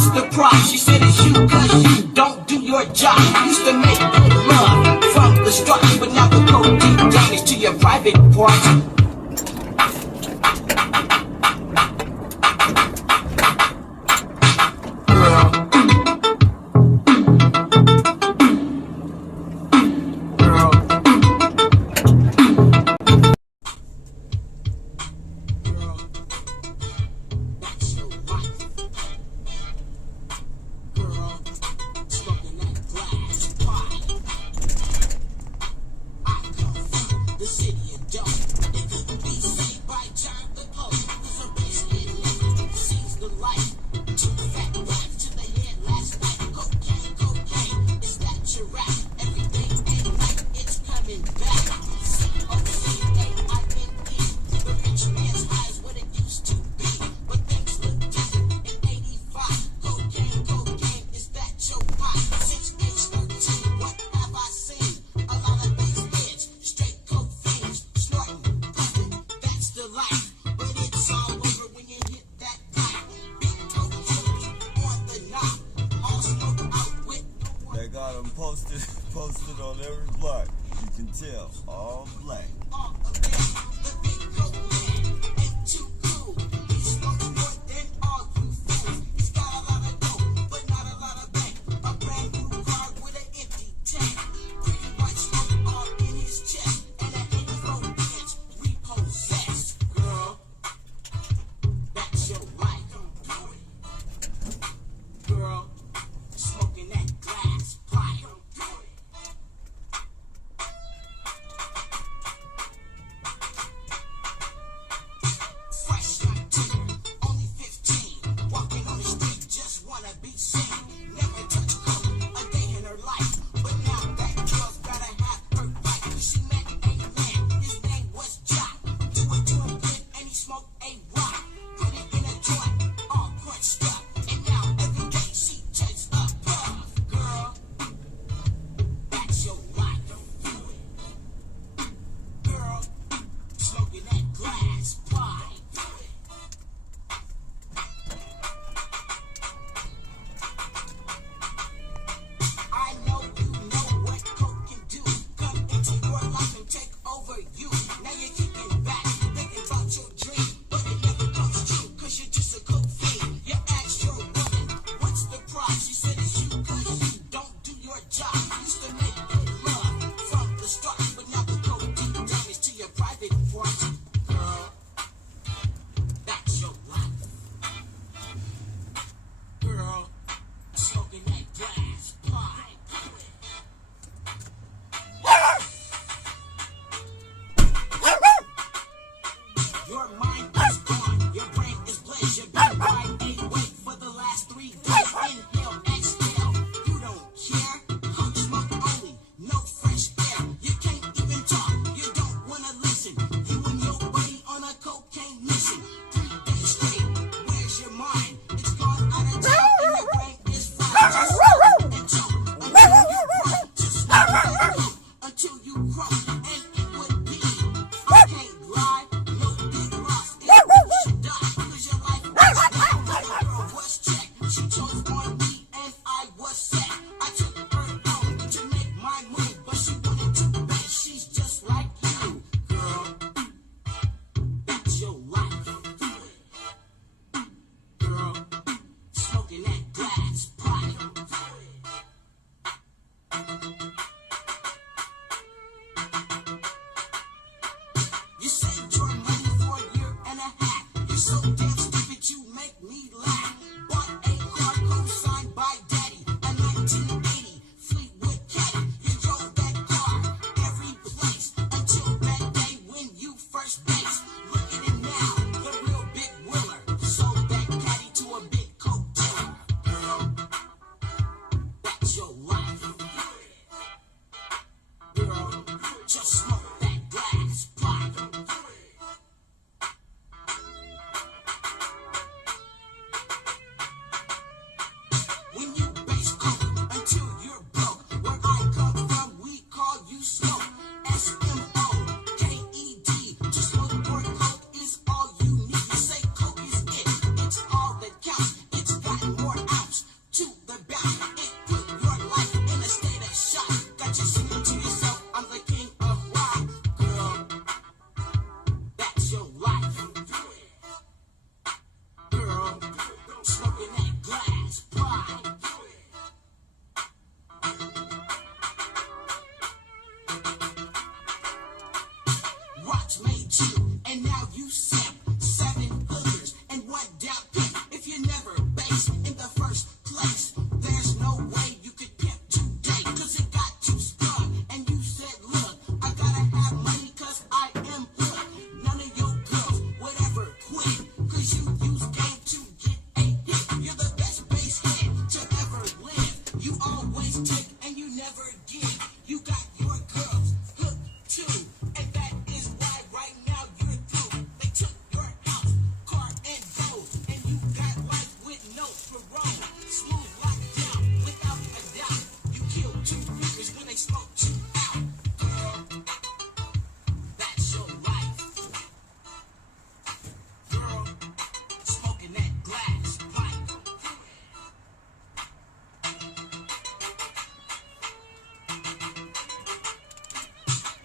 What's the price? She said it's you cause you don't do your job. Used to make good love from the start, but now the codeine damage to your private parts. Posted on every block. You can tell, all black. home. Smooth like down, without a doubt. You kill two figures when they smoke you out. Girl, that's your life. Girl, smoking that glass pipe.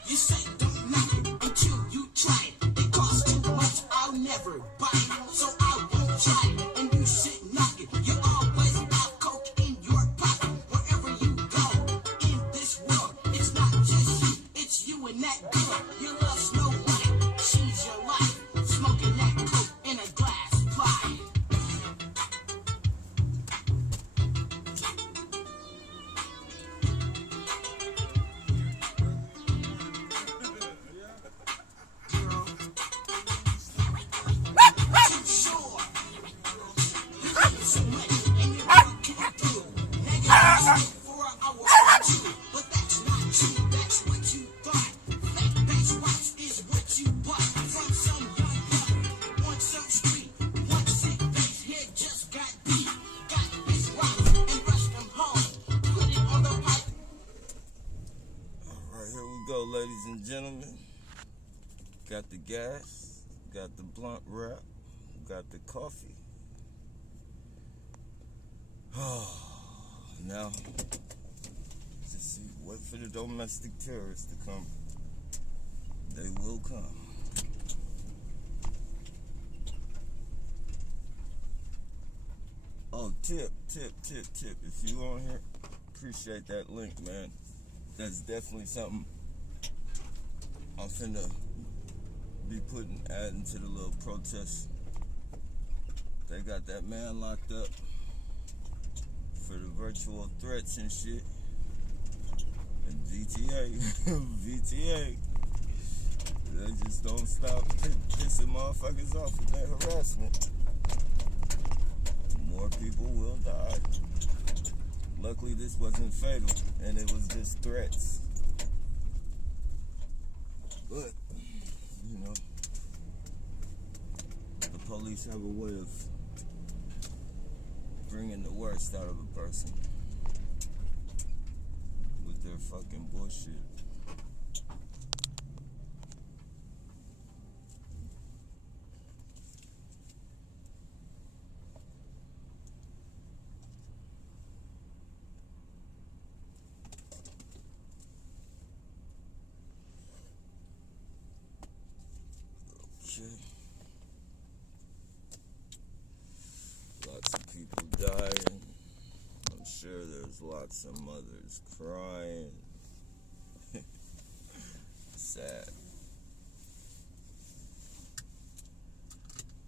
You say don't knock it until you try it. It costs too much, I'll never buy it. So I won't try it, and you should knock it. You always have coke in your pocket. Wherever you go in this world, it's not just you, it's you and that girl. You love Snow White, she's your life. Smoking that coke in a glass pipe. Girl, too sure. You think so much and you never can do. Negative for an hour or two, but that's not true. That's what you thought. Fake bass watch is what you bought from some young buck on some street. One sick bass head just got beat. Got his rocks and rushed him home. Put it on the pipe. Alright, here we go, ladies and gentlemen. Got the gas, got the blunt wrap, got the coffee. Now, just see, wait for the domestic terrorists to come. They will come. Oh, tip. If you on here, appreciate that link, man. That's definitely something I'm finna be adding to the little protest. They got that man locked up for the virtual threats and shit. And VTA, they just don't stop pissing motherfuckers off with that harassment. More people will die. Luckily, this wasn't fatal, and it was just threats. But, you know, the police have a way of bringing the worst out of a person with their fucking bullshit. Okay. Lots of people dying. I'm sure there's lots of mothers crying. Sad.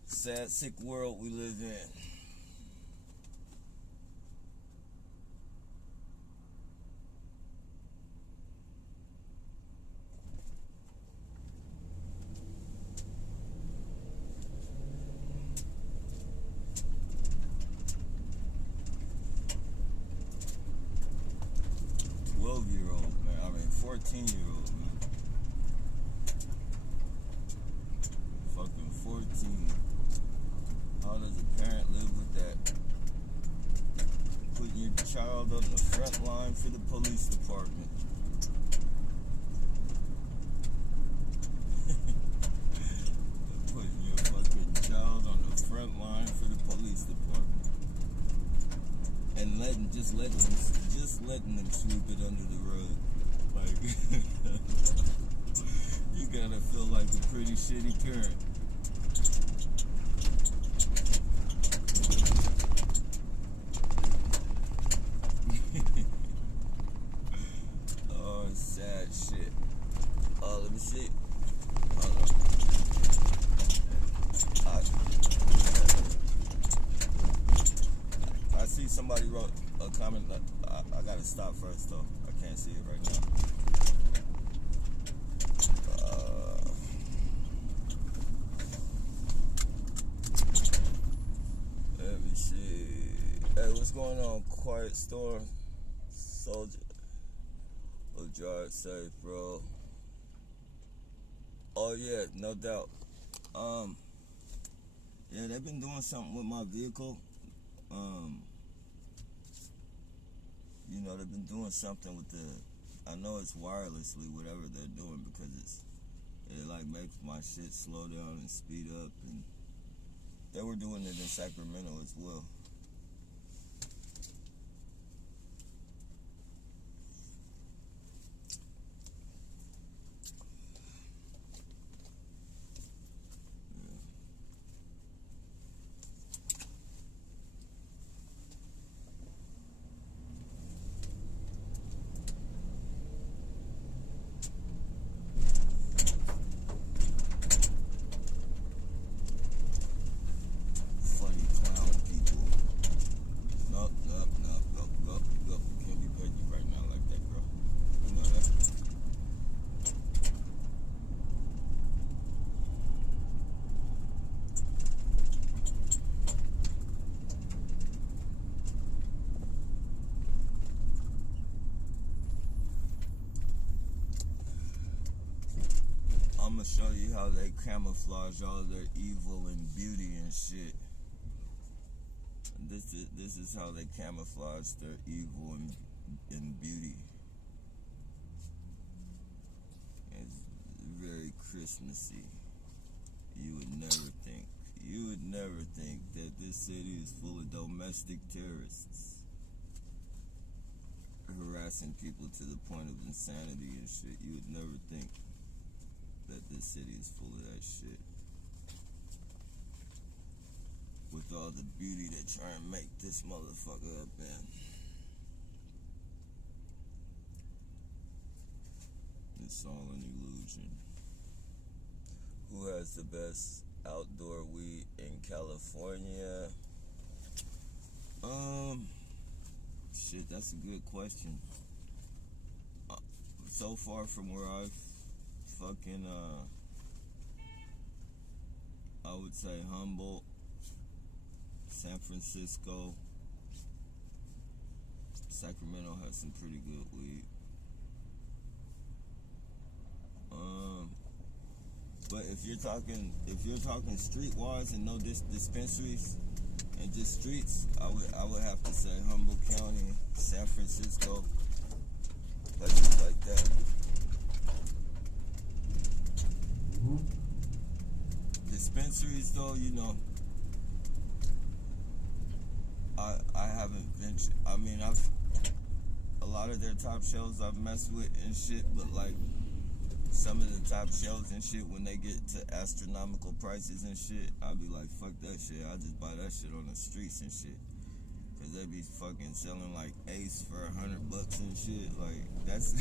Sad, sick world we live in. Man, I mean 14-year-old, man. Fucking 14. How does a parent live with that? Putting your child on the front line for the police department. Putting your fucking child on the front line for the police department. And just letting them sweep it under the rug. Like, you gotta feel like a pretty shitty parent. Oh, sad shit. Oh, let me see. I see somebody wrote a comment. I gotta stop first though. I can't see it right now. Let me see. Hey, what's going on? Quiet Storm, Soldier. We'll drive safe, bro. Oh yeah, no doubt. Yeah, they've been doing something with my vehicle. they've been doing something with I know it's wirelessly, whatever they're doing, because it like makes my shit slow down and speed up, and they were doing it in Sacramento as well. I'm gonna show you how they camouflage all their evil and beauty and shit. This is how they camouflage their evil and beauty. It's very Christmassy. You would never think that this city is full of domestic terrorists harassing people to the point of insanity and shit. You would never think that this city is full of that shit. With all the beauty they try and make this motherfucker up in. It's all an illusion. Who has the best outdoor weed in California? Shit, that's a good question. So far from where I've fucking, I would say Humboldt, San Francisco, Sacramento has some pretty good weed. But if you're talking streetwise and no dispensaries and just streets, I would have to say Humboldt County, San Francisco, places like that. Dispensaries, though, you know, I haven't ventured. I mean, a lot of their top shelves I've messed with and shit, but like some of the top shelves and shit, when they get to astronomical prices and shit, I'll be like, fuck that shit. I'll just buy that shit on the streets and shit. Cause they be fucking selling like Ace for $100 and shit. Like, that's,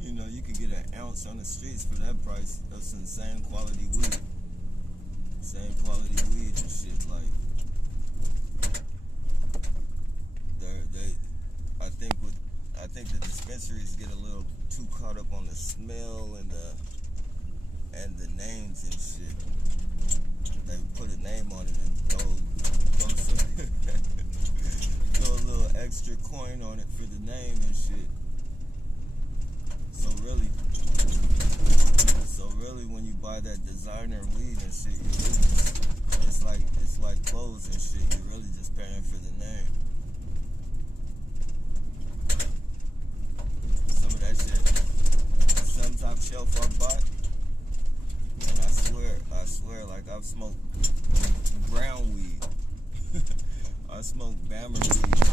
you know, you could get an ounce on the streets for that price of some same quality weed. Same quality weed and shit. Like, I think the dispensaries get a little too caught up on the smell and the names and shit. They put a name on it and throw a little extra coin on it for the name and shit. So really, when you buy that designer weed and shit, you really just, it's like clothes and shit. You're really just paying for the name. Some of that shit, some top shelf I bought, and I swear, like I've smoked brown weed. I smoked Bammer weed,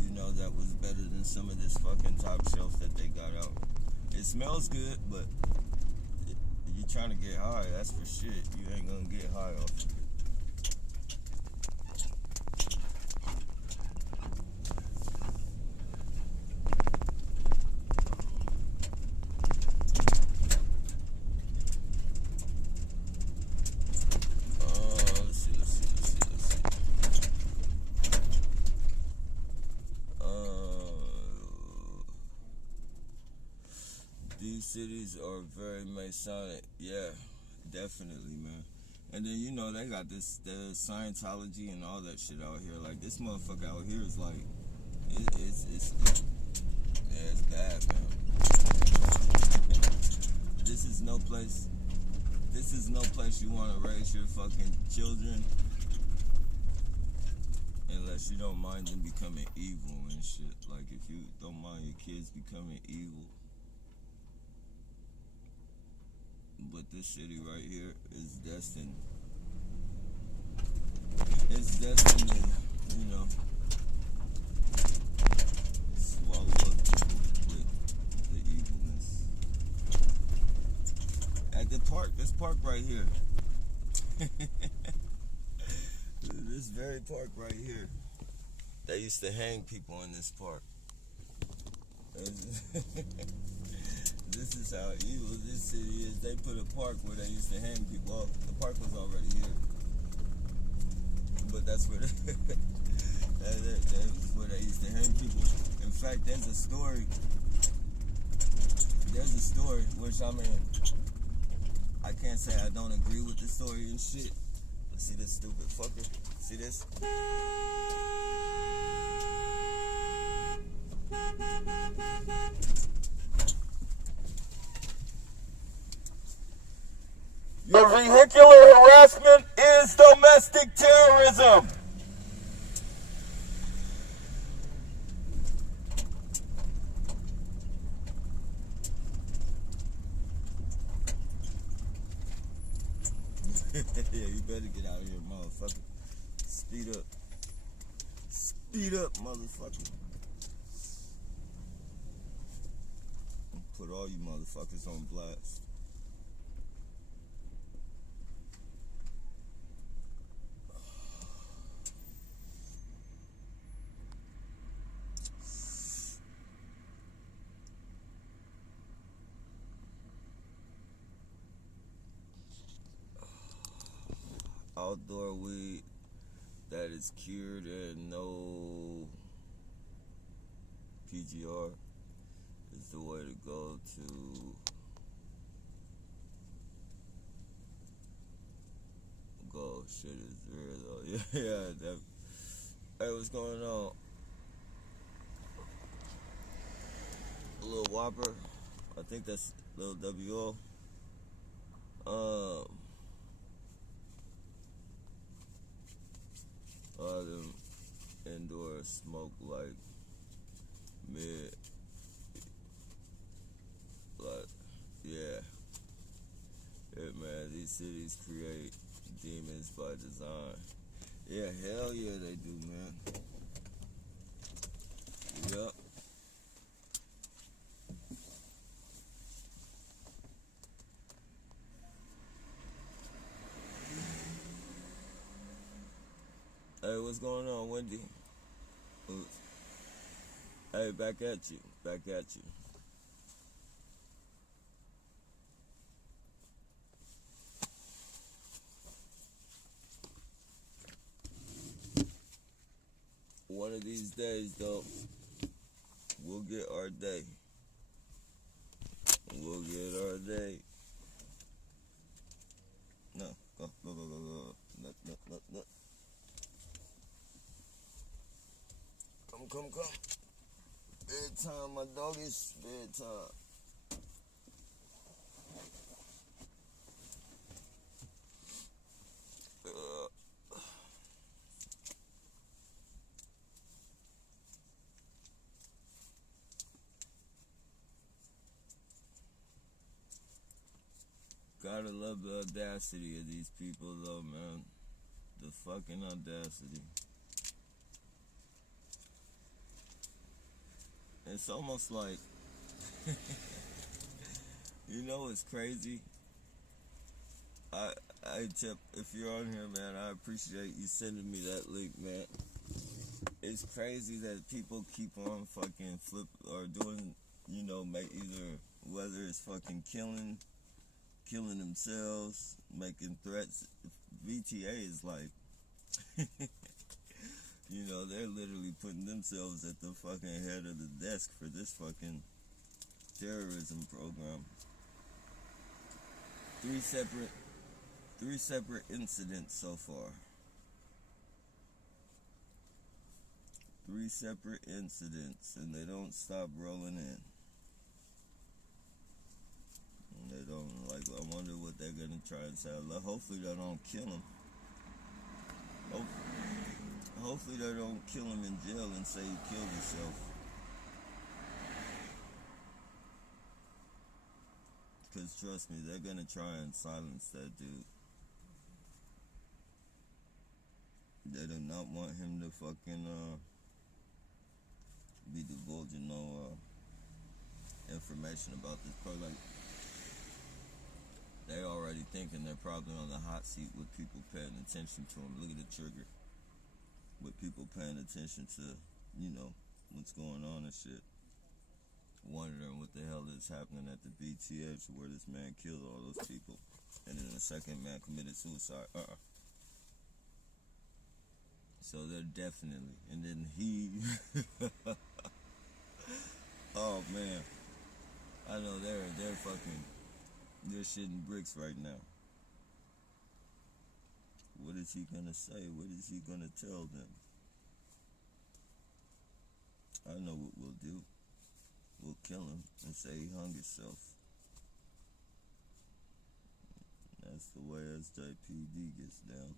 you know, that was better than some of this fucking top shelf that they got out. It smells good, but you're trying to get high, that's for shit. You ain't gonna get high off of it. These cities are very Masonic. Yeah, definitely, man. And then, you know, they got the Scientology and all that shit out here. Like, this motherfucker out here is like, it's bad, man. This is no place you want to raise your fucking children unless Unless you don't mind them becoming evil and shit. Like if you don't mind your kids becoming evil. But this city right here is destined. It's destined to, you know, swallow up with the evilness. At the park, this park right here. This very park right here. They used to hang people in this park. This is how evil this city is. They put a park where they used to hang people. Well, the park was already here. But that's where that's where they used to hang people. In fact, there's a story, which I mean, I can't say I don't agree with the story and shit. See this stupid fucker? See this? Your vehicular harassment is domestic terrorism. Yeah, you better get out of here, motherfucker. Speed up. Speed up, motherfucker. Put all you motherfuckers on blast. Outdoor weed that is cured and no PGR is the way to go to go. Shit is real though. Yeah. Hey, what's going on? A little Whopper. I think that's little WO. All them indoor smoke like mid, like yeah, man. These cities create demons by design. Yeah, hell yeah, they do, man. Yep. Hey, what's going on, Wendy? Oops. Hey, back at you. Back at you. One of these days, though, we'll get our day. We'll get our day. No, go. No. Come. Bedtime, my doggies. Bedtime. Gotta love the audacity of these people, though, man. The fucking audacity. It's almost like, you know what's crazy? Tip, if you're on here, man, I appreciate you sending me that link, man. It's crazy that people keep on fucking flip or doing, you know, make either, whether it's fucking killing themselves, making threats. VTA is like, you know, they're literally putting themselves at the fucking head of the desk for this fucking terrorism program. Three separate incidents so far. 3 separate incidents, and they don't stop rolling in. And they don't, like, I wonder what they're gonna try and say. Hopefully they don't kill them. Hopefully they don't kill him in jail and say he killed himself. Because trust me, they're gonna try and silence that dude. They do not want him to fucking be divulging no information about this pro. Like, they already thinking they're probably on the hot seat with people paying attention to him. Look at the trigger. With people paying attention to, you know, what's going on and shit. Wondering what the hell is happening at the BTH where this man killed all those people. And then the second man committed suicide. So they're definitely. And then he... oh, man. I know they're fucking... They're shitting bricks right now. What is he gonna say? What is he gonna tell them? I know what we'll do. We'll kill him and say he hung himself. That's the way SJPD gets down.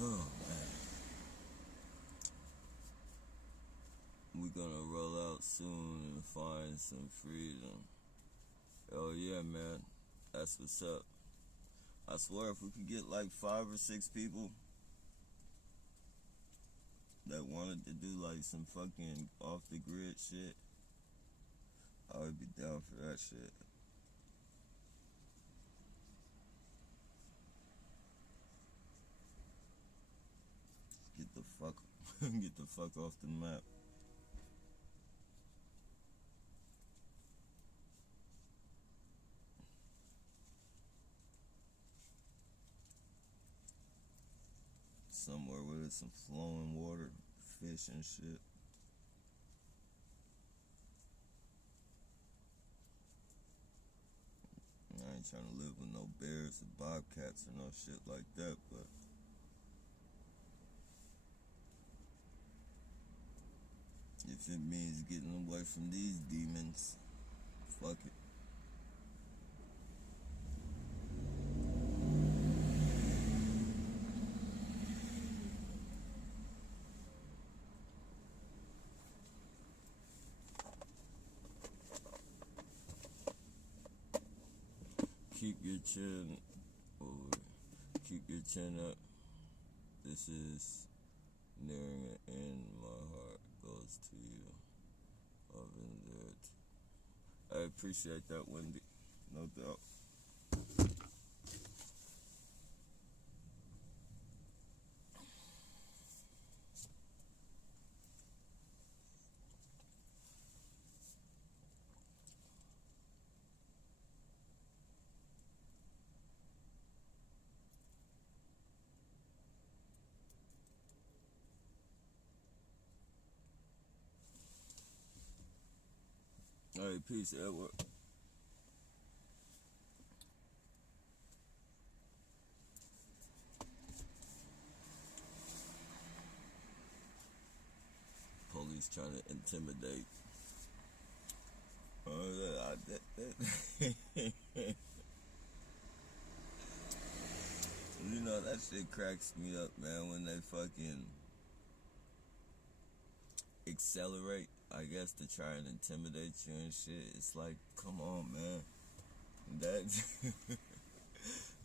Oh, man. We're gonna roll out soon and find some freedom. Oh, yeah, man. That's what's up. I swear, if we could get like 5 or 6 people that wanted to do like some fucking off the grid shit, I would be down for that shit. Get the fuck off the map. Somewhere where there's some flowing water, fish and shit. I ain't trying to live with no bears or bobcats or no shit like that, but if it means getting away from these demons, fuck it. Keep your chin over. Keep your chin up. This is nearing an end. My heart goes to you. Love in there. I appreciate that, Wendy. No doubt. Hey, peace, Edward. Police trying to intimidate. You know, that shit cracks me up, man, when they fucking accelerate, I guess, to try and intimidate you and shit. It's like, come on, man. That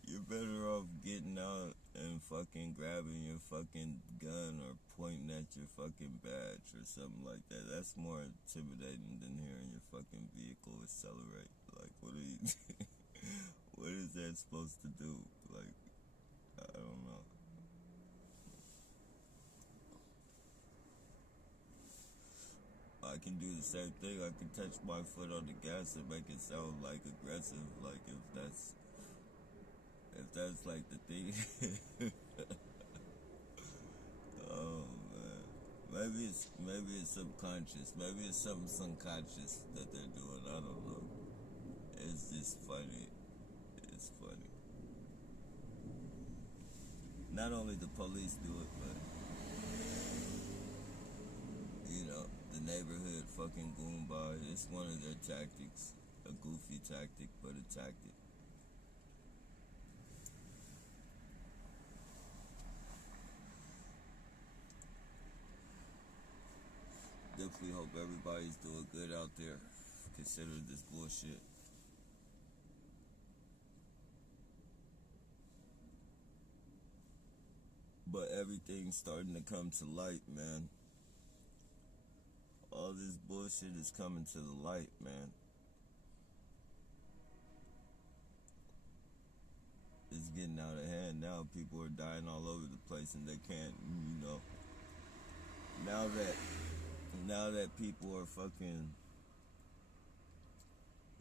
you're better off getting out and fucking grabbing your fucking gun or pointing at your fucking badge or something like that. That's more intimidating than hearing your fucking vehicle accelerate. Like, what are you what is that supposed to do? Like, I don't know. I can do the same thing. I can touch my foot on the gas and make it sound like aggressive. Like, if that's like the thing. Oh man, maybe it's subconscious. Maybe it's something subconscious that they're doing. I don't know. It's just funny. It's funny. not only the police do it, but you know, the neighborhood fucking goomba. It's one of their tactics, a goofy tactic, but a tactic. Definitely hope everybody's doing good out there. Consider this bullshit. But everything's starting to come to light, man. All this bullshit is coming to the light, man. It's getting out of hand now. People are dying all over the place and they can't, you know. Now that people are fucking,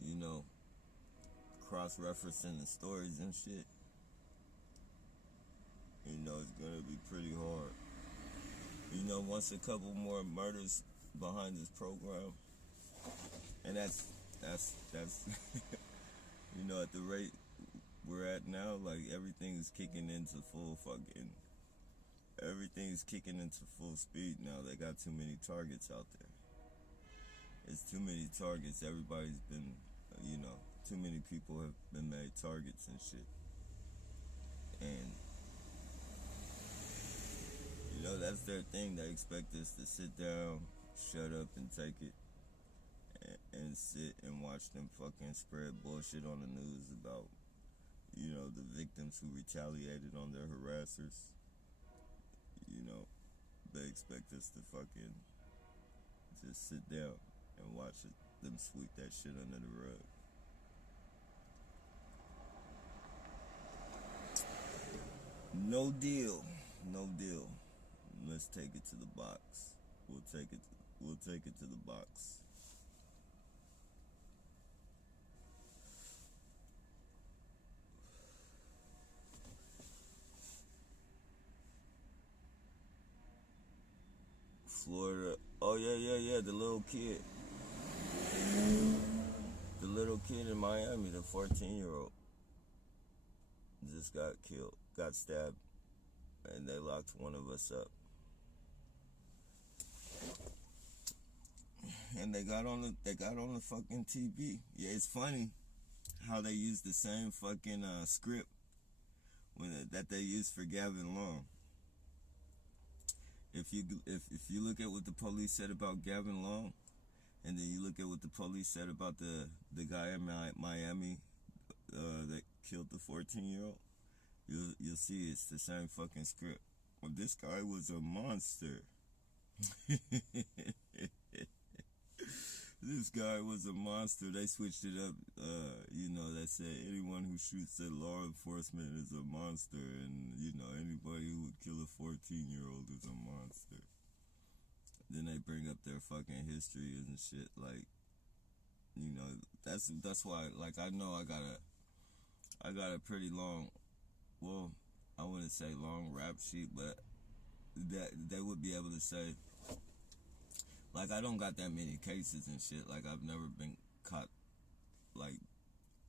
you know, cross-referencing the stories and shit, you know, it's gonna be pretty hard. You know, once a couple more murders behind this program, and that's you know, at the rate we're at now, like everything's kicking into full speed now. They got too many targets out there. It's too many targets. Everybody's been, you know, too many people have been made targets and shit. And you know, that's their thing. They expect us to sit down, shut up, and take it, and sit and watch them fucking spread bullshit on the news about, you know, the victims who retaliated on their harassers. You know, they expect us to fucking just sit down and watch them sweep that shit under the rug. No deal. Let's take it to the box. We'll take it to the box. Florida. Oh yeah. The little kid in Miami, the 14-year-old, just got killed, got stabbed, and they locked one of us up. And they got on the fucking TV. Yeah, it's funny how they use the same fucking script that they used for Gavin Long. If you look at what the police said about Gavin Long, and then you look at what the police said about the guy in Miami that killed the 14-year-old, you'll see it's the same fucking script. Well, this guy was a monster. This guy was a monster. They switched it up. You know, they said anyone who shoots at law enforcement is a monster, and you know, anybody who would kill a 14-year-old is a monster. Then they bring up their fucking history and shit. Like, you know, that's why. Like, I know I got a pretty long, well, I wouldn't say long rap sheet, but that they would be able to say. Like, I don't got that many cases and shit. Like, I've never been caught, like,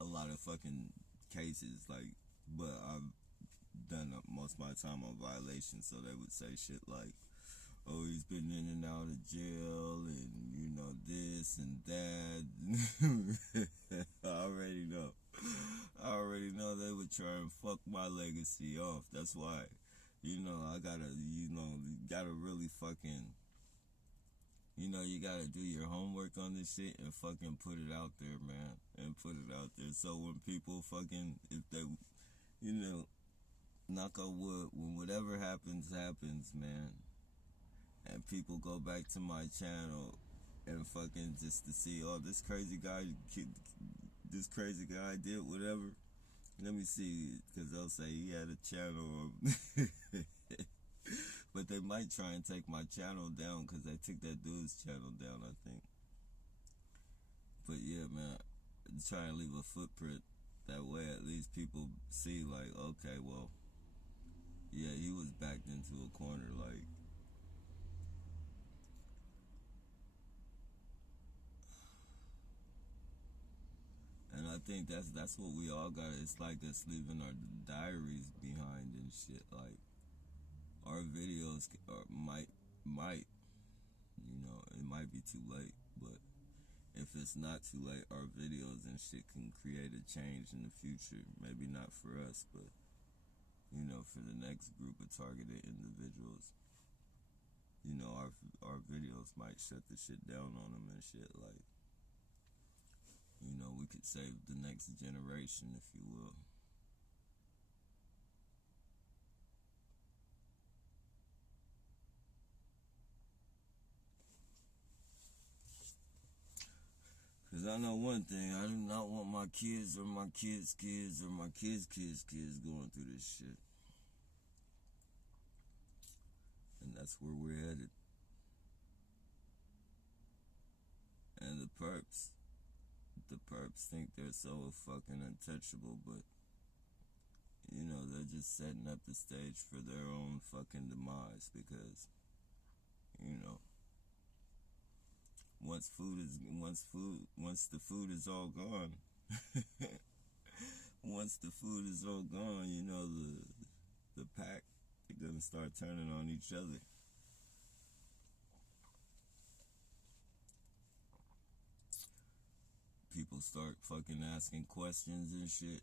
a lot of fucking cases. Like, but I've done most of my time on violations. So they would say shit like, oh, he's been in and out of jail and, you know, this and that. I already know they would try and fuck my legacy off. That's why, you know, I gotta, you know, gotta really fucking... You know, you gotta do your homework on this shit and fucking put it out there, man. And put it out there. So when people fucking, if they, you know, knock on wood, when whatever happens, man. And people go back to my channel and fucking just to see, oh, this crazy guy did whatever. Let me see, because they'll say he had a channel. But they might try and take my channel down because they took that dude's channel down, I think. But yeah, man, try and leave a footprint. That way at least people see, like, okay, well, yeah, he was backed into a corner, like. And I think that's what we all got. It's like us leaving our diaries behind and shit, like. our videos might, it might be too late, but if it's not too late, our videos and shit can create a change in the future. Maybe not for us, but, for the next group of targeted individuals. Our videos might shut the shit down on them and shit, like, we could save the next generation, if you will. Because I know one thing, I do not want my kids or my kids' kids or my kids' kids' kids going through this shit. And that's where we're headed. And the perps think they're so fucking untouchable, but, they're just setting up the stage for their own fucking demise because, once the food is all gone, once the food is all gone, the pack, they're gonna start turning on each other. People start fucking asking questions and shit.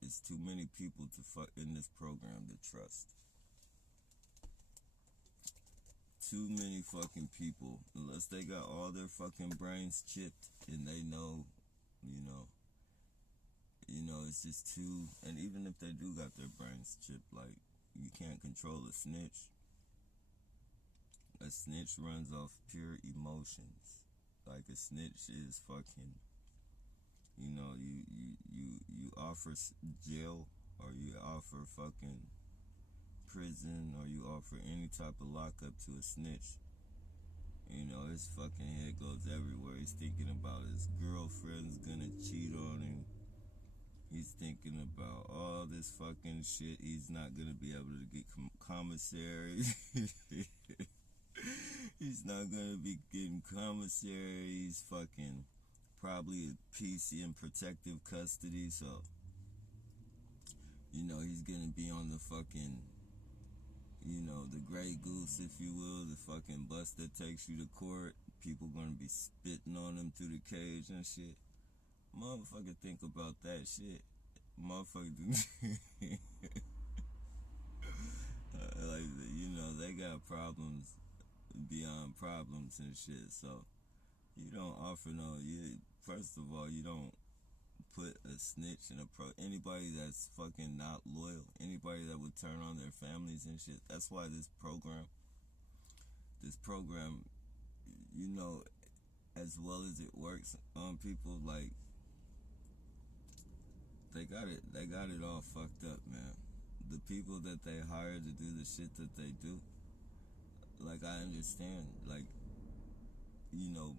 It's too many people to fuck in this program to trust. Too many fucking people, unless they got all their fucking brains chipped and they know, it's just too, and even if they do got their brains chipped, like, you can't control a snitch. A snitch runs off pure emotions. Like, a snitch is fucking, you offer jail or you offer fucking prison or you offer any type of lockup to a snitch, his fucking head goes everywhere. He's thinking about his girlfriend's gonna cheat on him. He's thinking about all this fucking shit. He's not gonna be able to get commissary. He's not gonna be getting commissary. He's fucking probably a PC in protective custody, so he's gonna be on the fucking, the Grey Goose, if you will, the fucking bus that takes you to court. People gonna be spitting on him through the cage and shit. Motherfucker, think about that shit. Motherfucker, they got problems beyond problems and shit, so you don't offer first of all, you don't put a snitch in anybody that's fucking not loyal, anybody that would turn on their families and shit. That's why this program, as well as it works on people, like, they got it all fucked up, man. The people that they hire to do the shit that they do, like, I understand, like,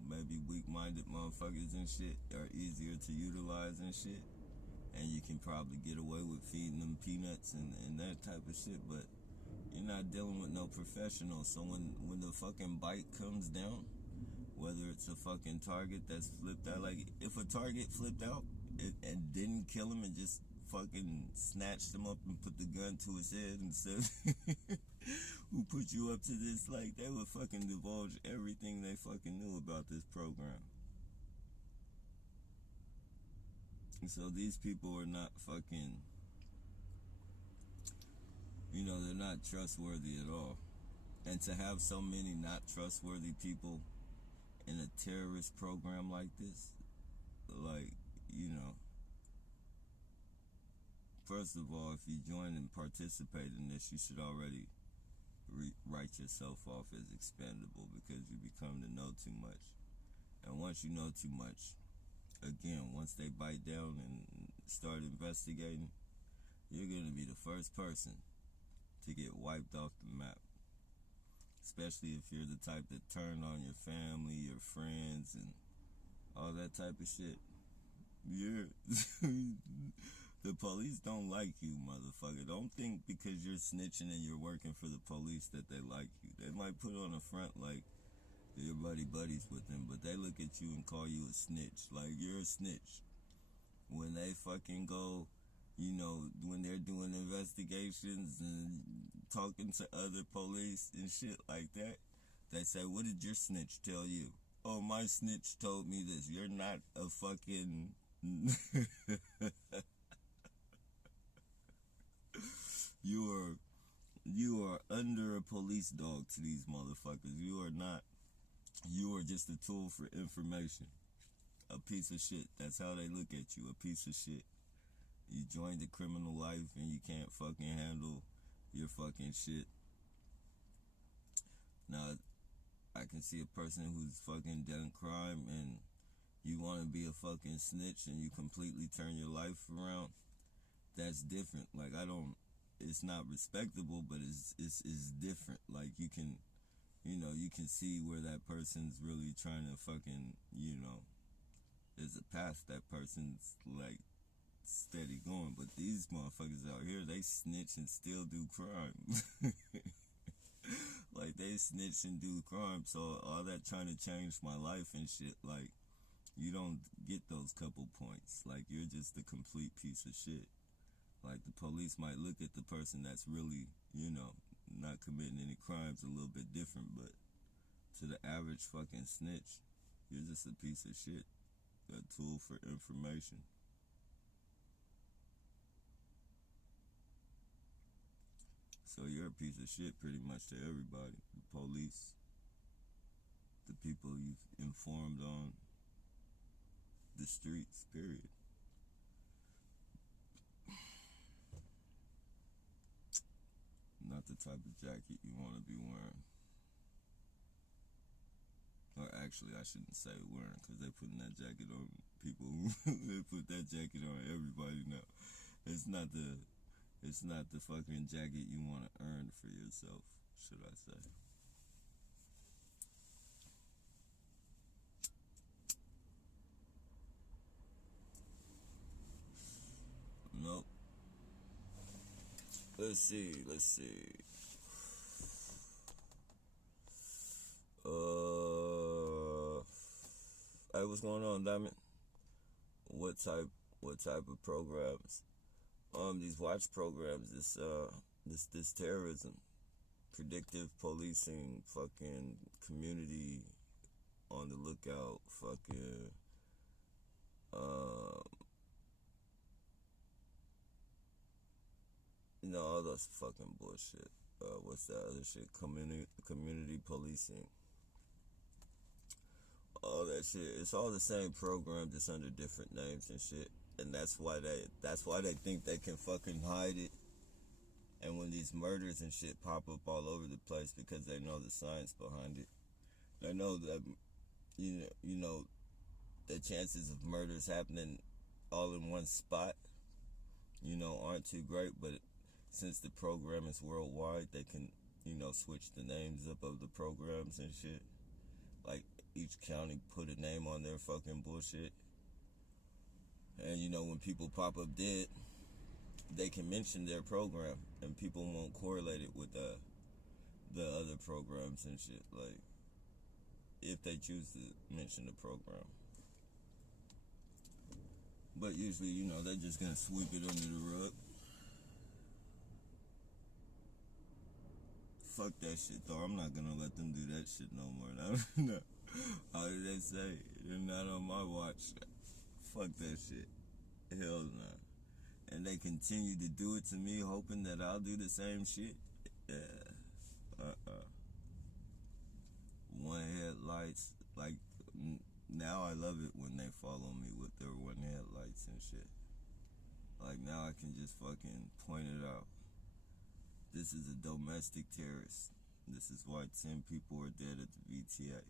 maybe weak-minded motherfuckers and shit are easier to utilize and shit, and you can probably get away with feeding them peanuts and that type of shit, but you're not dealing with no professional. So when the fucking bite comes down, whether it's a fucking target that's flipped out, like, if a target flipped out and didn't kill him and just fucking snatched him up and put the gun to his head and said, who put you up to this? Like, they would fucking divulge everything they fucking knew about this program. And so these people are not fucking, they're not trustworthy at all. And to have so many not trustworthy people in a terrorist program like this, like, first of all, if you join and participate in this, you should already write yourself off as expendable because you become to know too much. And once you know too much, again, once they bite down and start investigating, you're going to be the first person to get wiped off the map. Especially if you're the type that turn on your family, your friends, and all that type of shit. The police don't like you, motherfucker. Don't think because you're snitching and you're working for the police that they like you. They might put on a front like you're buddies with them, but they look at you and call you a snitch. Like, you're a snitch. When they fucking go you know, when they're doing investigations and talking to other police and shit like that, they say, what did your snitch tell you? Oh, my snitch told me this. You're not a fucking... You are under a police dog to these motherfuckers. You are not. You are just a tool for information. A piece of shit. That's how they look at you. A piece of shit. You joined the criminal life and you can't fucking handle your fucking shit. Now, I can see a person who's fucking done crime and you want to be a fucking snitch and you completely turn your life around. That's different. Like, I don't... It's not respectable, but it's different. Like, you can... You know, you can see where that person's really trying to fucking, you know, there's a path that person's, like, steady going. But these motherfuckers out here, they snitch and still do crime. Like, they snitch and do crime. So all that trying to change my life and shit, like, you don't get those couple points. Like, you're just a complete piece of shit. Like, the police might look at the person that's really, you know, not committing any crimes a little bit different, but to the average fucking snitch, you're just a piece of shit. A tool for information. So you're a piece of shit pretty much to everybody. The police, the people you've informed on the streets, period. Not the type of jacket you want to be wearing. Or actually, I shouldn't say wearing, because they're putting that jacket on people. They put that jacket on everybody now. It's not the fucking jacket you want to earn for yourself, should I say. Nope. Let's see. Hey, what's going on, Diamond? What type of programs? These watch programs, this terrorism, predictive policing, fucking community on the lookout, fucking, you know, all those fucking bullshit. What's that other shit? Community policing. All that shit. It's all the same program, just under different names and shit. And that's why they think they can fucking hide it. And when these murders and shit pop up all over the place, because they know the science behind it. They know that, you know, the chances of murders happening all in one spot, you know, aren't too great. But since the program is worldwide, they can, you know, switch the names up of the programs and shit. Like, each county put a name on their fucking bullshit. And, you know, when people pop up dead, they can mention their program, and people won't correlate it with the other programs and shit. Like, if they choose to mention the program. But usually, you know, they're just gonna sweep it under the rug. Fuck that shit, though. I'm not gonna let them do that shit no more. No. How did they say? They're not on my watch. Fuck that shit. Hell nah. And they continue to do it to me, hoping that I'll do the same shit. Yeah. One headlights. Like, now I love it when they follow me with their one headlights and shit. Like, now I can just fucking point it out. This is a domestic terrorist. This is why 10 people are dead at the VTA.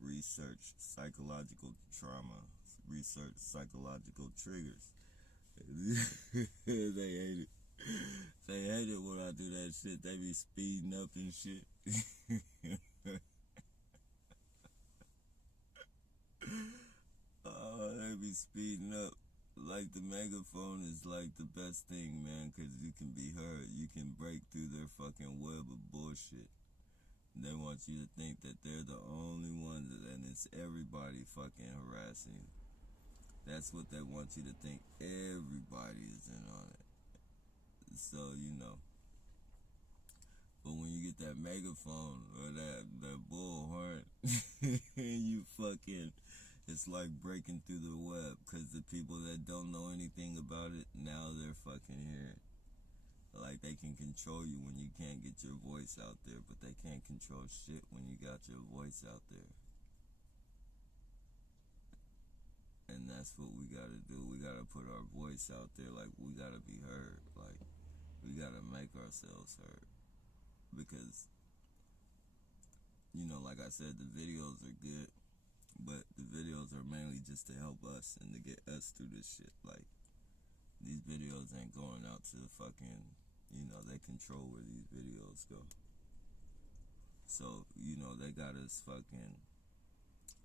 Research psychological trauma. Research psychological triggers. They hate it. They hate it when I do that shit. They be speeding up and shit. They be speeding up. Like, the megaphone is like the best thing, man, because you can be heard. You can break through their fucking web of bullshit. They want you to think that they're the only ones, and it's everybody fucking harassing. That's what they want you to think. Everybody is in on it. So, you know. But when you get that megaphone or that bullhorn, you fucking, it's like breaking through the web. Because the people that don't know anything about it, now they're fucking hearing. Like, they can control you when you can't get your voice out there, but they can't control shit when you got your voice out there. And that's what we gotta do. We gotta put our voice out there. Like, we gotta be heard. Like, we gotta make ourselves heard. Because, you know, like I said, the videos are good, but the videos are mainly just to help us and to get us through this shit. Like, these videos ain't going out to fucking, you know, they control where these videos go. So, you know, they got us fucking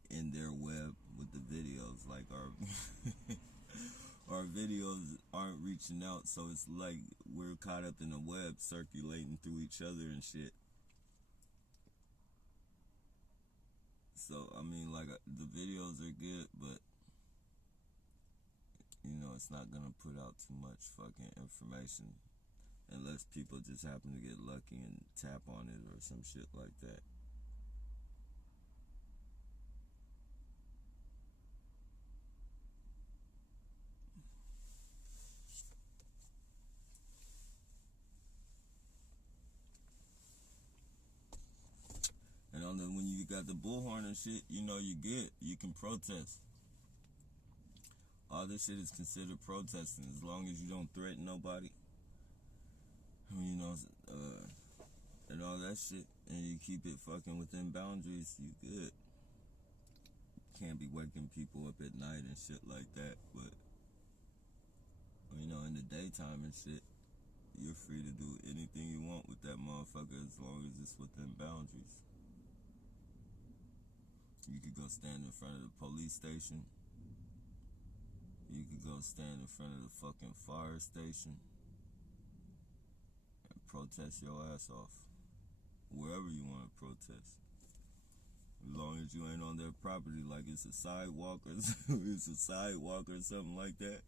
in their web with the videos. Like, our videos aren't reaching out, so it's like we're caught up in the web circulating through each other and shit. So, I mean, like, the videos are good, but, you know, it's not gonna put out too much fucking information unless people just happen to get lucky and tap on it or some shit like that. And when you got the bullhorn and shit, you know, you good. You can protest. All this shit is considered protesting as long as you don't threaten nobody. I mean, you know, and all that shit, and you keep it fucking within boundaries, you good. Can't be waking people up at night and shit like that, but, you know, in the daytime and shit, you're free to do anything you want with that motherfucker as long as it's within boundaries. You could go stand in front of the police station. You could go stand in front of the fucking fire station and protest your ass off. Wherever you want to protest. As long as you ain't on their property, like it's a sidewalk or something like that,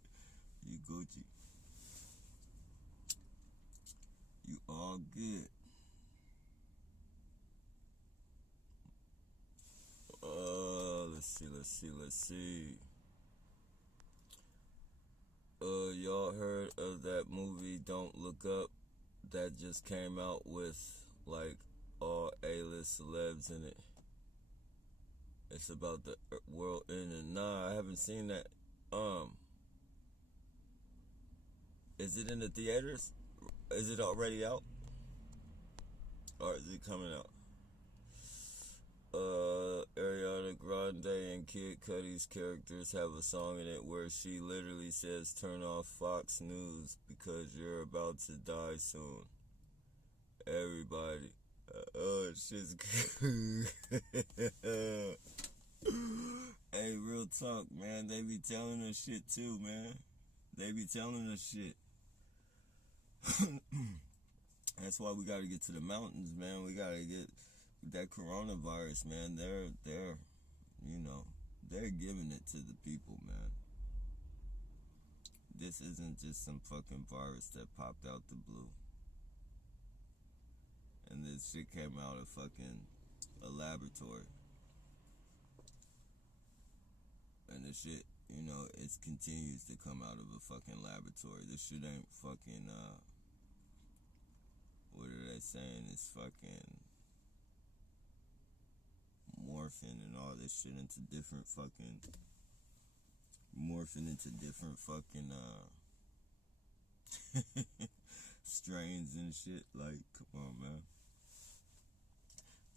you Gucci. You all good. Let's see. Y'all heard of that movie Don't Look Up that just came out with like all A-list celebs in it? It's about the world ending. Nah, I haven't seen that. Is it in the theaters? Is it already out? Or is it coming out? Ariana Grande and Kid Cudi's characters have a song in it where she literally says, "Turn off Fox News because you're about to die soon." Everybody. Oh, shit's good. Hey, real talk, man. They be telling us shit too, man. They be telling us shit. That's why we gotta get to the mountains, man. We gotta get that coronavirus, man. They're, you know, they're giving it to the people, man. This isn't just some fucking virus that popped out the blue. And this shit came out of fucking a laboratory. And this shit, you know, it continues to come out of a fucking laboratory. This shit ain't fucking, what are they saying? It's fucking morphing and all this shit into different fucking, strains and shit. Like, come on, man.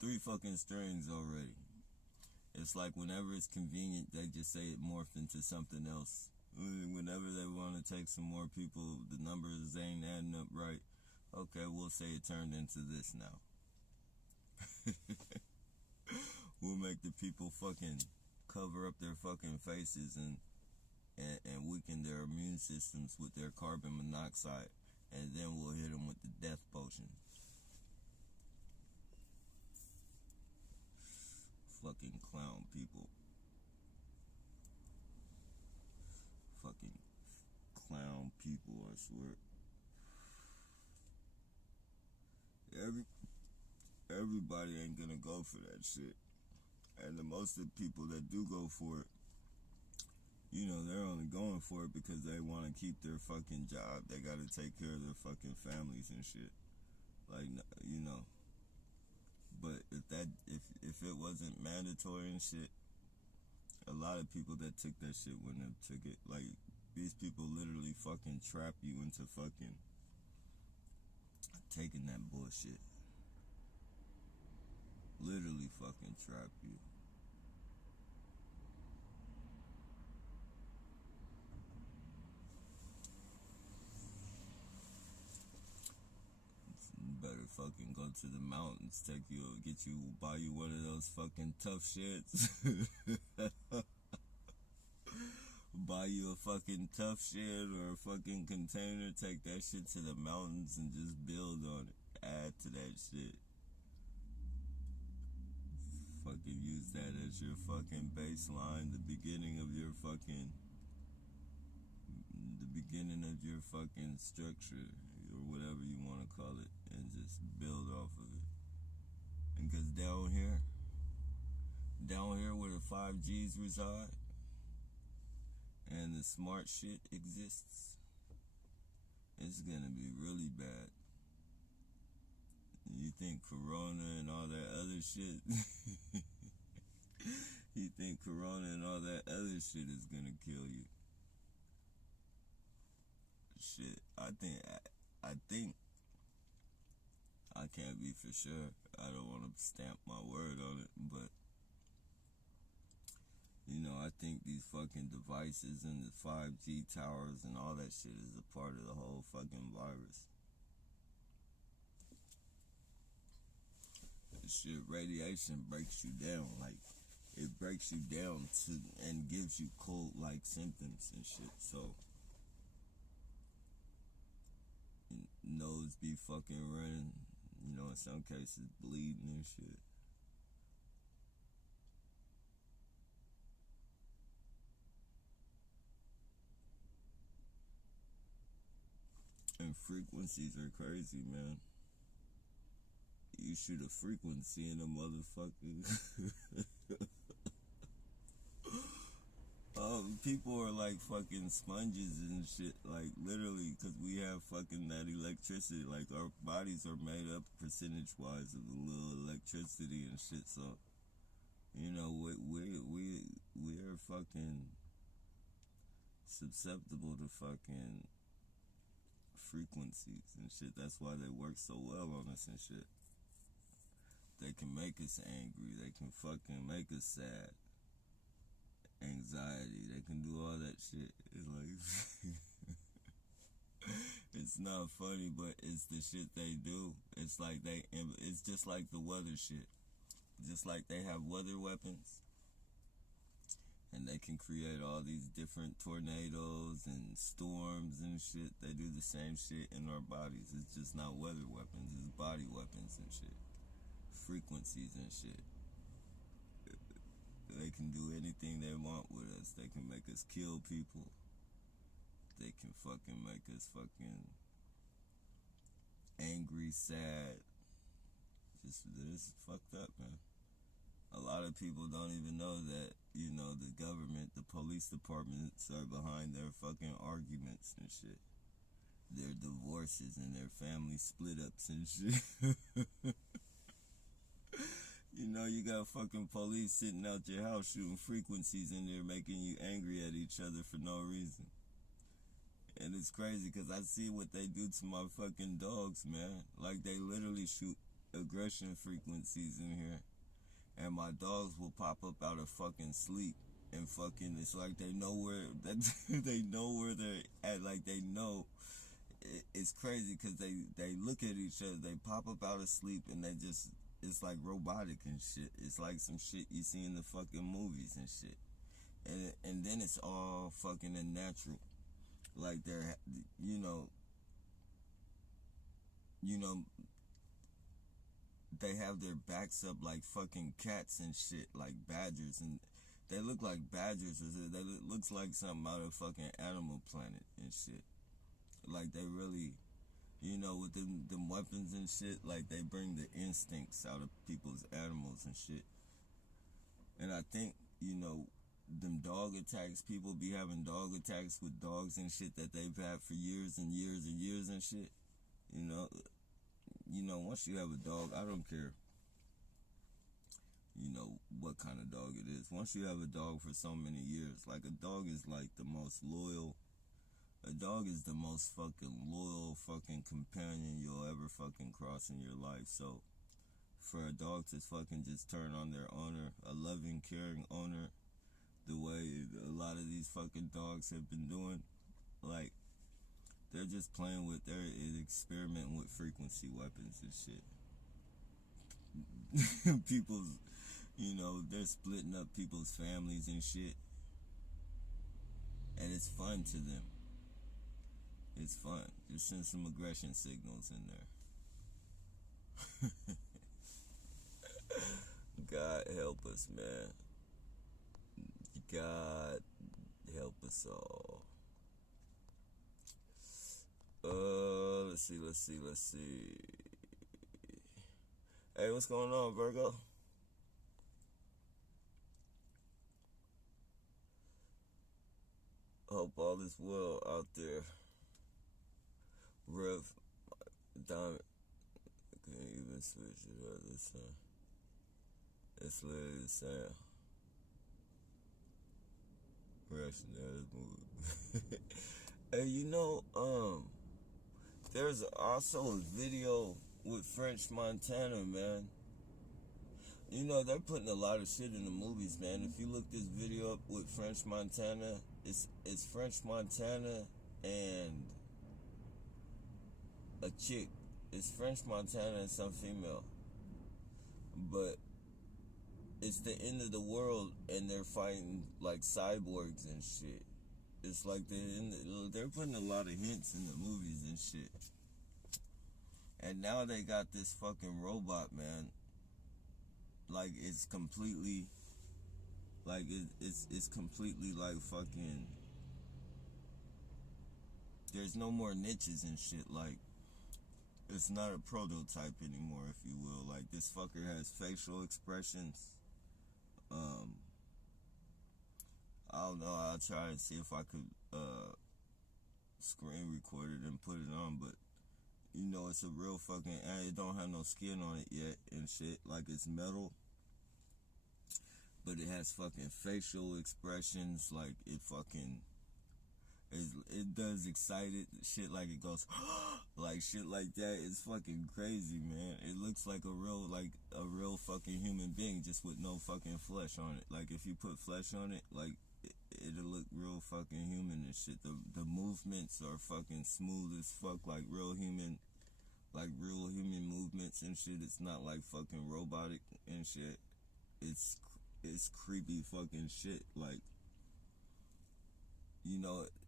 3 fucking strains already. It's like whenever it's convenient, they just say it morphed into something else. Whenever they want to take some more people, the numbers ain't adding up right. Okay, we'll say it turned into this now. We'll make the people fucking cover up their fucking faces and weaken their immune systems with their carbon monoxide, and then we'll hit them with the death potion. Fucking clown people. people, I swear. Everybody ain't gonna go for that shit. And the most of the people that do go for it, you know, they're only going for it because they want to keep their fucking job. They got to take care of their fucking families and shit. Like, you know. But if it wasn't mandatory and shit, a lot of people that took that shit wouldn't have took it. Like, these people literally fucking trap you into fucking taking that bullshit. Literally fucking trap you. Better fucking go to the mountains, buy you one of those fucking tough shits. Buy you a fucking tough shit or a fucking container, take that shit to the mountains and just build on it. Add to that shit. Fucking use that as your fucking baseline, the beginning of your fucking structure or whatever you want to call it, and just build off of it. And because down here where the 5Gs reside and the smart shit exists, it's gonna be really bad. You think Corona and all that other shit you think Corona and all that other shit is gonna kill you? Shit, I think I can't be for sure. I don't want to stamp my word on it, but you know, I think these fucking devices and the 5G towers and all that shit is a part of the whole fucking virus. Shit, radiation breaks you down. Like, it breaks you down and gives you cold-like symptoms and shit. So, nose be fucking running, you know, in some cases bleeding and shit. And frequencies are crazy, man. You shoot a frequency in a motherfucker. People are like fucking sponges and shit, like literally, because we have fucking that electricity. Like, our bodies are made up percentage-wise of a little electricity and shit. So, you know, we're fucking susceptible to fucking frequencies and shit. That's why they work so well on us and shit. They can make us angry. They can fucking make us sad. Anxiety. They can do all that shit. It's like it's not funny, but it's the shit they do. It's like it's just like the weather shit. Just like they have weather weapons, and they can create all these different tornadoes and storms and shit. They do the same shit in our bodies. It's just not weather weapons. It's body weapons and shit. Frequencies and shit. They can do anything they want with us. They can make us kill people. They can fucking make us fucking angry, sad. This is fucked up, man. A lot of people don't even know that, you know, the government, the police departments are behind their fucking arguments and shit. Their divorces and their family split-ups and shit. You know, you got fucking police sitting out your house shooting frequencies in there, making you angry at each other for no reason. And it's crazy because I see what they do to my fucking dogs, man. Like, they literally shoot aggression frequencies in here. And my dogs will pop up out of fucking sleep. And fucking, it's like they know where they're at. Like, they know. It's crazy because they look at each other. They pop up out of sleep and they just... It's like robotic and shit. It's like some shit you see in the fucking movies and shit. And then it's all fucking unnatural. Like, they're, you know, they have their backs up like fucking cats and shit, like badgers. And they look like badgers. Looks like something out of fucking Animal Planet and shit. Like they really, with them weapons and shit, like they bring the instincts out of people's animals and shit. And I think, them dog attacks, people be having dog attacks with dogs and shit that they've had for years and years and years and shit. Once you have a dog, I don't care, what kind of dog it is. Once you have a dog for so many years, like a dog is like the most loyal. A dog is the most fucking loyal fucking companion you'll ever fucking cross in your life. So for a dog to fucking just turn on their owner, a loving, caring owner, the way a lot of these fucking dogs have been doing, like, they're just playing with, they're experimenting with frequency weapons and shit. People's, they're splitting up people's families and shit. And it's fun to them. It's fun. Just send some aggression signals in there. God help us, man. God help us all. Let's see. Hey, what's going on, Virgo? Hope all is well out there. Rev, Diamond. I can't even switch it up this time. It's literally the same. Reactionary mood. Hey, there's also a video with French Montana, man. They're putting a lot of shit in the movies, man. If you look this video up with French Montana, it's French Montana and a chick. It's French Montana and some female. But it's the end of the world and they're fighting like cyborgs and shit. It's like they're putting a lot of hints in the movies and shit. And now they got this fucking robot, man. Like it's completely, like it's completely like fucking. There's no more niches and shit. Like it's not a prototype anymore, if you will. Like this fucker has facial expressions. I don't know. I'll try and see if I could screen record it and put it on, but it's a real fucking. It don't have no skin on it yet and shit. Like it's metal, but it has fucking facial expressions. Like it fucking. It does excited shit, like it goes like shit like that. It's fucking crazy, man. It looks like a real fucking human being, just with no fucking flesh on it. Like if you put flesh on it, like it'll look real fucking human and shit. The movements are fucking smooth as fuck, like real human movements and shit. It's not like fucking robotic and shit. It's creepy fucking shit. Like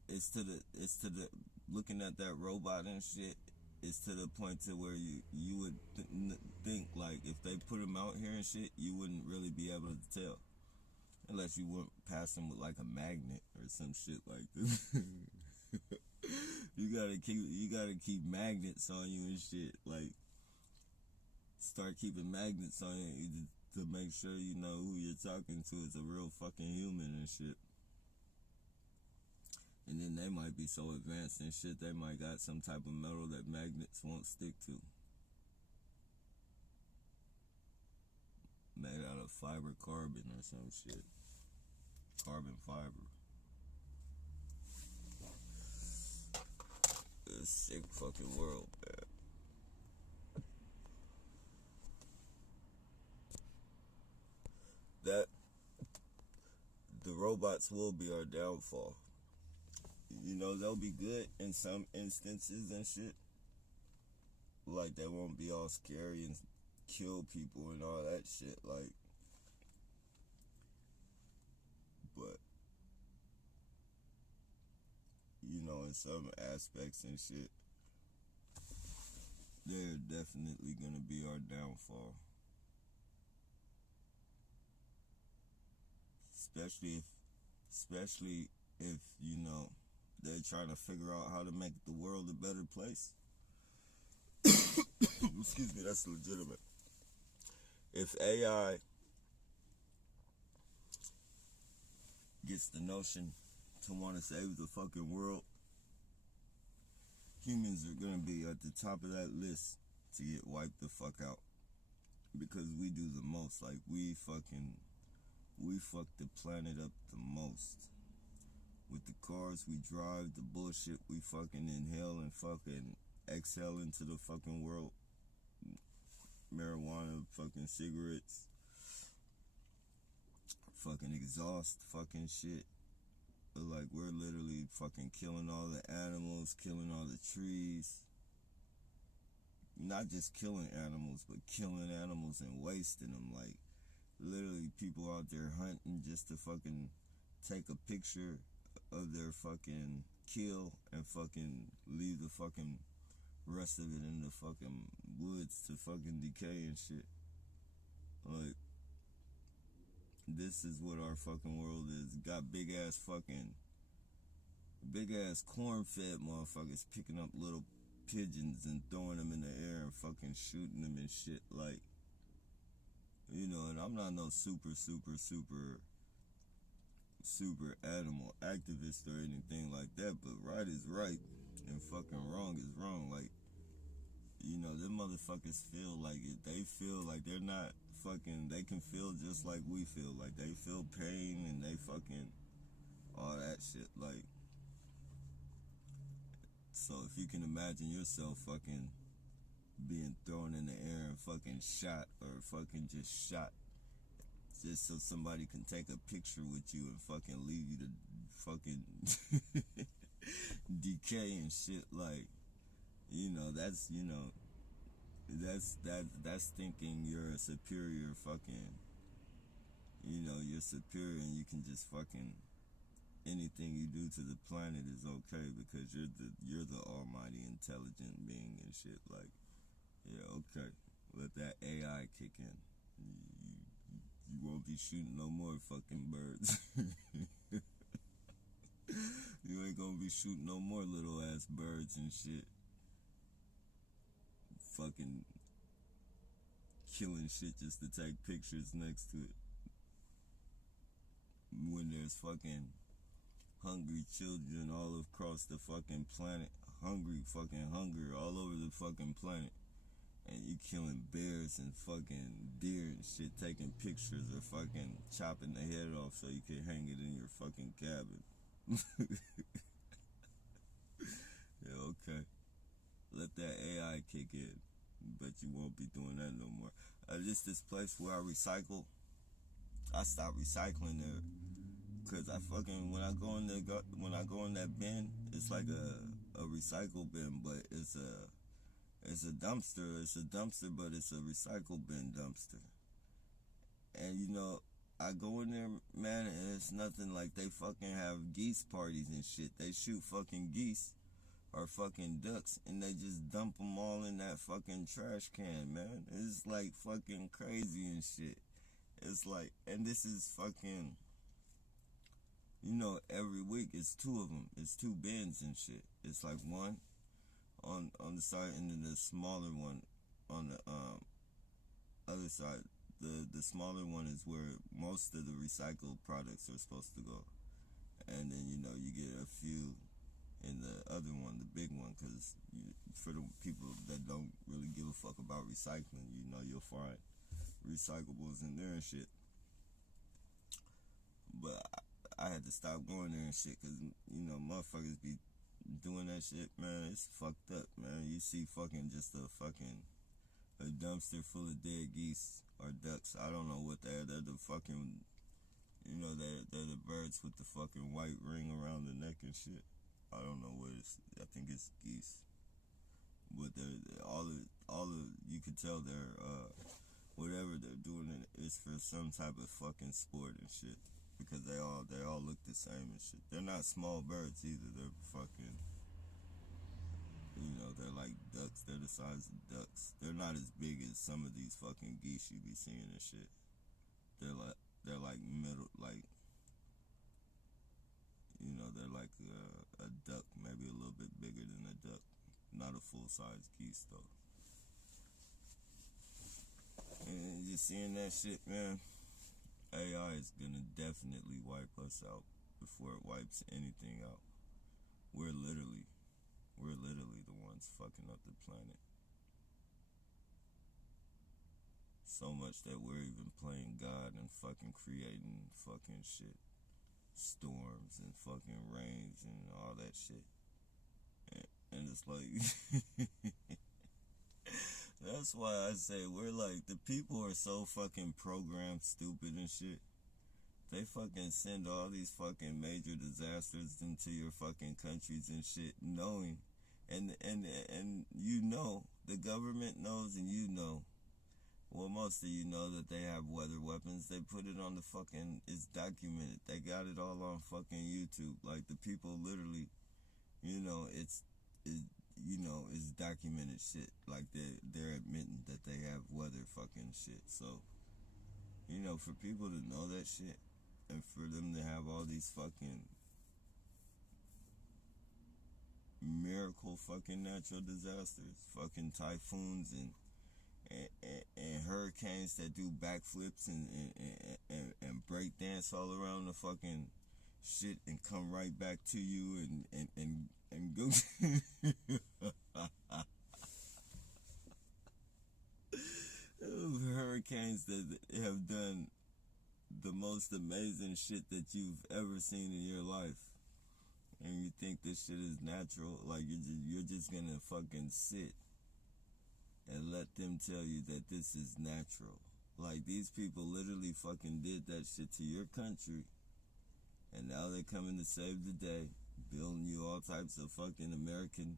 it's to the looking at that robot and shit. It's to the point to where you would think like if they put him out here and shit, you wouldn't really be able to tell unless you went past him with like a magnet or some shit like this. You gotta keep magnets on you and shit. Like start keeping magnets on you to make sure you know who you're talking to is a real fucking human and shit. And then they might be so advanced and shit, they might got some type of metal that magnets won't stick to. Made out of fiber carbon or some shit. Carbon fiber. It's a sick fucking world, man. That the robots will be our downfall. They'll be good in some instances and shit. Like, they won't be all scary and kill people and all that shit. Like, but, in some aspects and shit, they're definitely gonna be our downfall. Especially if they're trying to figure out how to make the world a better place. Excuse me, that's legitimate. If AI gets the notion to want to save the fucking world, humans are gonna be at the top of that list to get wiped the fuck out. Because we do the most. Like, we fuck the planet up the most. With the cars we drive, the bullshit we fucking inhale and fucking exhale into the fucking world. Marijuana, fucking cigarettes, fucking exhaust, fucking shit. Like, we're literally fucking killing all the animals, killing all the trees. Not just killing animals, but killing animals and wasting them. Like, literally people out there hunting just to fucking take a picture of their fucking kill and fucking leave the fucking rest of it in the fucking woods to fucking decay and shit. Like, this is what our fucking world is. Got big ass corn-fed motherfuckers picking up little pigeons and throwing them in the air and fucking shooting them and shit. Like, you know, and I'm not no super animal activist or anything like that, but right is right and fucking wrong is wrong. Like, you know, them motherfuckers feel like it. They feel like they're not fucking, they can feel just like we feel. Like, they feel pain and they fucking all that shit. Like, so if you can imagine yourself fucking being thrown in the air and fucking shot, or fucking just shot just so somebody can take a picture with you and fucking leave you to fucking decay and shit, like, you know, that's, you know, that's thinking you're a superior fucking, you know, you're superior and you can just fucking, anything you do to the planet is okay because you're the almighty intelligent being and shit. Like, yeah, okay, let that AI kick in. You won't be shooting no more fucking birds. You ain't gonna be shooting no more little ass birds and shit. Fucking killing shit just to take pictures next to it. When there's fucking hungry children all across the fucking planet, fucking hunger all over the fucking planet, and you killing bears and fucking deer and shit, taking pictures or fucking chopping the head off so you can hang it in your fucking cabin. Yeah, okay. Let that AI kick in, but you won't be doing that no more. Just this place where I recycle, I stopped recycling there. Cause I fucking, when I go in that bin, it's like a recycle bin, but it's a dumpster. It's a dumpster, but it's a recycle bin dumpster. And you know, I go in there, man, and it's nothing. Like, they fucking have geese parties and shit. They shoot fucking geese or fucking ducks, and they just dump them all in that fucking trash can, man. It's like fucking crazy and shit. It's like, and this is fucking, you know, every week it's two of them. It's two bins and shit. It's like one on the side, and then the smaller one on the other side. The smaller one is where most of the recycled products are supposed to go, and then, you know, you get a few in the other one, the big one, because for the people that don't really give a fuck about recycling, you know, you'll find recyclables in there and shit. But I had to stop going there and shit, because, you know, motherfuckers be doing that shit, man. It's fucked up, man. You see fucking just a dumpster full of dead geese or ducks. I don't know what they're the fucking, you know, they're the birds with the fucking white ring around the neck and shit. I don't know what it's, I think it's geese. But they're all of you can tell they're whatever they're doing is for some type of fucking sport and shit. Because they all look the same and shit. They're not small birds either. They're fucking, you know, they're like ducks. They're the size of ducks. They're not as big as some of these fucking geese you be seeing and shit. They're like middle, like, you know, they're like a duck, maybe a little bit bigger than a duck. Not a full-size geese, though. And just seeing that shit, man, AI is gonna definitely wipe us out before it wipes anything out. We're literally the ones fucking up the planet. So much that we're even playing God and fucking creating fucking shit. Storms and fucking rains and all that shit. And it's like, that's why I say we're like, the people are so fucking programmed stupid and shit. They fucking send all these fucking major disasters into your fucking countries and shit, knowing, and you know, the government knows and you know, well, most of you know that they have weather weapons. They put it on the fucking, it's documented. They got it all on fucking YouTube. Like, the people literally, you know, it's documented shit. Like, they're admitting that they have weather fucking shit. So, you know, for people to know that shit, and for them to have all these fucking miracle fucking natural disasters, fucking typhoons and hurricanes that do backflips and break dance all around the fucking shit and come right back to you and go hurricanes that have done the most amazing shit that you've ever seen in your life, and you think this shit is natural. Like, you're just gonna fucking sit and let them tell you that this is natural. Like, these people literally fucking did that shit to your country, and now they're coming to save the day, building you all types of fucking American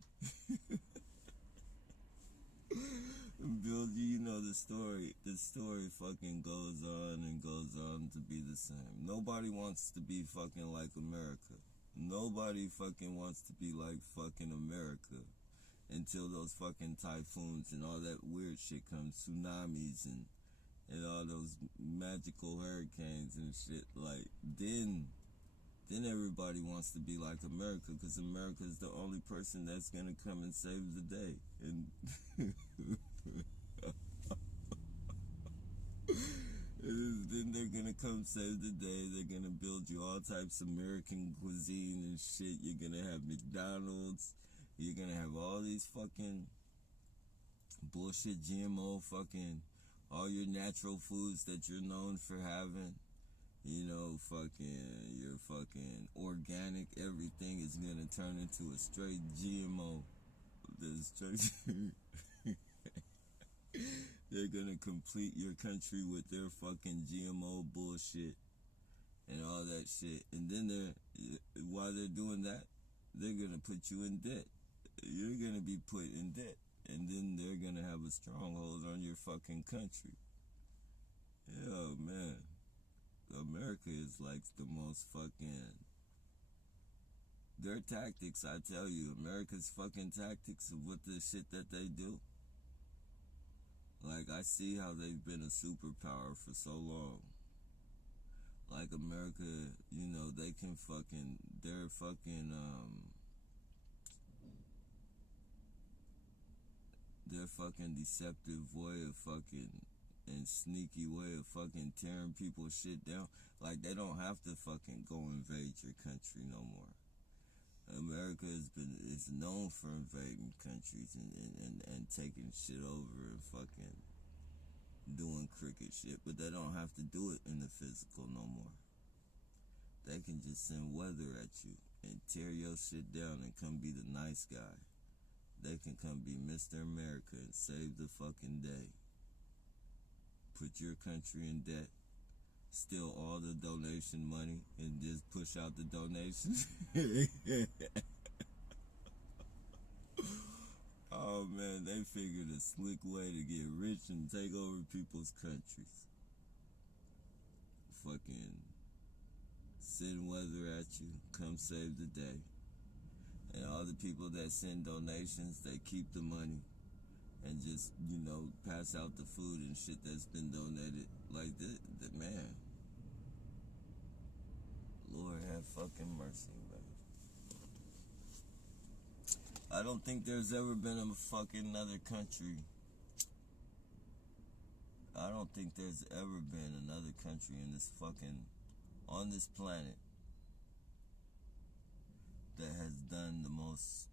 build you, you know, the story fucking goes on to be the same. Nobody wants to be fucking like America. Nobody fucking wants to be like fucking America until those fucking typhoons and all that weird shit comes, tsunamis and all those magical hurricanes and shit. Like, then everybody wants to be like America, because America is the only person that's gonna come and save the day. And then they're gonna come save the day. They're gonna build you all types of American cuisine and shit. You're gonna have McDonald's. You're gonna have all these fucking bullshit GMO fucking, all your natural foods that you're known for having. You know, fucking, your fucking organic everything is gonna turn into a straight GMO. They're gonna complete your country with their fucking GMO bullshit and all that shit. And then while they're doing that, they're gonna put you in debt. You're gonna be put in debt. And then they're gonna have a stronghold on your fucking country. Yeah, man. America is like the most fucking, their tactics, I tell you, America's fucking tactics of what the shit that they do. Like, I see how they've been a superpower for so long. Like, America, you know, they can fucking, their fucking deceptive way of fucking, and sneaky way of fucking tearing people's shit down. Like, they don't have to fucking go invade your country no more. America is known for invading countries and taking shit over and fucking doing crooked shit, but they don't have to do it in the physical no more. They can just send weather at you and tear your shit down and come be the nice guy. They can come be Mr. America and save the fucking day. Put your country in debt, steal all the donation money, and just push out the donations. Oh man, they figured a slick way to get rich and take over people's countries. Fucking send weather at you, come save the day. And all the people that send donations, they keep the money and just, you know, pass out the food and shit that's been donated. Like, man. Lord have fucking mercy, man. I don't think there's ever been a fucking other country. I don't think there's ever been another country in this fucking, on this planet that has done the most,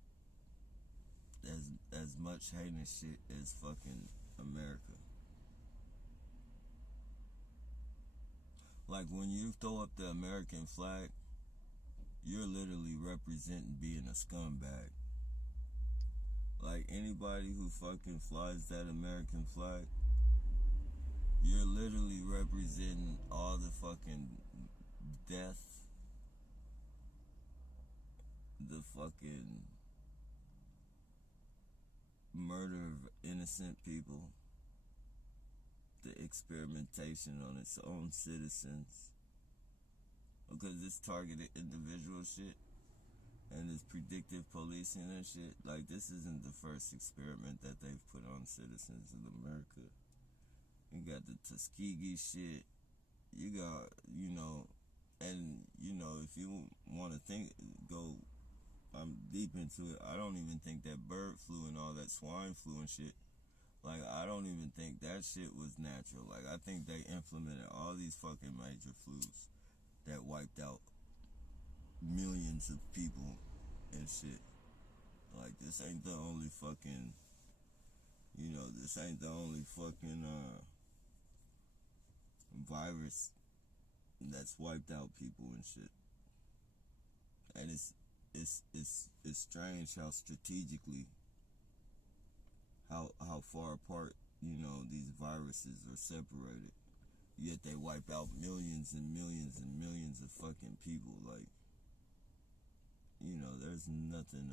as much heinous shit as fucking America. Like, when you throw up the American flag, you're literally representing being a scumbag. Like, anybody who fucking flies that American flag, you're literally representing all the fucking death, the fucking murder of innocent people, the experimentation on its own citizens, because it's targeted individual shit and it's predictive policing and shit. Like, this isn't the first experiment that they've put on citizens in America. You got the Tuskegee shit. You got, and, if you want to go, I'm deep into it. I don't even think that bird flu and all that swine flu and shit, like, I don't even think that shit was natural. Like, I think they implemented all these fucking major flus that wiped out millions of people and shit. Like, this ain't the only fucking, this ain't the only fucking, virus that's wiped out people and shit. And it's strange how strategically, how far apart, these viruses are separated. Yet they wipe out millions and millions and millions of fucking people. Like, there's nothing,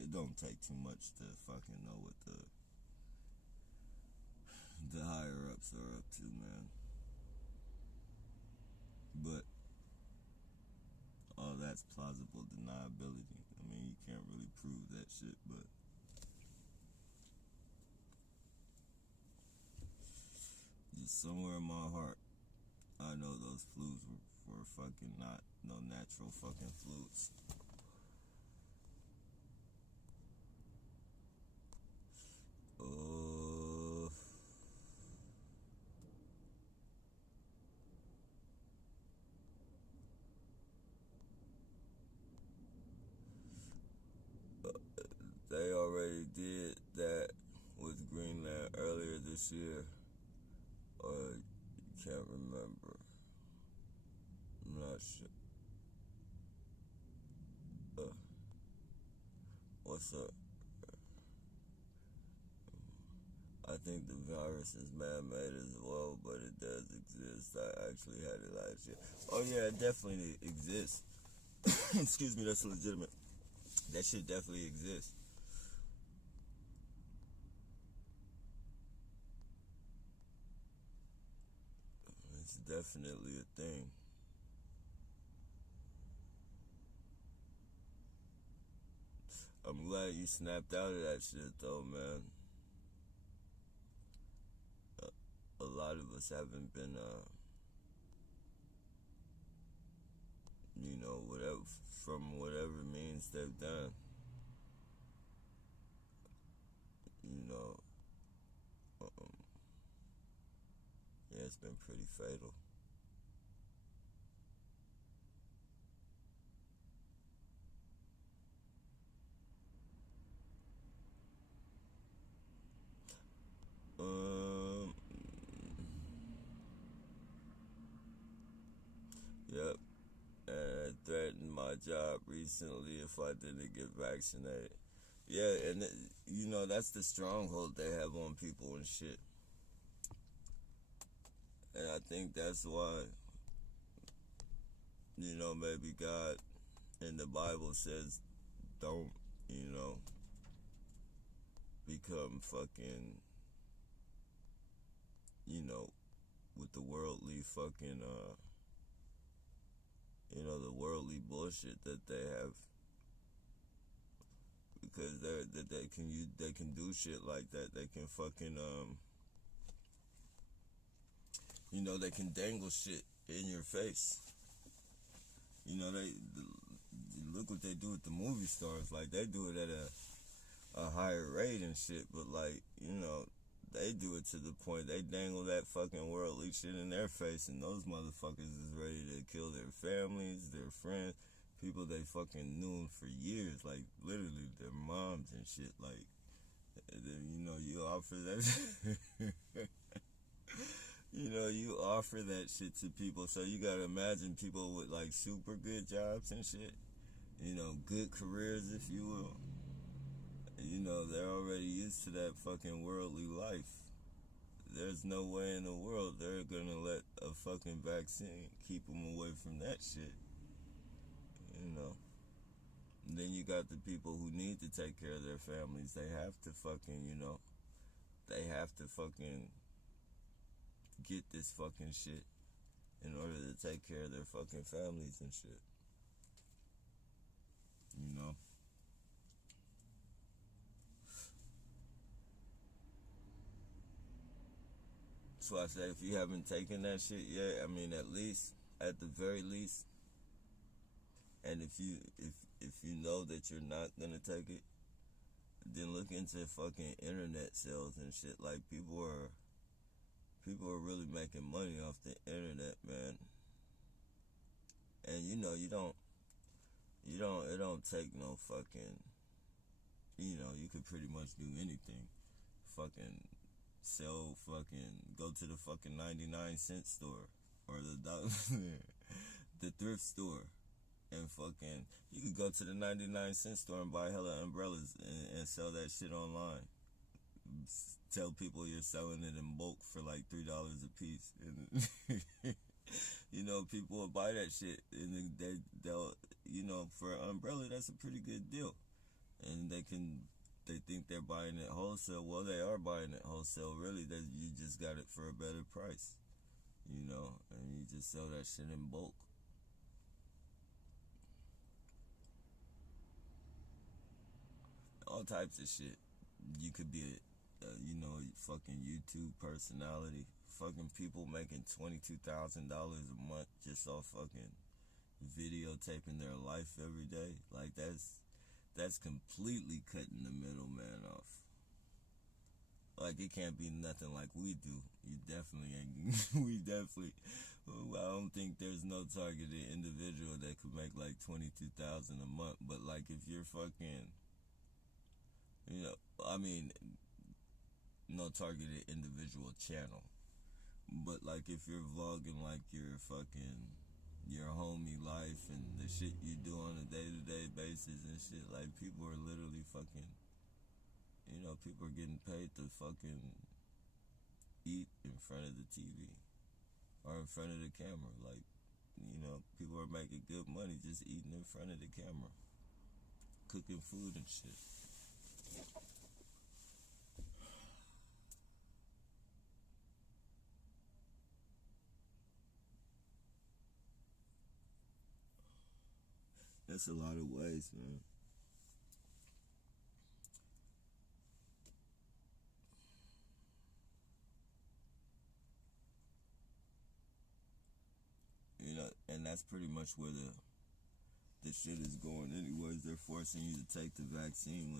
it don't take too much to fucking know what the higher ups are up to, man. But all that's plausible deniability. I mean, you can't really prove that shit, but just somewhere in my heart, I know those flus were fucking not no natural fucking flus. They already did that with Greenland earlier this year, or you can't remember. I'm not sure. What's up? I think the virus is man-made as well, but it does exist. I actually had it last year. Oh yeah, it definitely exists. Excuse me, that's legitimate. That shit definitely exists. It's definitely a thing. I'm glad you snapped out of that shit though, man. A lot of us haven't been, whatever means they've done. Yeah, it's been pretty fatal. Yep. And it threatened my job recently if I didn't get vaccinated. Yeah, and that's the stronghold they have on people and shit. And I think that's why, maybe God in the Bible says don't, become fucking, with the worldly fucking, the worldly bullshit that they have, because they can do shit like that. They can fucking they can dangle shit in your face. They look what they do with the movie stars. Like, they do it at a higher rate and shit, but like, you know, they do it to the point they dangle that fucking worldly shit in their face, and those motherfuckers is ready to kill their families, their friends, people they fucking knew for years, like literally their moms and shit. Like, you know, you offer that you know, you offer that shit to people, so you gotta imagine people with like super good jobs and shit, you know, good careers, if you will. You know, they're already used to that fucking worldly life. There's no way in the world they're gonna let a fucking vaccine keep them away from that shit. You know. And then you got the people who need to take care of their families. They have to fucking, you know, they have to fucking get this fucking shit in order to take care of their fucking families and shit. You know. So I say, if you haven't taken that shit yet, I mean, at the very least, and if you know that you're not gonna take it, then look into fucking internet sales and shit. Like, people are really making money off the internet, man. And you know, it don't take no fucking, you know, you could pretty much do anything. Fucking go to the fucking 99-cent store or the thrift store, and fucking, you could go to the 99-cent store and buy hella umbrellas and sell that shit online. Tell people you're selling it in bulk for like $3 a piece, and you know, people will buy that shit, and they'll, you know, for an umbrella, that's a pretty good deal, and they think they're buying it wholesale. Well, they are buying it wholesale. Really, that you just got it for a better price, you know, and you just sell that shit in bulk. All types of shit. You could be you know, fucking YouTube personality. Fucking people making $22,000 a month just off fucking videotaping their life every day. Like, that's completely cutting the middleman off. Like, it can't be nothing like we do. You definitely ain't. I don't think there's no targeted individual that could make like $22,000 a month. But like, if you're fucking, you know, I mean, no targeted individual channel. But like, if you're vlogging like your homie life and the shit you do on a day-to-day basis and shit, like, people are literally fucking, you know, people are getting paid to fucking eat in front of the TV or in front of the camera. Like, you know, people are making good money just eating in front of the camera, cooking food and shit. That's a lot of ways, man. You know, and that's pretty much where the shit is going anyways. They're forcing you to take the vaccine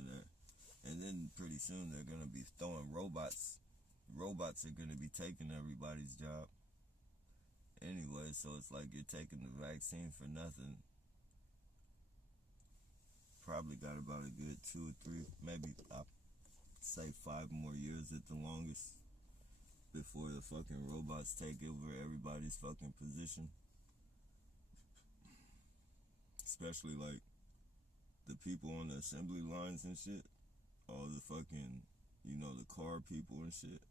and then pretty soon they're gonna be throwing robots. Robots are gonna be taking everybody's job anyway, so it's like you're taking the vaccine for nothing. Probably got about a good 2 or 3, maybe I'd say 5 more years at the longest before the fucking robots take over everybody's fucking position. Especially like the people on the assembly lines and shit. All the fucking, you know, the car people and shit.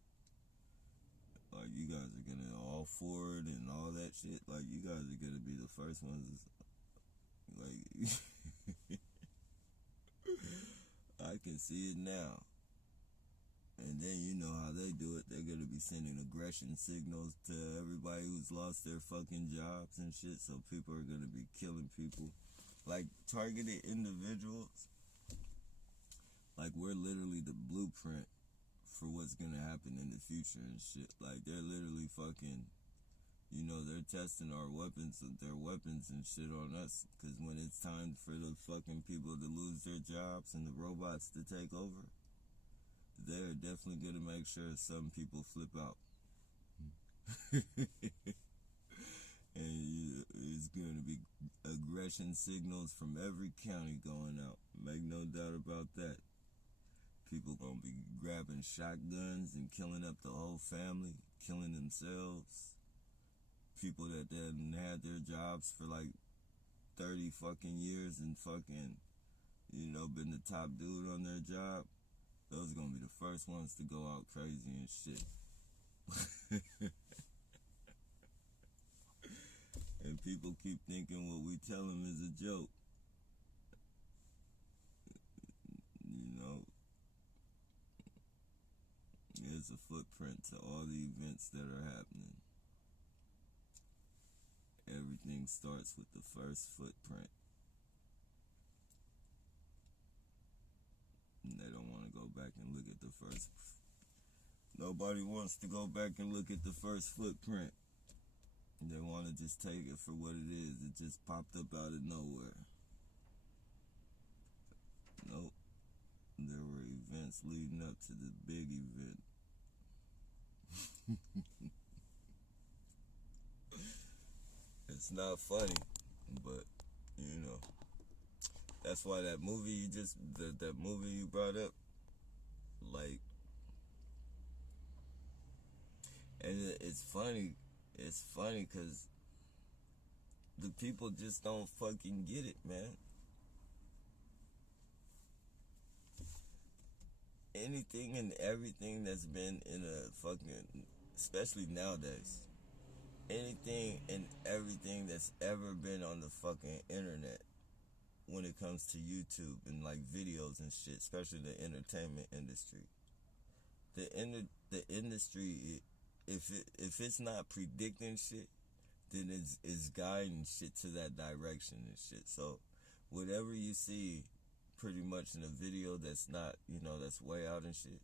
Like, you guys are gonna all Ford and all that shit. Like, you guys are gonna be the first ones. Like, I can see it now. And then you know how they do it. They're gonna be sending aggression signals to everybody who's lost their fucking jobs and shit. So people are gonna be killing people. Like, targeted individuals. Like, we're literally the blueprint for what's gonna happen in the future and shit. Like, they're literally fucking, You know, they're testing our weapons, their weapons and shit on us. Because when it's time for the fucking people to lose their jobs and the robots to take over, they're definitely going to make sure some people flip out. And it's going to be aggression signals from every county going out. Make no doubt about that. People going to be grabbing shotguns and killing up the whole family, killing themselves. People that didn't had their jobs for like 30 fucking years and fucking, you know, been the top dude on their job. Those are going to be the first ones to go out crazy and shit. And people keep thinking what we tell them is a joke. You know, there's a footprint to all the events that are happening. Everything starts with the first footprint. And they don't want to go back and look at the first. Nobody wants to go back and look at the first footprint. They want to just take it for what it is. It just popped up out of nowhere. Nope. There were events leading up to the big event. It's not funny, but, you know. That's why that movie that movie you brought up, like, and it's funny because the people just don't fucking get it, man. Anything and everything that's been in a fucking, especially nowadays, anything and everything that's ever been on the fucking internet when it comes to YouTube and like videos and shit, especially the entertainment industry. The industry, if it's not predicting shit, then it's guiding shit to that direction and shit. So whatever you see pretty much in a video that's not, you know, that's way out and shit,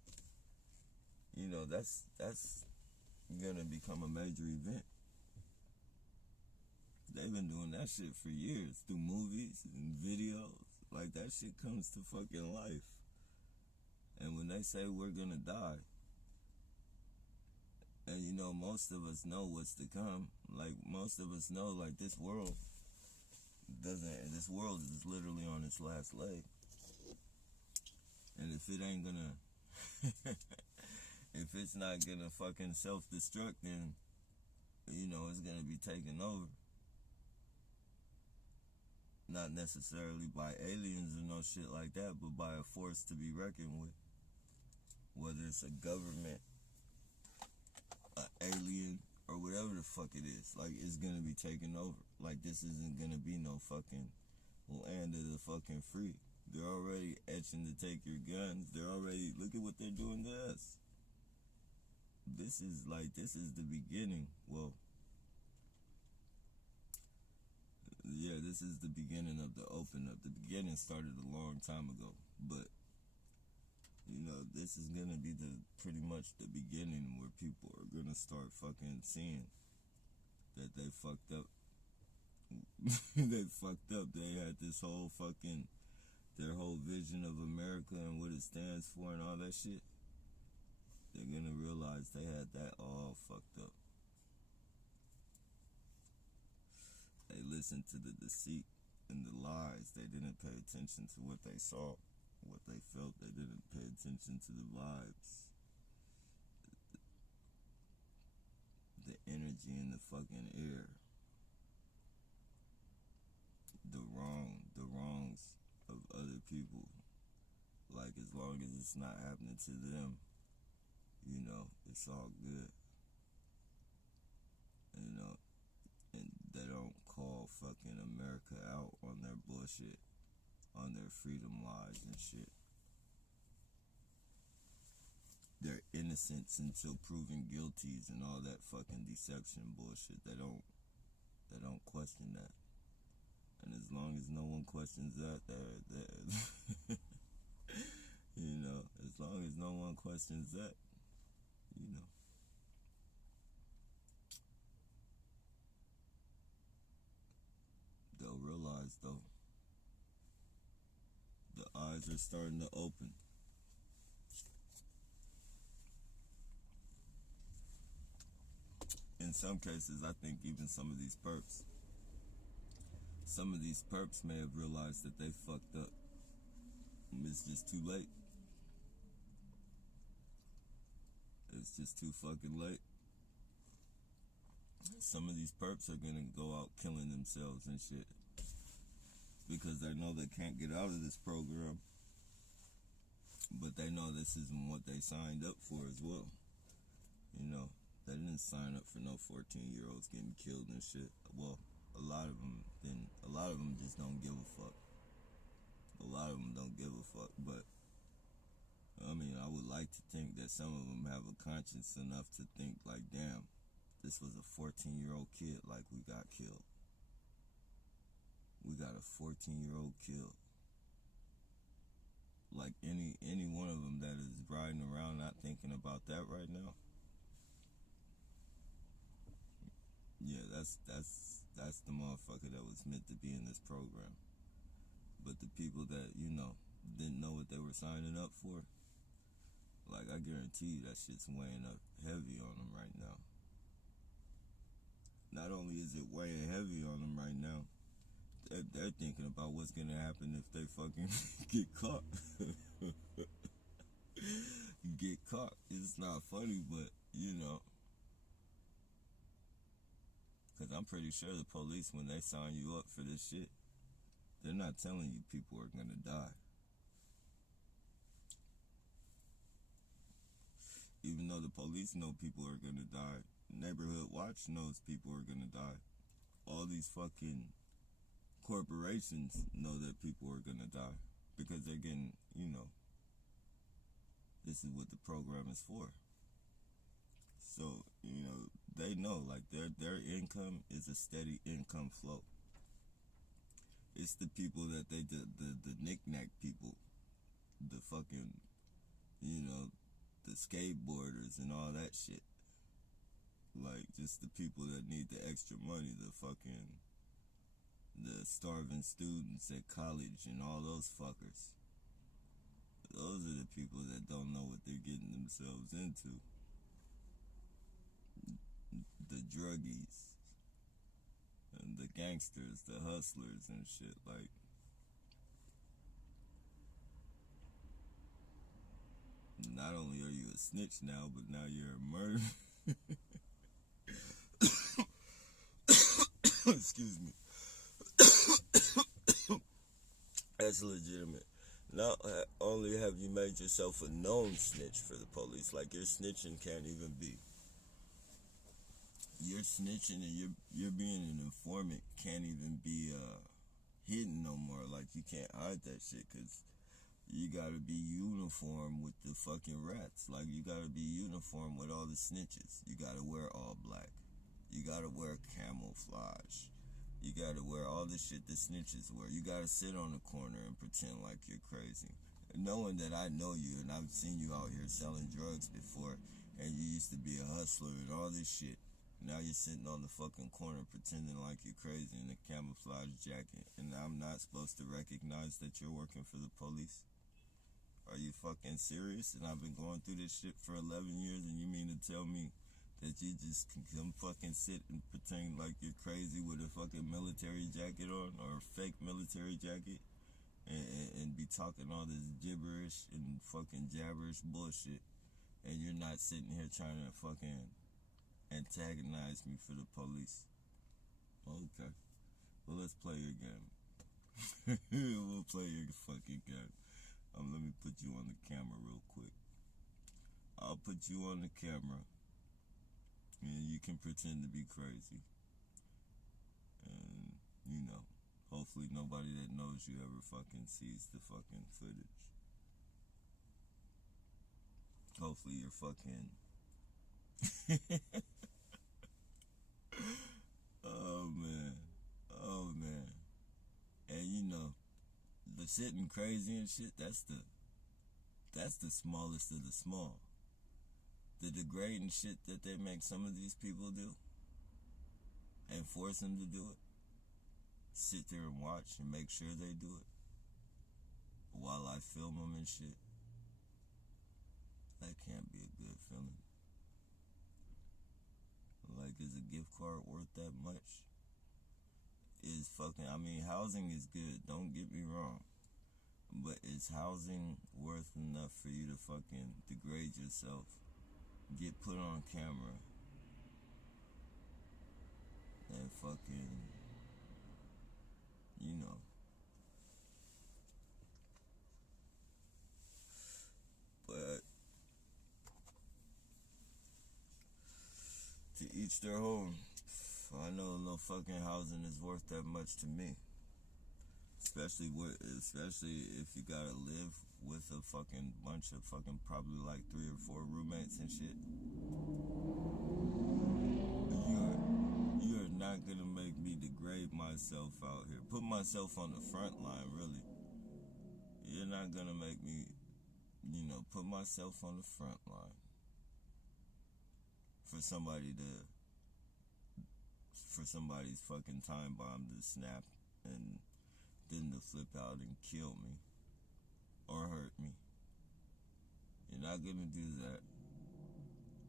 you know, that's gonna become a major event. They've been doing that shit for years through movies and videos. Like, that shit comes to fucking life. And when they say we're gonna die, and you know, most of us know what's to come. Like, most of us know, like, this world is literally on its last leg. And if it ain't gonna, if it's not gonna fucking self-destruct, then, you know, it's gonna be taken over. Not necessarily by aliens or no shit like that, but by a force to be reckoned with. Whether it's a government, an alien, or whatever the fuck it is. Like, it's gonna be taken over. Like, this isn't gonna be no fucking land of the fucking free. They're already etching to take your guns. They're already, look at what they're doing to us. This is the beginning. Well, yeah, this is the beginning of the open up. The beginning started a long time ago, but, you know, this is gonna be pretty much the beginning where people are gonna start fucking seeing that they fucked up. They fucked up. They had this whole fucking, their whole vision of America and what it stands for and all that shit. They're gonna realize they had that all fucked up. They listened to the deceit and the lies. They didn't pay attention to what they saw, what they felt. They didn't pay attention to the vibes, the energy in the fucking air, the wrongs of other people. Like, as long as it's not happening to them, you know, it's all good. You know, and they don't call fucking America out on their bullshit, on their freedom lies and shit. They're innocents until proven guilties and all that fucking deception bullshit. They don't question that. And as long as no one questions that, they're you know, as long as no one questions that, you know. eyes are starting to open. In some cases, I think even some of these perps may have realized that they fucked up. It's just too late. It's just too fucking late. Some of these perps are gonna go out killing themselves and shit because they know they can't get out of this program, but they know this isn't what they signed up for as well. You know, they didn't sign up for no 14-year-olds getting killed and shit. Well, a lot of them just don't give a fuck. A lot of them don't give a fuck, but I mean, I would like to think that some of them have a conscience enough to think like, damn, this was a 14-year-old kid like we got killed. We got a 14-year-old killed. Like any one of them that is riding around not thinking about that right now. Yeah, that's the motherfucker that was meant to be in this program. But the people that, you know, didn't know what they were signing up for, like, I guarantee you that shit's weighing up heavy on them right now. Not only is it weighing heavy on them right now, they're thinking about what's gonna happen if they fucking get caught. Get caught. It's not funny, but, you know. Because I'm pretty sure the police, when they sign you up for this shit, they're not telling you people are gonna die. Even though the police know people are gonna die, Neighborhood Watch knows people are gonna die. All these fucking corporations know that people are gonna die because they're getting, you know, this is what the program is for. So, you know, they know, like, their income is a steady income flow. It's the people that the knick-knack people, the fucking, you know, the skateboarders and all that shit. Like, just the people that need the extra money, the starving students at college and all those fuckers. Those are the people that don't know what they're getting themselves into. The druggies and the gangsters, the hustlers and shit. Like, not only are you a snitch now, but now you're a murderer. Excuse me. That's legitimate. Not only have you made yourself a known snitch for the police, like your snitching can't even be. Your snitching and you're being an informant can't even be hidden no more. Like, you can't hide that shit because you gotta be uniform with the fucking rats. Like, you gotta be uniform with all the snitches. You gotta wear all black. You gotta wear camouflage. You gotta wear all the shit the snitches wear. You gotta sit on the corner and pretend like you're crazy. Knowing that I know you and I've seen you out here selling drugs before and you used to be a hustler and all this shit. Now you're sitting on the fucking corner pretending like you're crazy in a camouflage jacket and I'm not supposed to recognize that you're working for the police? Are you fucking serious? And I've been going through this shit for 11 years and you mean to tell me that you just can come fucking sit and pretend like you're crazy with a fucking military jacket on or a fake military jacket and be talking all this gibberish and fucking jabberish bullshit and you're not sitting here trying to fucking antagonize me for the police? Okay. Well, let's play your game. We'll play your fucking game. Let me put you on the camera real quick. I'll put you on the camera. And you can pretend to be crazy. And, you know, hopefully nobody that knows you ever fucking sees the fucking footage. Hopefully you're fucking... Oh, man. Oh, man. And, you know, the sitting crazy and shit, that's the smallest of the small. The degrading shit that they make some of these people do and force them to do it, sit there and watch and make sure they do it. while I film them and shit, that can't be a good feeling. Like, is a gift card worth that much? I mean, housing is good, don't get me wrong. But is housing worth enough for you to fucking degrade yourself? Get put on camera and fucking, you know. But to each their own. I know no fucking housing is worth that much to me. Especially if you gotta live with a fucking bunch of fucking probably like 3 or 4 roommates and shit. You're not gonna make me degrade myself out here. Put myself on the front line, really. You're not gonna make me, put myself on the front line for somebody's fucking time bomb to snap and then to flip out and kill me or hurt me. You're not gonna do that.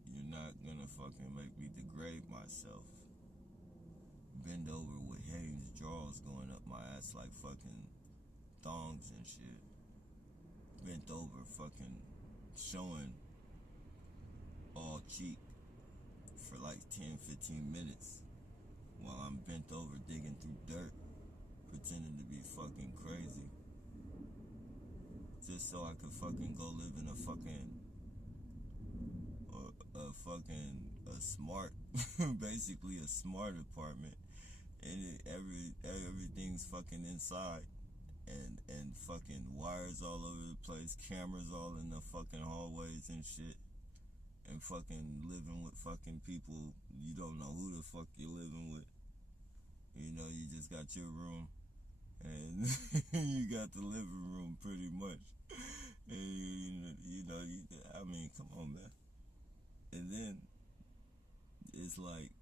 You're not gonna fucking make me degrade myself. Bend over with Hanes drawers going up my ass like fucking thongs and shit. Bent over fucking showing all cheek for like 10-15 minutes while I'm bent over digging through dirt, pretending to be fucking crazy, just so I could fucking go live in a smart, basically a smart apartment, and everything's fucking inside, and fucking wires all over the place, cameras all in the fucking hallways and shit. And fucking living with fucking people, you don't know who the fuck you're living with. You just got your room, and you got the living room pretty much. And I mean, come on, man. And then it's like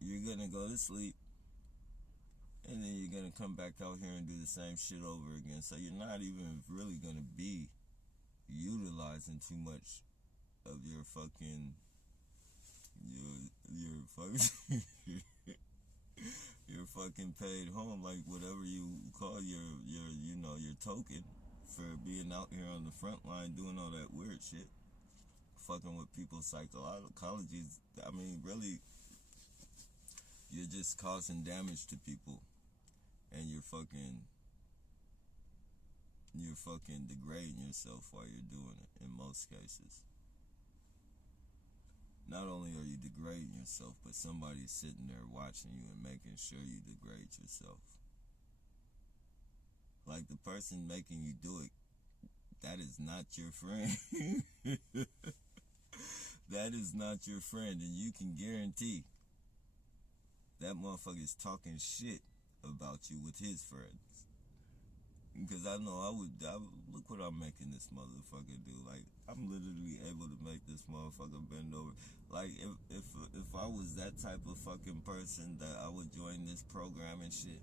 you're gonna go to sleep, and then you're gonna come back out here and do the same shit over again. So you're not even really gonna be utilizing too much of your fucking your fucking paid home, like whatever you call your token for being out here on the front line doing all that weird shit, fucking with people's psychologies. I mean, really, you're just causing damage to people, and you're fucking degrading yourself while you're doing it in most cases. Not only are you degrading yourself, but somebody's sitting there watching you and making sure you degrade yourself. Like the person making you do it, that is not your friend. That is not your friend, and you can guarantee that motherfucker is talking shit about you with his friends. Because I know I would look what I'm making this motherfucker do. Like, I'm literally able to make this motherfucker bend over. Like, if I was that type of fucking person, that I would join this program and shit.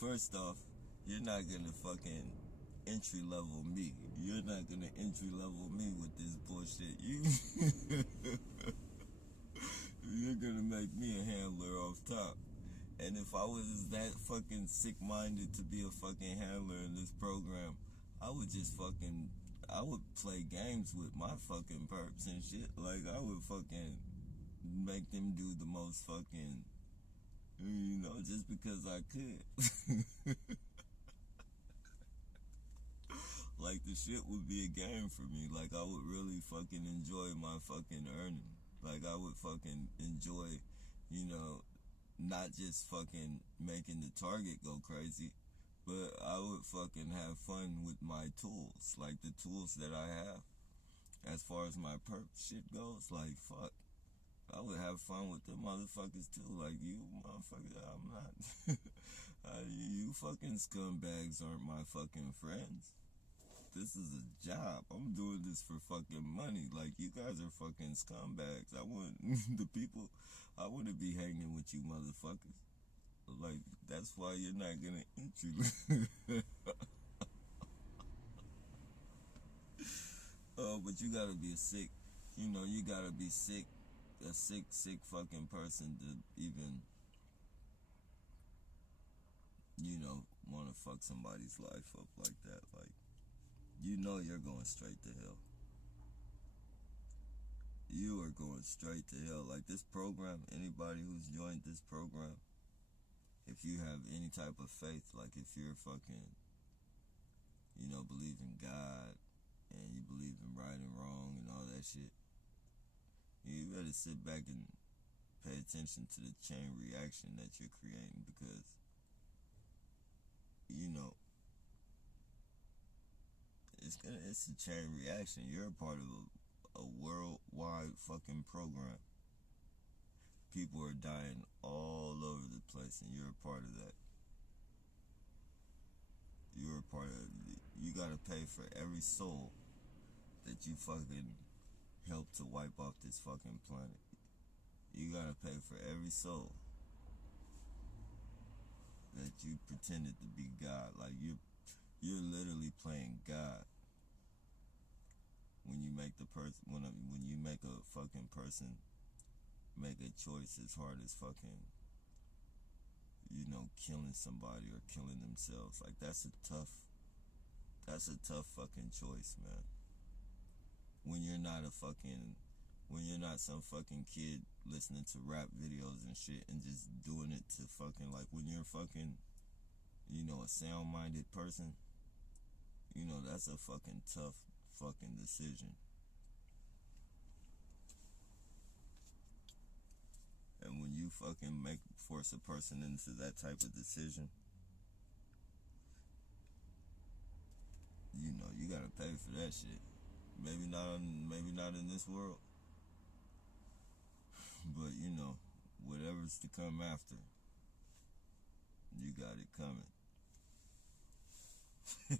First off, you're not gonna fucking entry level me. You're not gonna entry level me with this bullshit. You're gonna make me a handler off top. And if I was that fucking sick-minded to be a fucking handler in this program, I would play games with my fucking perps and shit. Like, I would fucking make them do the most fucking, just because I could. Like, the shit would be a game for me. Like, I would really fucking enjoy my fucking earning. Like, I would fucking enjoy, not just fucking making the target go crazy, but I would fucking have fun with my tools. Like, the tools that I have. As far as my perp shit goes, like, fuck. I would have fun with them motherfuckers, too. Like, you motherfuckers, I'm not. You fucking scumbags aren't my fucking friends. this is a job. I'm doing this for fucking money. Like, you guys are fucking scumbags. I wouldn't be hanging with you motherfuckers. Like, that's why you're not gonna entry. Oh, but you gotta be you gotta be a sick fucking person to even, want to fuck somebody's life up like that. Like, you're going straight to hell. You are going straight to hell. Like, this program, anybody who's joined this program, if you have any type of faith, like if you're fucking, believe in God and you believe in right and wrong and all that shit, you better sit back and pay attention to the chain reaction that you're creating, because it's a chain reaction. You're a part of a worldwide fucking program. People are dying all over the place, and you're a part of that. You're a part of it. You gotta pay for every soul that you fucking help to wipe off this fucking planet. You gotta pay for every soul that you pretended to be God. Like, you're literally playing God when you make when you make a fucking person make a choice as hard as fucking killing somebody or killing themselves. Like, that's a tough fucking choice, man. When you're not some fucking kid listening to rap videos and shit and just doing it to fucking, like, when you're fucking, a sound-minded person, that's a fucking tough fucking decision. And when you fucking force a person into that type of decision, you gotta pay for that shit. Maybe not in this world, but whatever's to come after, you got it coming.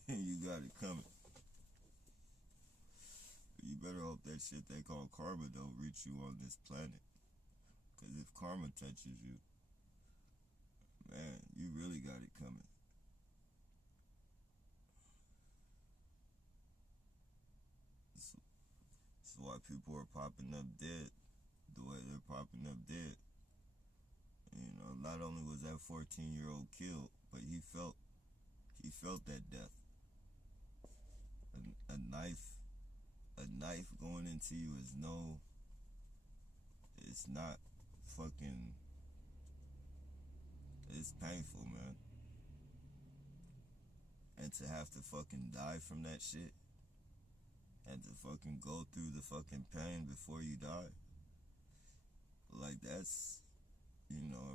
You got it coming. You better hope that shit they call karma don't reach you on this planet. Because if karma touches you, man, you really got it coming. That's why people are popping up dead the way they're popping up dead. Not only was that 14-year-old killed, but he felt that death. A knife going into you it's not fucking, it's painful, man. And to have to fucking die from that shit, and to fucking go through the fucking pain before you die, like, that's,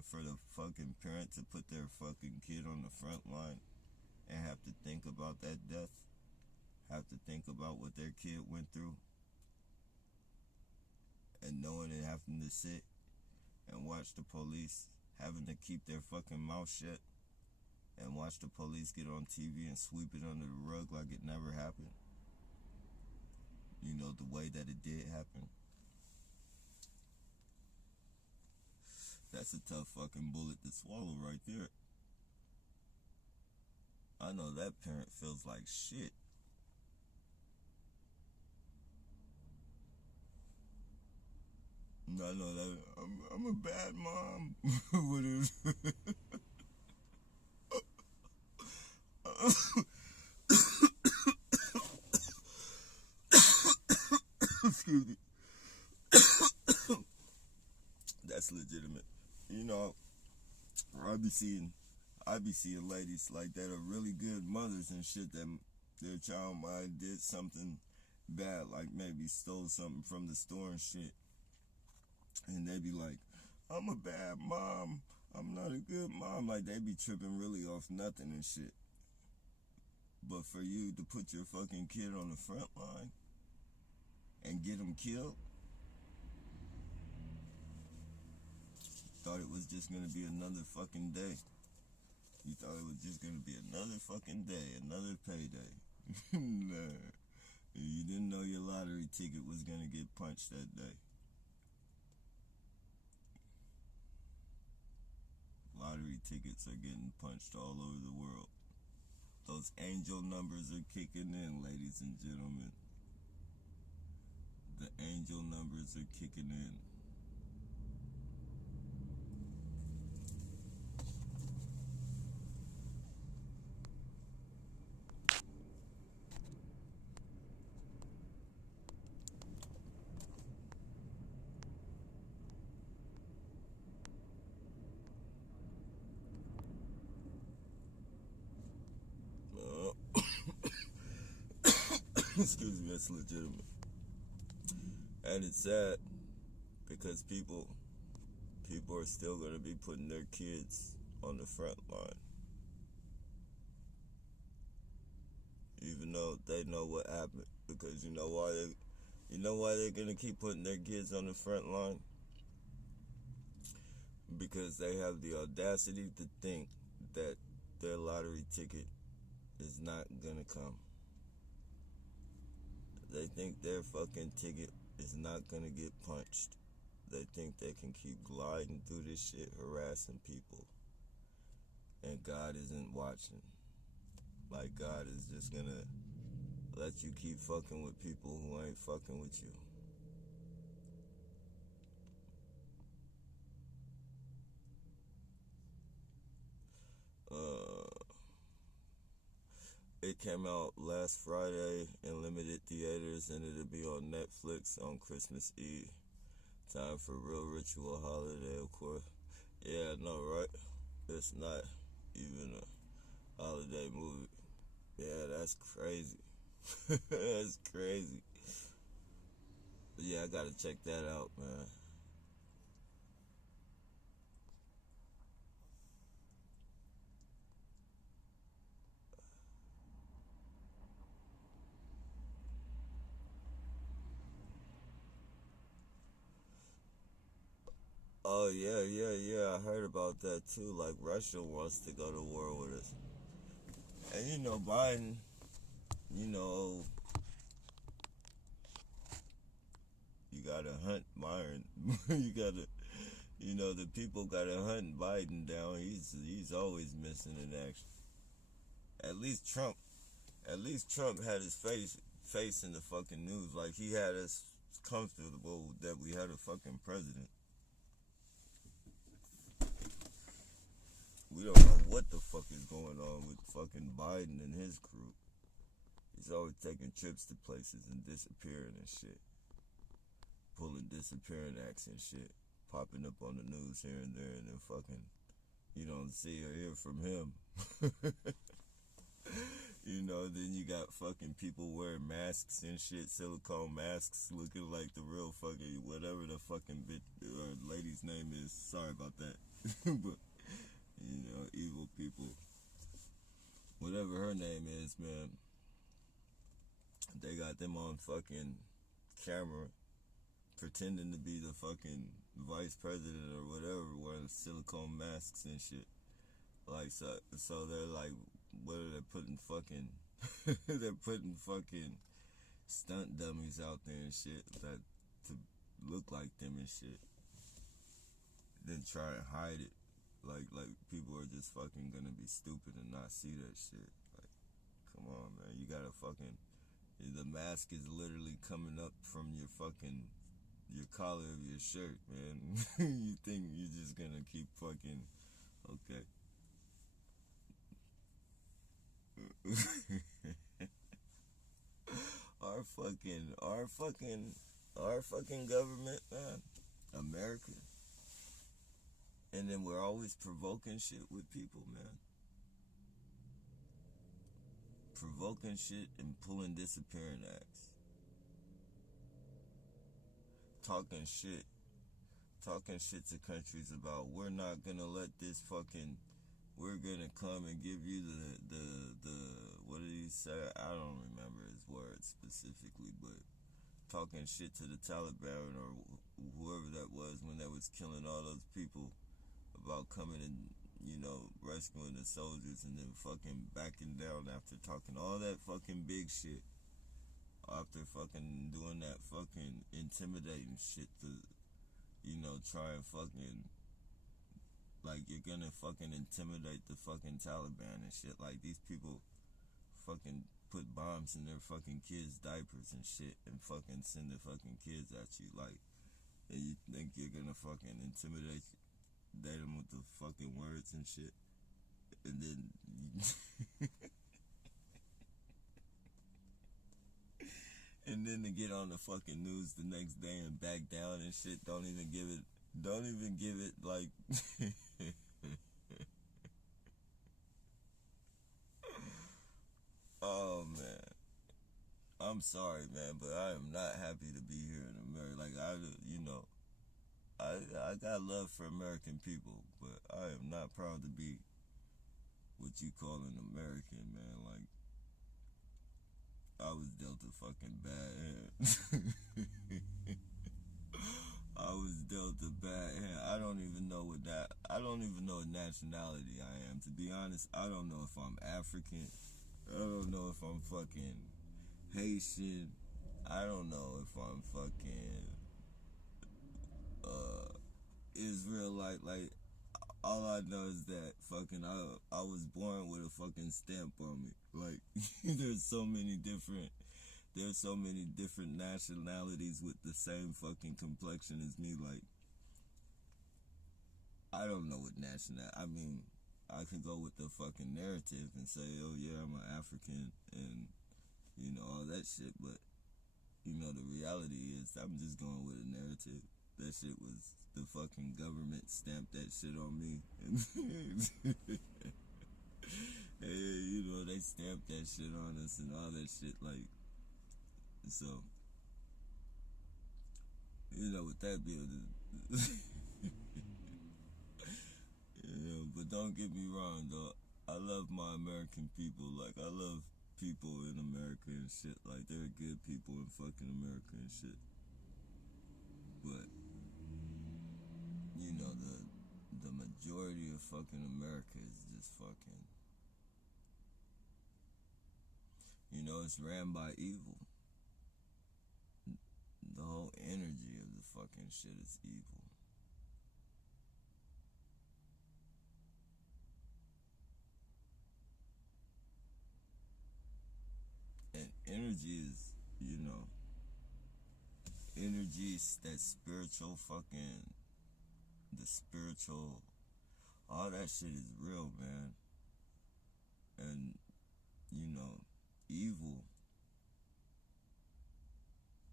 for the fucking parent to put their fucking kid on the front line and have to think about that death, have to think about what their kid went through, and knowing and having to sit and watch the police, having to keep their fucking mouth shut and watch the police get on TV and sweep it under the rug like it never happened. The way that it did happen. That's a tough fucking bullet to swallow right there. I know that parent feels like shit. I know that I'm a bad mom. What is? Excuse me. That's legitimate. I be seeing ladies like that are really good mothers and shit, that their child might have did something bad, like maybe stole something from the store and shit, and they be like, I'm a bad mom, I'm not a good mom. Like, they be tripping really off nothing and shit. But for you to put your fucking kid on the front line and get him killed, thought it was just gonna be another fucking day. You thought it was just gonna be another fucking day, another payday. Nah. You didn't know your lottery ticket was gonna get punched that day. Lottery tickets are getting punched all over the world. Those angel numbers are kicking in, ladies and gentlemen. The angel numbers are kicking in. Excuse me, that's legitimate. And it's sad because people are still going to be putting their kids on the front line. Even though they know what happened. Because you know why they're going to keep putting their kids on the front line? Because they have the audacity to think that their lottery ticket is not going to come. They think their fucking ticket is not going to get punched. They think they can keep gliding through this shit, harassing people. And God isn't watching. Like, God is just going to let you keep fucking with people who ain't fucking with you. It came out last Friday in limited theaters, and it'll be on Netflix on Christmas Eve. Time for Real Ritual Holiday, of course. Yeah, I know, right? It's not even a holiday movie. Yeah, that's crazy. That's crazy. But yeah, I gotta check that out, man. Oh, yeah. I heard about that too. Like, Russia wants to go to war with us. And you know, Biden, you know, you gotta hunt Myron. You gotta, you know, the people gotta hunt Biden down. He's always missing in action. At least Trump had his face in the fucking news. Like, he had us comfortable that we had a fucking president. We don't know what the fuck is going on with fucking Biden and his crew. He's always taking trips to places and disappearing and shit. Pulling disappearing acts and shit. Popping up on the news here and there, and then fucking, you don't see or hear from him. You know, then you got fucking people wearing masks and shit, silicone masks, looking like the real fucking, whatever the fucking bitch or lady's name is. Sorry about that. But, you know, evil people. Whatever her name is, man. They got them on fucking camera pretending to be the fucking vice president or whatever, wearing silicone masks and shit. Like, so they're like, what are they putting fucking, they're putting fucking stunt dummies out there and shit that to look like them and shit. Then try and hide it. Like people are just fucking gonna be stupid and not see that shit. Like, come on, man. You gotta fucking, the mask is literally coming up from your fucking, your collar of your shirt, man. You think you're just gonna keep fucking, okay. our fucking government, man. America. And then we're always provoking shit with people, man. Provoking shit and pulling disappearing acts. Talking shit to countries about, we're not gonna let this fucking, we're gonna come and give you the what did he say? I don't remember his words specifically, but talking shit to the Taliban or whoever that was when they was killing all those people about coming and you know, rescuing the soldiers and then fucking backing down after talking all that fucking big shit. After fucking doing that fucking intimidating shit to, you know, try and fucking, like, you're gonna fucking intimidate the fucking Taliban and shit. Like, these people fucking put bombs in their fucking kids' diapers and shit and fucking send the fucking kids at you. Like, and you think you're gonna fucking intimidate them with the fucking words and shit. And then and then to get on the fucking news the next day and back down and shit, don't even give it like oh man, I'm sorry, man, but I am not happy to be here in America. Like, I got love for American people, but I am not proud to be what you call an American, man. Like, I was dealt a fucking bad hand. I was dealt a bad hand. I don't even know what nationality I am. To be honest, I don't know if I'm African. I don't know if I'm fucking Haitian. I don't know if I'm fucking Israelite. Like, all I know is that fucking I was born with a fucking stamp on me. Like, there's so many different nationalities with the same fucking complexion as me. Like, I don't know what I mean, I could go with the fucking narrative and say, oh yeah, I'm an African and, you know, all that shit, but, you know, the reality is I'm just going with a narrative. That shit was the fucking government stamped that shit on me. And, you know, they stamped that shit on us and all that shit. Like, so, you know, with that being, you know, but don't get me wrong, though. I love my American people. Like, I love people in America and shit. Like, they're good people in fucking America and shit. But, you know, the majority of fucking America is just fucking, you know, it's ran by evil. The whole energy of the fucking shit is evil. And energy is, you know, energy is that spiritual fucking, the spiritual, all that shit is real, man. And, you know, evil,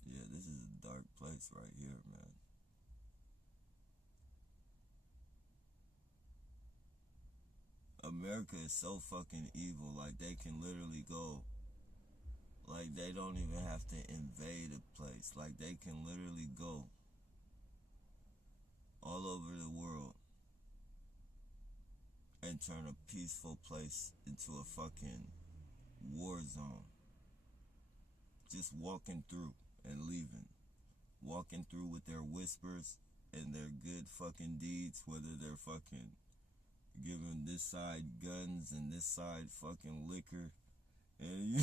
yeah, this is a dark place right here, man. America is so fucking evil, like, they can literally go, like, they don't even have to invade a place. Like, they can literally go all over the world and turn a peaceful place into a fucking war zone. Just walking through and leaving. Walking through with their whispers and their good fucking deeds, whether they're fucking giving this side guns and this side fucking liquor. And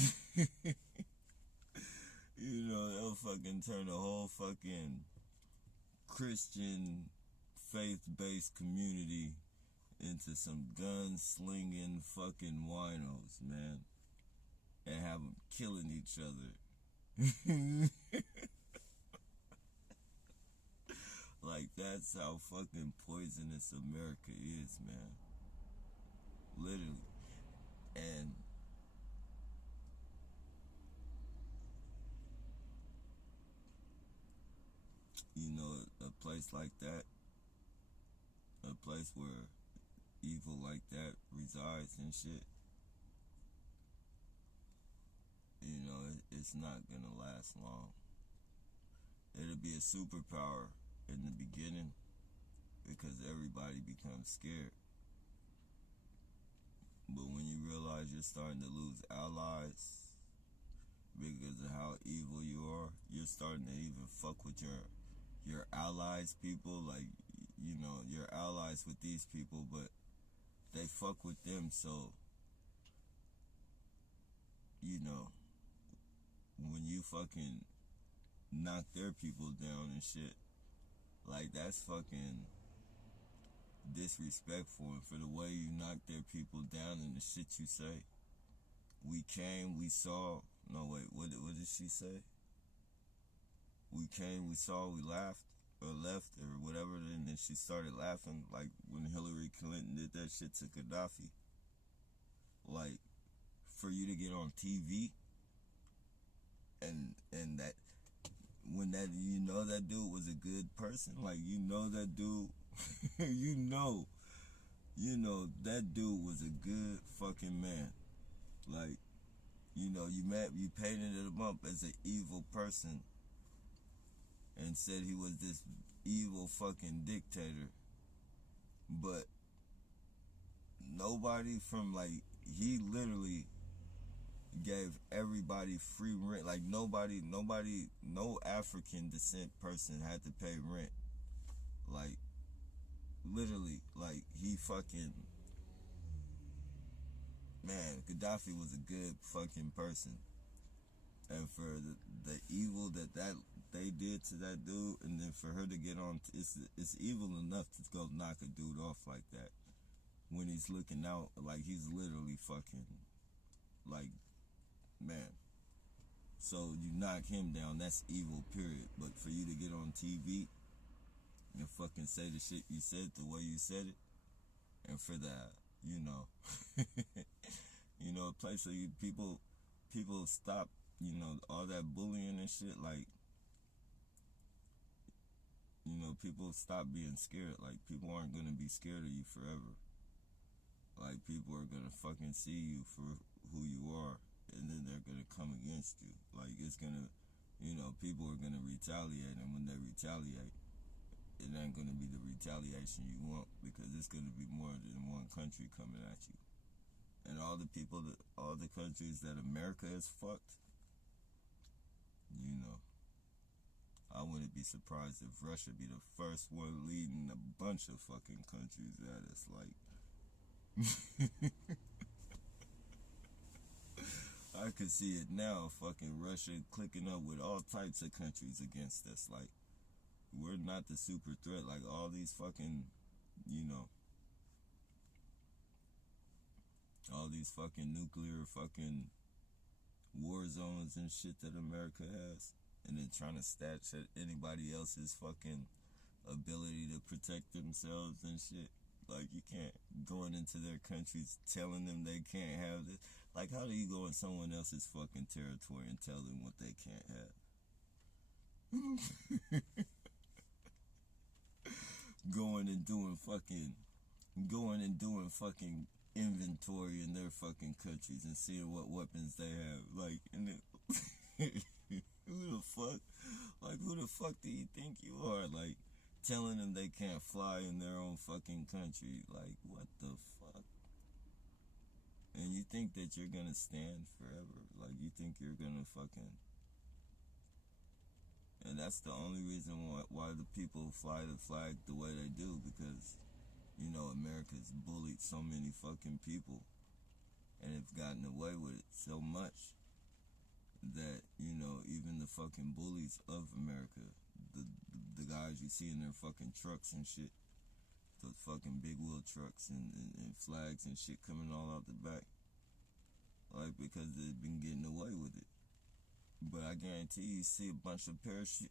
you know, they'll fucking turn a whole fucking Christian faith-based community into some gun-slinging fucking winos, man. And have them killing each other. Like, that's how fucking poisonous America is, man. Literally. And you know, a place like that, a place where evil like that resides and shit, you know, it's not gonna last long. It'll be a superpower in the beginning because everybody becomes scared. But when you realize you're starting to lose allies because of how evil you are, you're starting to even fuck with your allies people. Like, you know, you're allies with these people, but they fuck with them, so, you know, when you fucking knock their people down and shit, like, that's fucking disrespectful. And for the way you knock their people down and the shit you say, we came, we saw, no wait, what did she say? We came, we saw, we laughed, or left, or whatever, and then she started laughing, like when Hillary Clinton did that shit to Gaddafi. Like, for you to get on TV, and that, when that, you know that dude was a good person, like, you know that dude, you know, that dude was a good fucking man. Like, you know, you painted him up as an evil person and said he was this evil fucking dictator. But nobody from, like, he literally gave everybody free rent. Like, nobody, no African descent person had to pay rent. Like, literally, like, he fucking, man, Gaddafi was a good fucking person. And for the evil that they did to that dude, and then for her to get on, it's evil enough to go knock a dude off like that when he's looking out, like, he's literally fucking, like, man. So you knock him down, that's evil, period. But for you to get on TV and fucking say the shit you said the way you said it, and for that, you know, you know, a place where people stop, you know, all that bullying and shit, like, you know, people stop being scared. Like, people aren't gonna be scared of you forever. Like, people are gonna fucking see you for who you are, and then they're gonna come against you. Like, it's gonna, you know, people are gonna retaliate, and when they retaliate, it ain't gonna be the retaliation you want, because it's gonna be more than one country coming at you. And all the countries that America has fucked, you know, I wouldn't be surprised if Russia be the first one leading a bunch of fucking countries that it's like, I could see it now, fucking Russia clicking up with all types of countries against us. Like, we're not the super threat. Like, all these fucking, you know, all these fucking nuclear fucking war zones and shit that America has, and then trying to snatch at anybody else's fucking ability to protect themselves and shit. Like, you can't, going into their countries telling them they can't have this. Like, how do you go in someone else's fucking territory and tell them what they can't have? Going and doing fucking inventory in their fucking countries and seeing what weapons they have. Like, and it, who the fuck do you think you are? Like, telling them they can't fly in their own fucking country. Like, what the fuck? And you think that you're gonna stand forever? Like, you think you're gonna fucking... And that's the only reason why the people fly the flag the way they do, because, you know, America's bullied so many fucking people and have gotten away with it so much that, you know, even the fucking bullies of America, the guys you see in their fucking trucks and shit, those fucking big wheel trucks and flags and shit coming all out the back, like, because they've been getting away with it. But I guarantee you see a bunch of parachutes.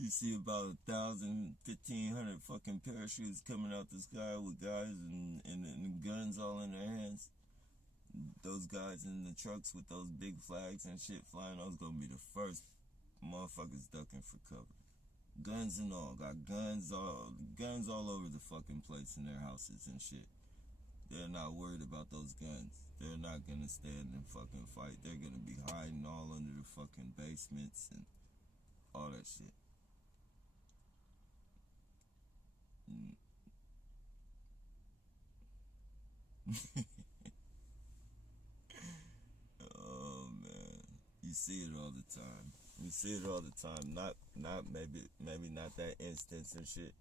You see about 1,000, 1,500 fucking parachutes coming out the sky with guys and guns all in their hands. Those guys in the trucks with those big flags and shit flying, those gonna be the first motherfuckers ducking for cover. Guns and all. Got guns all over the fucking place in their houses and shit. They're not worried about those guns. They're not gonna stand and fucking fight. They're gonna be hiding all under the fucking basements and all that shit. Oh man, you see it all the time. You see it all the time. Not maybe not that instance and shit,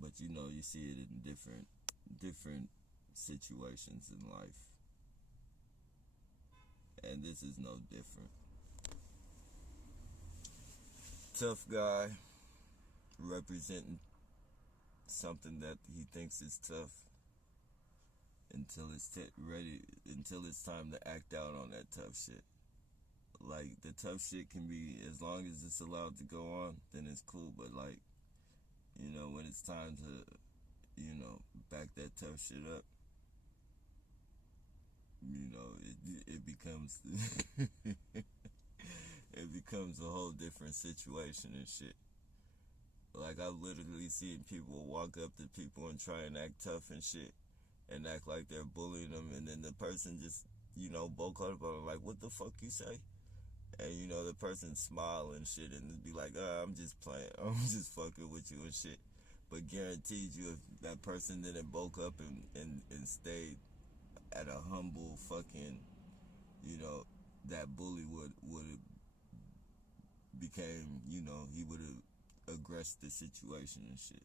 But you know, you see it in different situations in life. And this is no different. Tough guy representing something that he thinks is tough until it's until it's time to act out on that tough shit. Like, the tough shit can be, as long as it's allowed to go on, then it's cool. But like, you know, when it's time to, you know, back that tough shit up, you know, it becomes it becomes a whole different situation and shit. Like, I've literally seen people walk up to people and try and act tough and shit, and act like they're bullying them, and then the person just, you know, bulk up on them, like, what the fuck you say? And, you know, the person smile and shit and be like, I'm just playing, I'm just fucking with you and shit. But guaranteed you, if that person didn't bulk up and stayed at a humble fucking, you know, that bully would have became, you know, he would have aggressed the situation and shit.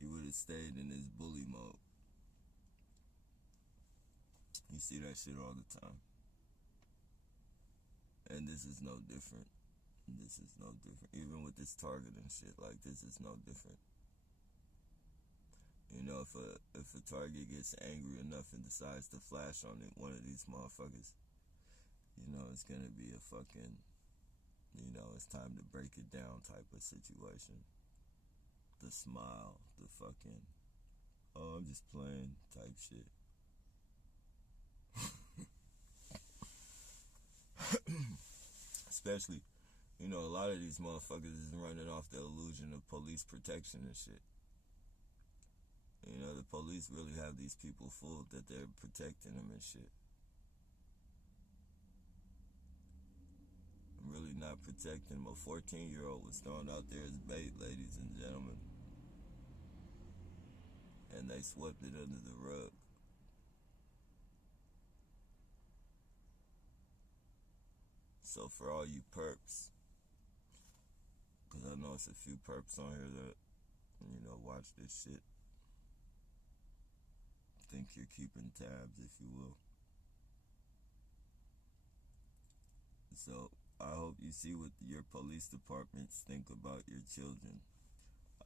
He would have stayed in his bully mode. You see that shit all the time. And this is no different. This is no different. Even with this Target and shit, like, this is no different. You know, if a Target gets angry enough and decides to flash on one of these motherfuckers, you know, it's gonna be a fucking, you know, it's time to break it down type of situation. The smile, the fucking, oh, I'm just playing type shit. Especially, you know, a lot of these motherfuckers is running off the illusion of police protection and shit. You know, the police really have these people fooled that they're protecting them and shit. I'm really not protecting them. A 14-year-old was thrown out there as bait, ladies and gentlemen. And they swept it under the rug. So for all you perps, because I know it's a few perps on here that, you know, watch this shit, think you're keeping tabs, if you will. So I hope you see what your police departments think about your children.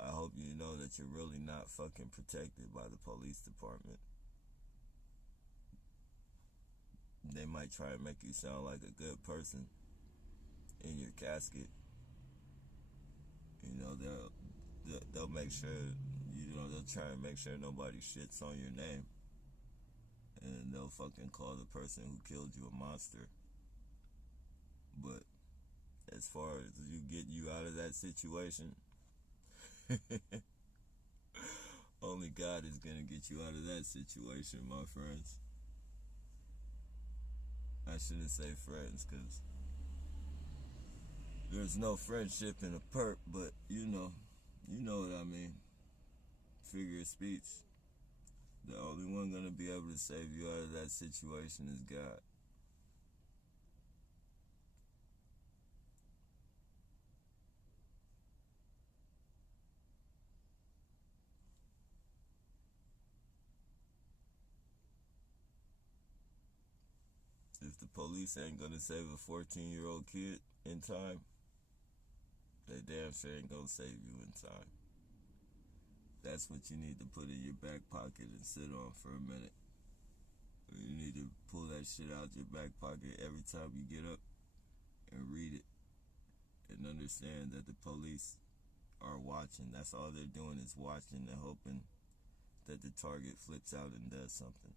I hope you know that you're really not fucking protected by the police department. They might try and make you sound like a good person in your casket. You know, they'll make sure, you know, they'll try and make sure nobody shits on your name. And they'll fucking call the person who killed you a monster. But as far as you get you out of that situation, only God is gonna get you out of that situation, my friends. I shouldn't say friends, because there's no friendship in a perp, but you know what I mean. Figure of speech. The only one gonna be able to save you out of that situation is God. If the police ain't gonna save a 14-year-old kid in time, they damn sure ain't gonna save you in time. That's what you need to put in your back pocket and sit on for a minute. You need to pull that shit out your back pocket every time you get up and read it and understand that the police are watching. That's all they're doing, is watching and hoping that the target flips out and does something.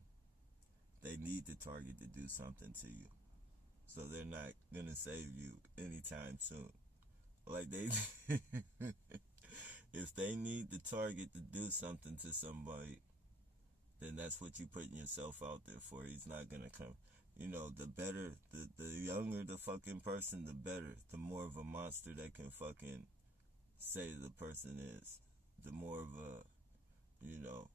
They need the target to do something to you. So they're not gonna save you anytime soon. Like, they if they need the target to do something to somebody, then that's what you putting yourself out there for. He's not gonna come. You know, the better, the younger the fucking person, the better. The more of a monster they can fucking say the person is, the more of a, you know,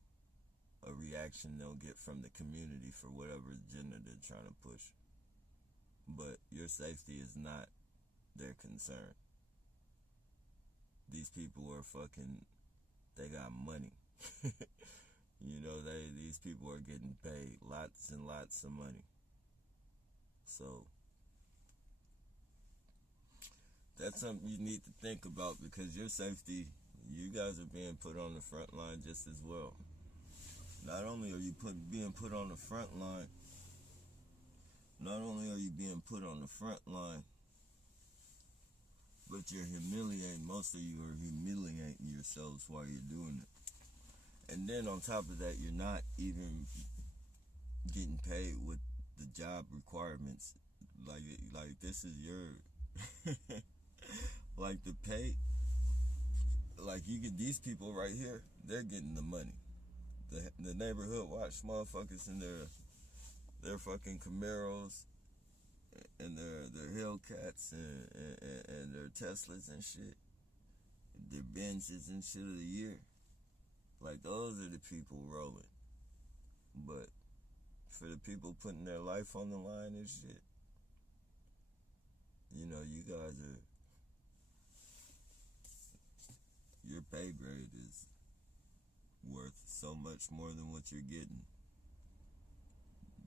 a reaction they'll get from the community for whatever agenda they're trying to push. But your safety is not their concern. These people are fucking they got money. You know, these people are getting paid lots and lots of money. So that's something you need to think about, because your safety, you guys are being put on the front line just as well. Not only are you being put on the front line, but you're humiliating, most of you are humiliating yourselves while you're doing it. And then on top of that, you're not even getting paid with the job requirements. Like this is your like the pay. Like you get these people right here, they're getting the money. The neighborhood watch motherfuckers in their fucking Camaros and their Hellcats and their Teslas and shit, their Benzes and shit of the year. Like those are the people rolling. But for the people putting their life on the line and shit, you know, you guys are, your pay grade is worth so much more than what you're getting.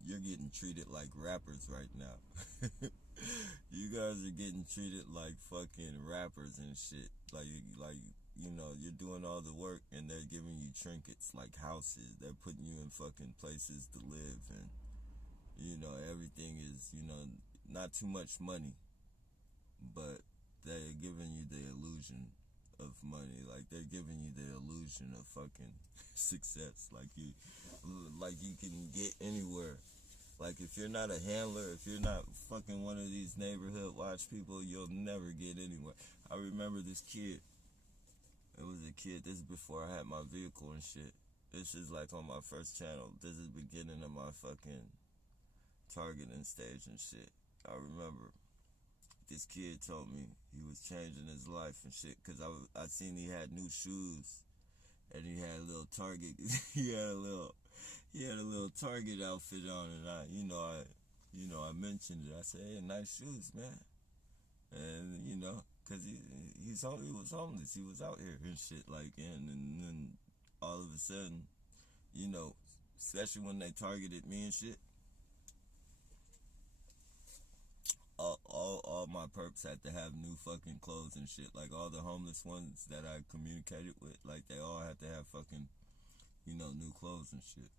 You're getting treated like rappers right now. You guys are getting treated like fucking rappers and shit. Like you know, you're doing all the work and they're giving you trinkets like houses. They're putting you in fucking places to live, and you know, everything is, you know, not too much money, but they're giving you the illusion of money. Like they're giving you the illusion of fucking success. Like you can get anywhere. Like if you're not a handler, if you're not fucking one of these neighborhood watch people, you'll never get anywhere. I remember this kid. It was a kid. This is before I had my vehicle and shit. This is like on my first channel. This is the beginning of my fucking targeting stage and shit. I remember this kid told me he was changing his life and shit, because I seen he had new shoes and he had a little Target. he had a little Target outfit on, and I mentioned it. I said, "Hey, nice shoes, man." And you know, cause he was homeless. He was out here and shit, like, and then all of a sudden, you know, especially when they targeted me and shit, all my perps had to have new fucking clothes and shit. Like all the homeless ones that I communicated with, like they all had to have fucking, you know, new clothes and shit.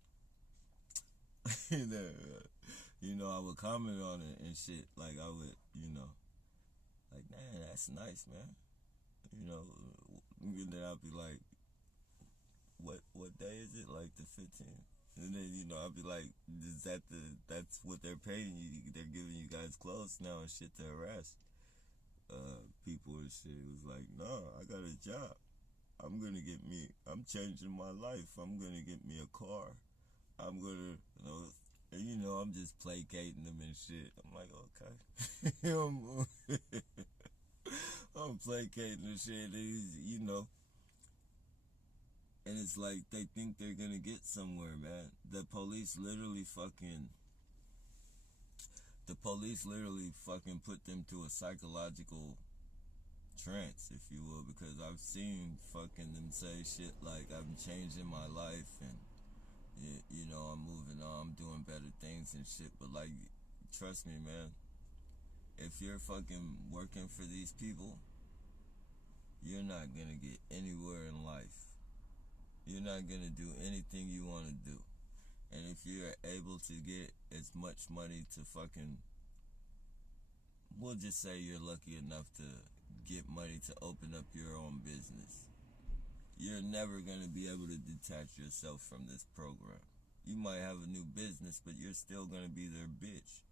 You know, I would comment on it and shit. Like I would, you know, like, man, that's nice, man. You know, and then I'd be like, what day is it? Like the 15th. And then, you know, I'd be like, that's what they're paying you? They're giving you guys clothes now and shit to harass people and shit. It was like, no, I got a job. I'm changing my life. I'm gonna get me a car. I'm gonna, you know, and you know, I'm just placating them and shit. I'm like, okay. I'm placating and shit. You know. And it's like they think they're gonna get somewhere, man. The police literally fucking put them to a psychological trance, if you will, because I've seen fucking them say shit like, I'm changing my life and, you know, I'm moving on, I'm doing better things and shit. But like, trust me, man, if you're fucking working for these people, you're not gonna get anywhere in life. You're not gonna do anything you want to do. And if you're able to get as much money to fucking, we'll just say you're lucky enough to get money to open up your own business, you're never gonna be able to detach yourself from this program. You might have a new business, but you're still gonna be their bitch.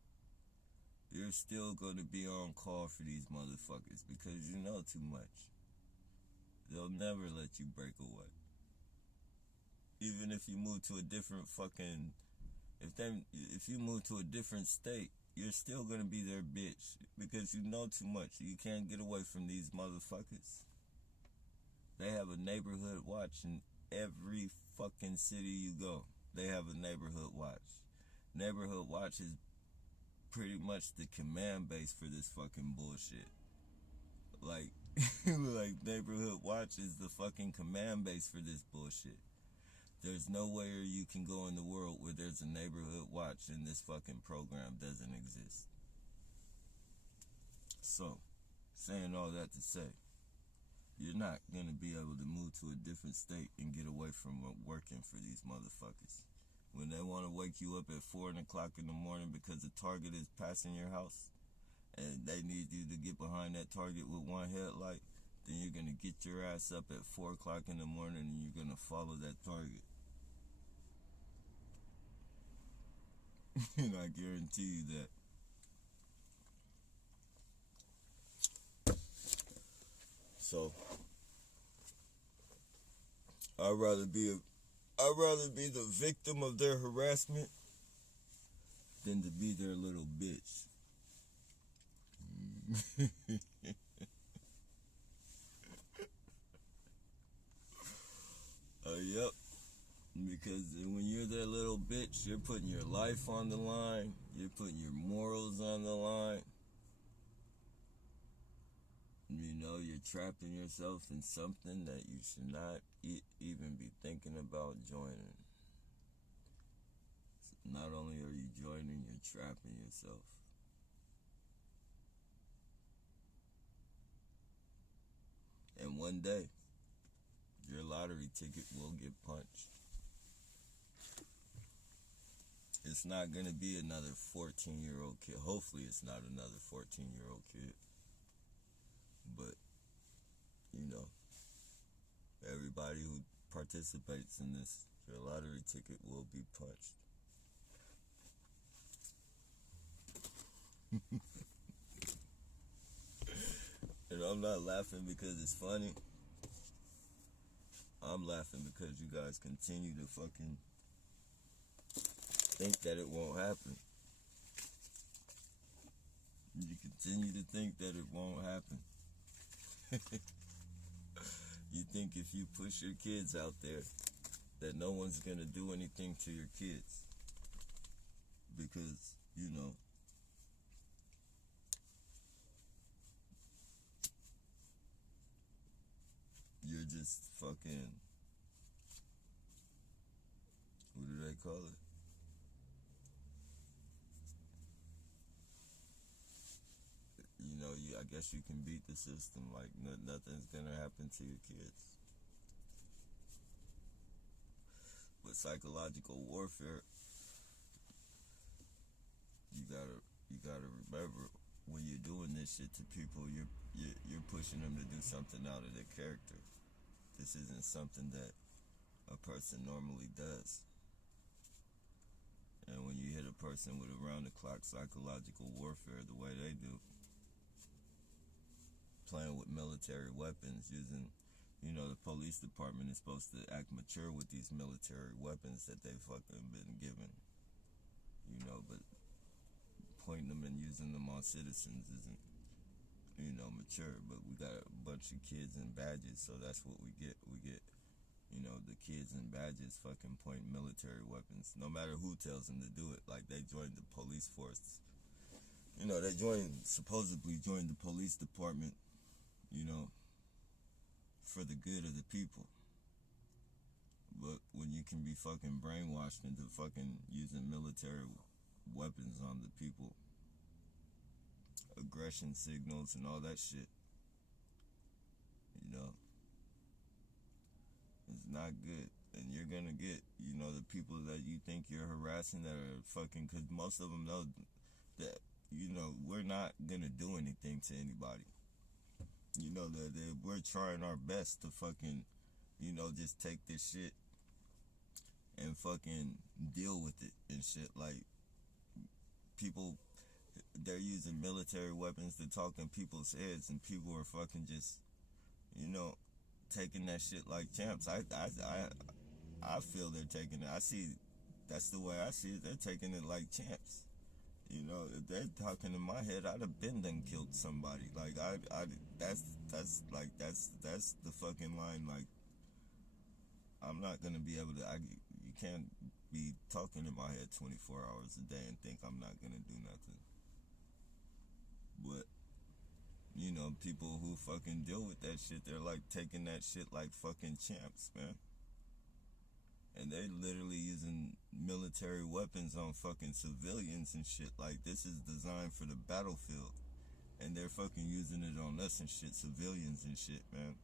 You're still gonna be on call for these motherfuckers because you know too much. They'll never let you break away. Even if you move to a different fucking, if you move to a different state, you're still gonna be their bitch because you know too much. You can't get away from these motherfuckers. They have a neighborhood watch in every fucking city you go. They have a neighborhood watch. Neighborhood watch is pretty much the command base for this fucking bullshit. Like, Like, neighborhood watch is the fucking command base for this bullshit. There's nowhere you can go in the world where there's a neighborhood watch and this fucking program doesn't exist. So, saying all that to say, you're not gonna be able to move to a different state and get away from working for these motherfuckers. When they want to wake you up at 4 o'clock in the morning because a target is passing your house and they need you to get behind that target with one headlight, then you're gonna get your ass up at 4 o'clock in the morning and you're gonna follow that target. And I guarantee you that. So I'd rather be the victim of their harassment than to be their little bitch. Yep. Because when you're their little bitch, you're putting your life on the line. You're putting your morals on the line. You know, you're trapping yourself in something that you should not even be thinking about joining. So not only are you joining, you're trapping yourself. And one day, your lottery ticket will get punched. It's not going to be another 14-year-old kid. Hopefully it's not another 14-year-old kid. But, you know, everybody who participates in this, your lottery ticket will be punched. And I'm not laughing because it's funny. I'm laughing because you guys continue to fucking think that it won't happen. You continue to think that it won't happen. You think if you push your kids out there that no one's gonna do anything to your kids because, you know, you're just fucking, what do they call it? You know, I guess you can beat the system, like nothing's gonna happen to your kids. But psychological warfare, you gotta remember when you're doing this shit to people, you're pushing them to do something out of their character. This isn't something that a person normally does. And when you hit a person with around-the-clock psychological warfare the way they do, playing with military weapons, using, you know, the police department is supposed to act mature with these military weapons that they've fucking been given, you know, but pointing them and using them on citizens isn't, you know, mature. But we got a bunch of kids in badges, so that's what we get. We get, you know, the kids in badges fucking point military weapons, no matter who tells them to do it. Like, they joined the police force. You know, they supposedly joined the police department, you know, for the good of the people. But when you can be fucking brainwashed into fucking using military weapons on the people, aggression signals and all that shit, you know, it's not good. And you're gonna get, you know, the people that you think you're harassing that are fucking, because most of them know that, you know, we're not gonna do anything to anybody. You know, that we're trying our best to fucking, you know, just take this shit and fucking deal with it and shit. Like, people, they're using military weapons to talk in people's heads, and people are fucking just, you know, taking that shit like champs. I feel they're taking it. I see, that's the way I see it. They're taking it like champs. You know, if they're talking in my head, I'd have been done killed somebody. Like, that's the fucking line. Like, I'm not gonna be able to, you can't be talking in my head 24 hours a day and think I'm not gonna do nothing. But, you know, people who fucking deal with that shit, they're like taking that shit like fucking champs, man. And they literally using military weapons on fucking civilians and shit. Like, this is designed for the battlefield. And they're fucking using it on us and shit, civilians and shit, man.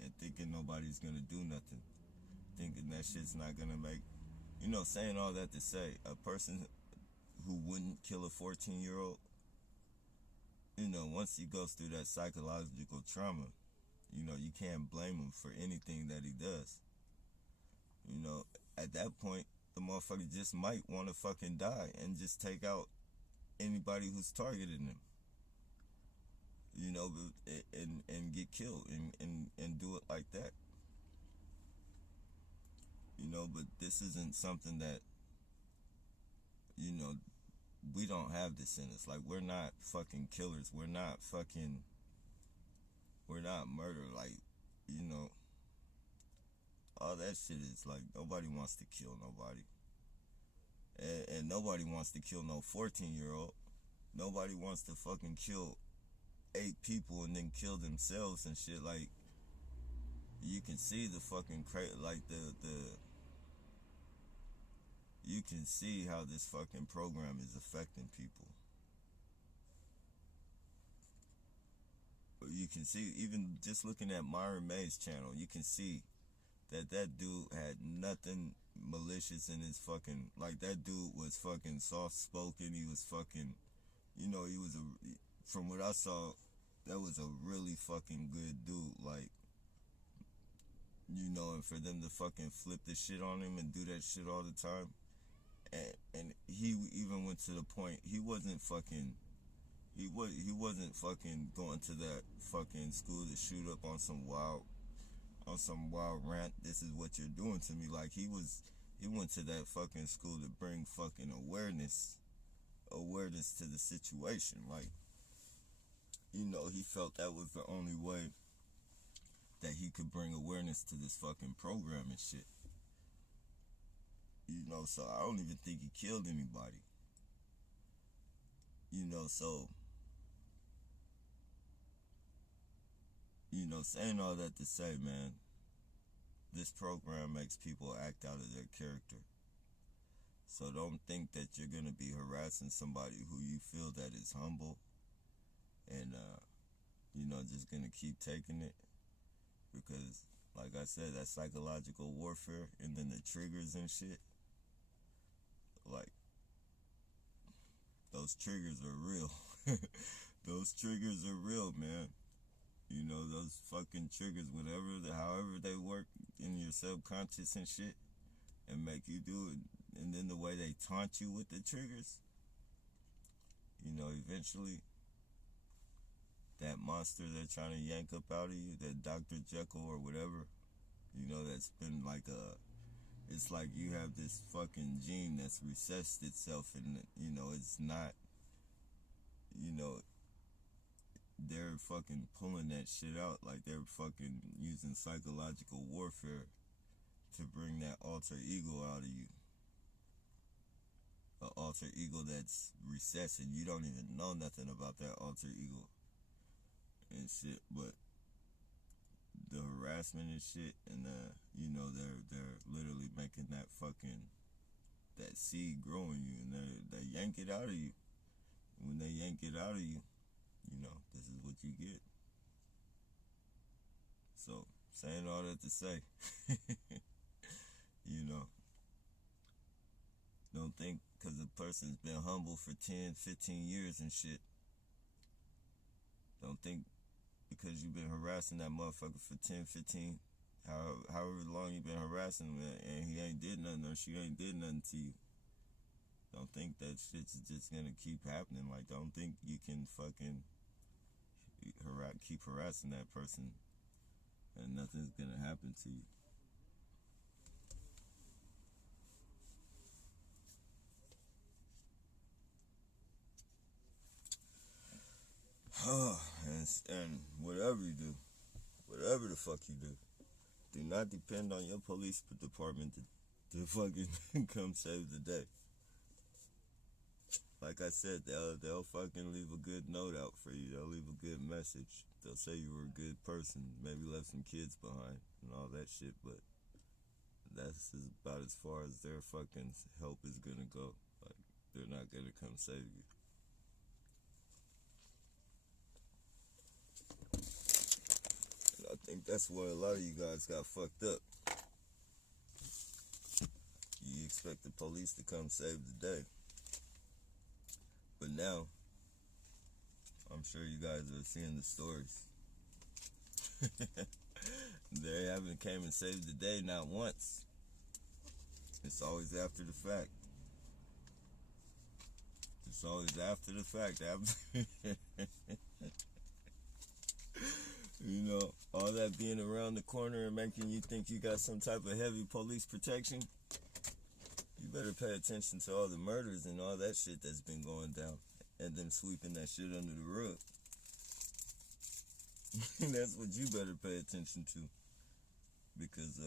And thinking nobody's gonna do nothing. Thinking that shit's not gonna make... saying all that to say, a person who wouldn't kill a 14-year-old, once he goes through that psychological trauma, you can't blame him for anything that he does. At that point, the motherfucker just might want to fucking die and just take out anybody who's targeting him. And get killed and do it like that. But this isn't something that, we don't have this in us. Like, we're not fucking killers. We're not murder. Like, all that shit is like, nobody wants to kill nobody. And nobody wants to kill no 14-year-old. Nobody wants to fucking kill 8 people and then kill themselves and shit. Like, you can see the fucking you can see how this fucking program is affecting people. You can see, even just looking at Myron May's channel, you can see that dude had nothing malicious in his fucking... Like, that dude was fucking soft-spoken. He was fucking... he was from what I saw, that was a really fucking good dude. Like, and for them to fucking flip the shit on him and do that shit all the time. And he even went to the point, he wasn't fucking going to that fucking school to shoot up on some wild rant. This is what you're doing to me. Like, he went to that fucking school to bring fucking awareness to the situation. Like, he felt that was the only way that he could bring awareness to this fucking program and shit. So I don't even think he killed anybody. So, saying all that to say, man, this program makes people act out of their character. So don't think that you're going to be harassing somebody who you feel that is humble and, just going to keep taking it. Because, like I said, that psychological warfare and then the triggers and shit, like, those triggers are real. Those triggers are real, man. Those fucking triggers, however they work in your subconscious and shit, and make you do it. And then the way they taunt you with the triggers, eventually, that monster they're trying to yank up out of you, that Dr. Jekyll or whatever, that's been like it's like you have this fucking gene that's recessed itself, and, it's not, they're fucking pulling that shit out. Like, they're fucking using psychological warfare to bring that alter ego out of you. An alter ego that's recessed, and you don't even know nothing about that alter ego and shit. But the harassment and shit, and they're literally making that seed grow in you, and they yank it out of you. When they yank it out of you, this is what you get. So, saying all that to say, don't think because a person's been humble for 10, 15 years and shit, don't think because you've been harassing that motherfucker for 10, 15, however long you've been harassing him, and he ain't did nothing or she ain't did nothing to you, don't think that shit's just gonna keep happening. Like, don't think you can fucking keep harassing that person and nothing's gonna happen to you. And whatever you do, whatever the fuck you do not depend on your police department to fucking come save the day. like I said, they'll fucking leave a good note out for you. They'll leave a good message. They'll say you were a good person, maybe left some kids behind and all that shit, but that's about as far as their fucking help is gonna go. Like, they're not gonna come save you. And I think that's where a lot of you guys got fucked up. You expect the police to come save the day. But now, I'm sure you guys are seeing the stories. They haven't came and saved the day not once. It's always after the fact. It's always after the fact. You know, all that being around the corner and making you think you got some type of heavy police protection. You better pay attention to all the murders and all that shit that's been going down. And them sweeping that shit under the rug. That's what you better pay attention to. Because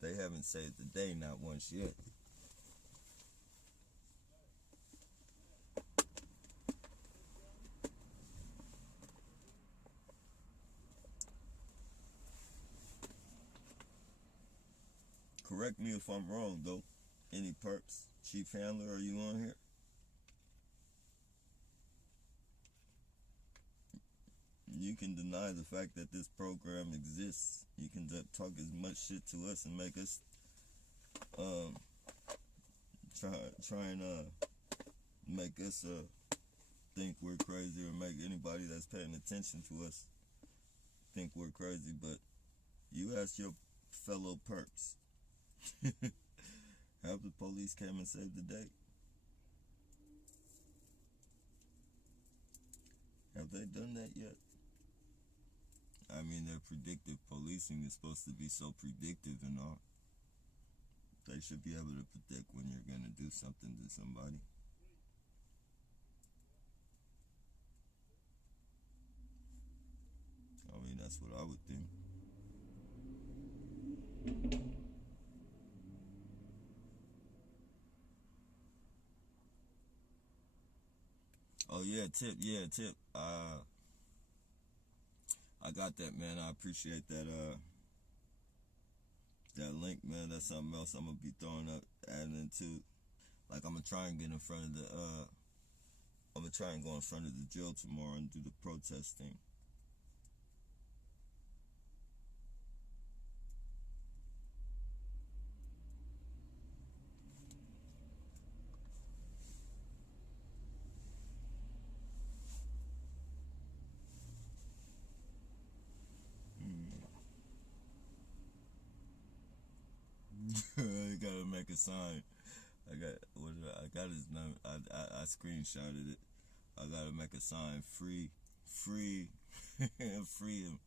they haven't saved the day not once yet. Correct me if I'm wrong, though. Any perps? Chief Handler, are you on here? You can deny the fact that this program exists. You can talk as much shit to us and make us try and make us think we're crazy, or make anybody that's paying attention to us think we're crazy. But you ask your fellow perps. Have the police came and saved the day? Have they done that yet? I mean, their predictive policing is supposed to be so predictive and all. They should be able to predict when you're going to do something to somebody. I mean, that's what I would think. Oh, yeah, tip. I got that, man. I appreciate that that link, man. That's something else I'm gonna be throwing up, adding into. Like, I'm gonna try and get in front of the I'm gonna try and go in front of the jail tomorrow and do the protest thing. I gotta make a sign. I got his number. I screenshotted it. I gotta make a sign. Free free him.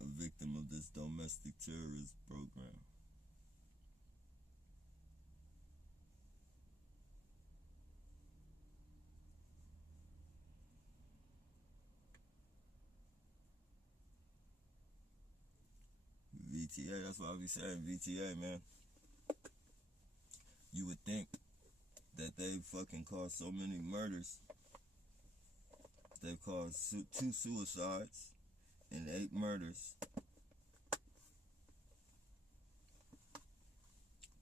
A victim of this domestic terrorist program. VTA, that's what I be saying. VTA, man. You would think that they fucking caused so many murders. They've caused 2 suicides and 8 murders.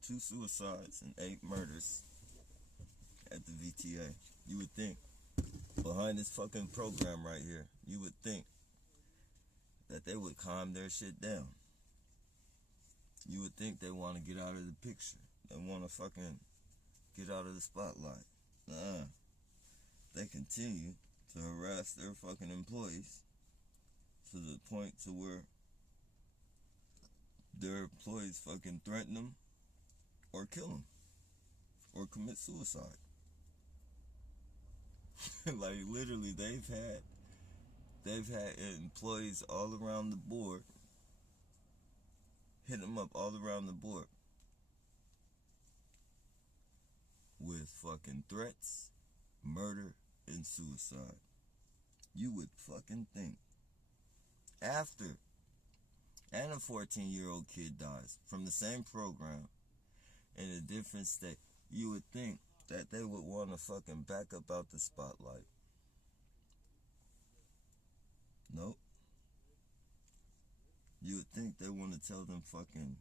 2 suicides and 8 murders at the VTA. You would think, behind this fucking program right here, you would think that they would calm their shit down. You would think they want to get out of the picture. They want to fucking get out of the spotlight. Nah. They continue to harass their fucking employees to the point to where their employees fucking threaten them or kill them or commit suicide. Like, literally, they've had employees all around the board, hit them up all around the board with fucking threats, murder, and suicide. You would fucking think, after, and a 14-year-old kid dies from the same program in a different state, you would think that they would want to fucking back up out the spotlight. Nope. You would think they want to tell them fucking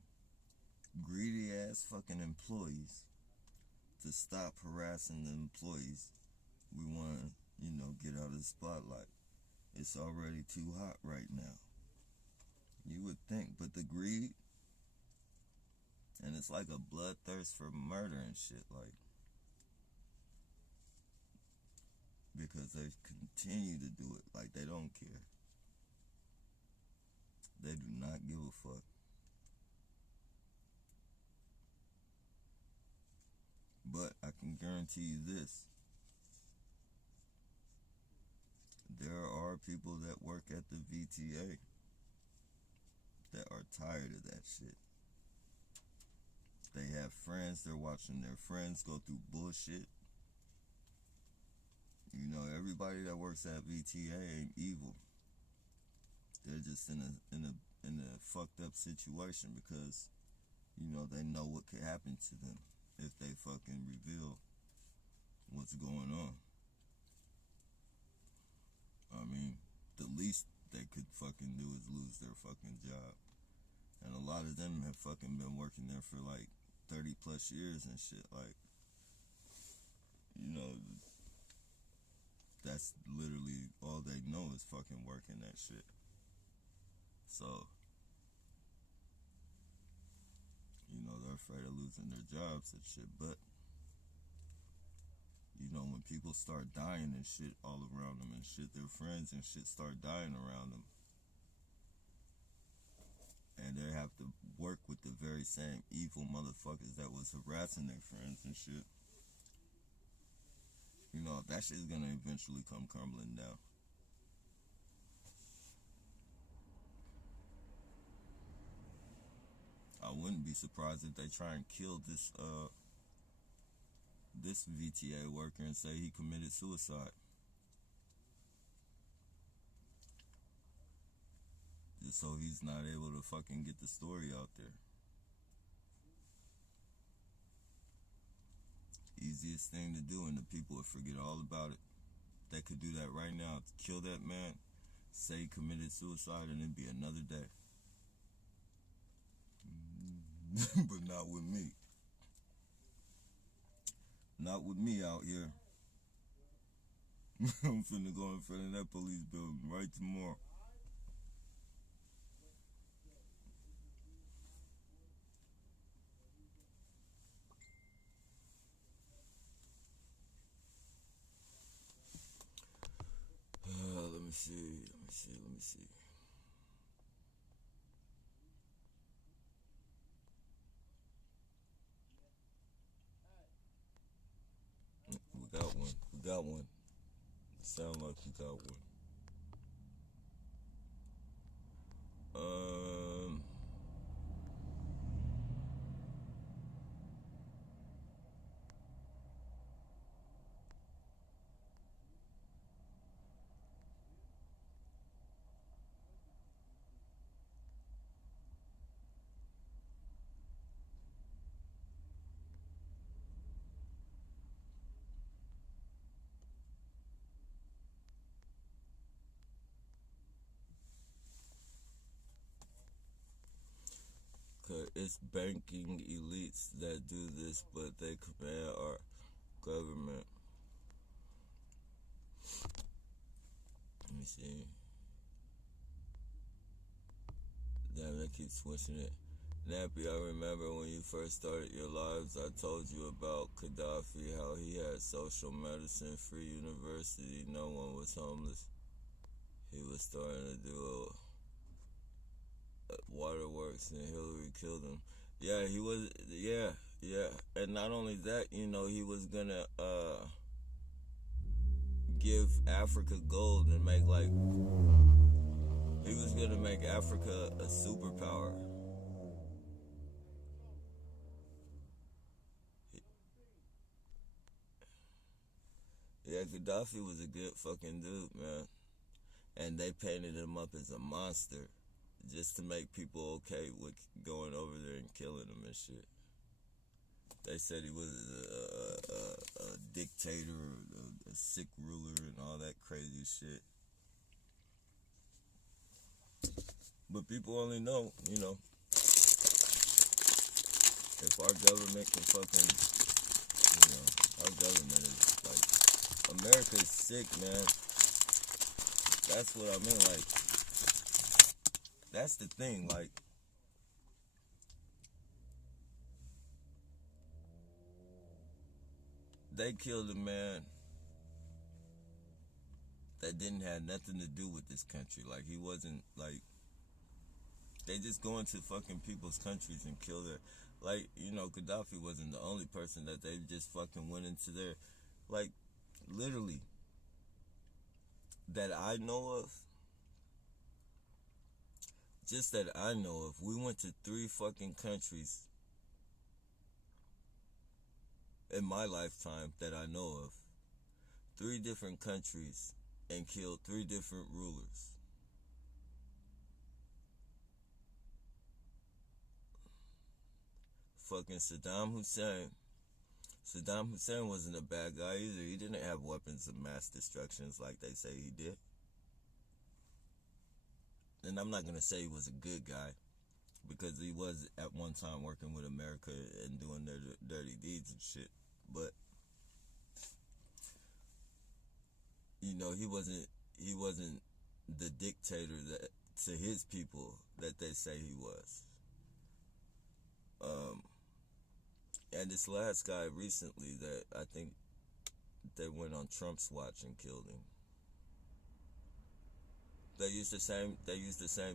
greedy ass fucking employees to stop harassing the employees. We want to, get out of the spotlight. It's already too hot right now. You would think, but the greed, and it's like a bloodthirst for murder and shit, like, because they continue to do it, like they don't care. They do not give a fuck. But I can guarantee you this. There are people that work at the VTA that are tired of that shit. They have friends, they're watching their friends go through bullshit. Everybody that works at VTA ain't evil. They're just in a fucked up situation because, they know what could happen to them if they fucking reveal what's going on. I mean, the least they could fucking do is lose their fucking job. And a lot of them have fucking been working there for like 30 plus years and shit. Like, that's literally all they know is fucking working that shit. So, they're afraid of losing their jobs and shit. But, when people start dying and shit all around them and shit, their friends and shit start dying around them. And they have to work with the very same evil motherfuckers that was harassing their friends and shit. That shit's gonna eventually come crumbling down. I wouldn't be surprised if they try and kill this VTA worker and say he committed suicide. Just so he's not able to fucking get the story out there. Easiest thing to do, and the people would forget all about it. They could do that right now. Kill that man, say he committed suicide, and it'd be another day. But not with me. Not with me out here. I'm finna go in front of that police building right tomorrow. Let me see. We got one. Sound like we got one. It's banking elites that do this, but they command our government. Let me see. Damn, they keep switching it. Nappy, I remember when you first started your lives, I told you about Gaddafi, how he had social medicine, free university, no one was homeless. He was starting to do waterworks and Hillary killed him. Yeah, he was, yeah. And not only that, he was gonna give Africa gold and make he was gonna make Africa a superpower. Yeah, Gaddafi was a good fucking dude, man. And they painted him up as a monster just to make people okay with going over there and killing him and shit. They said he was a dictator, a sick ruler, and all that crazy shit. But people only know, if our government can fucking, our government is like, America is sick, man. That's what I mean, like, that's the thing, like, they killed a man that didn't have nothing to do with this country. Like, he wasn't, like, they just go into fucking people's countries and kill their, like, Gaddafi wasn't the only person that they just fucking went into their, like, literally, that I know of, just that I know of, we went to 3 fucking countries in my lifetime that I know of. 3 different countries and killed 3 different rulers. Fucking Saddam Hussein. Saddam Hussein wasn't a bad guy either. He didn't have weapons of mass destructions like they say he did. And I'm not going to say he was a good guy, because he was at one time working with America and doing their dirty deeds and shit. But, he wasn't the dictator that to his people that they say he was. And this last guy recently that I think they went on Trump's watch and killed him. They used the same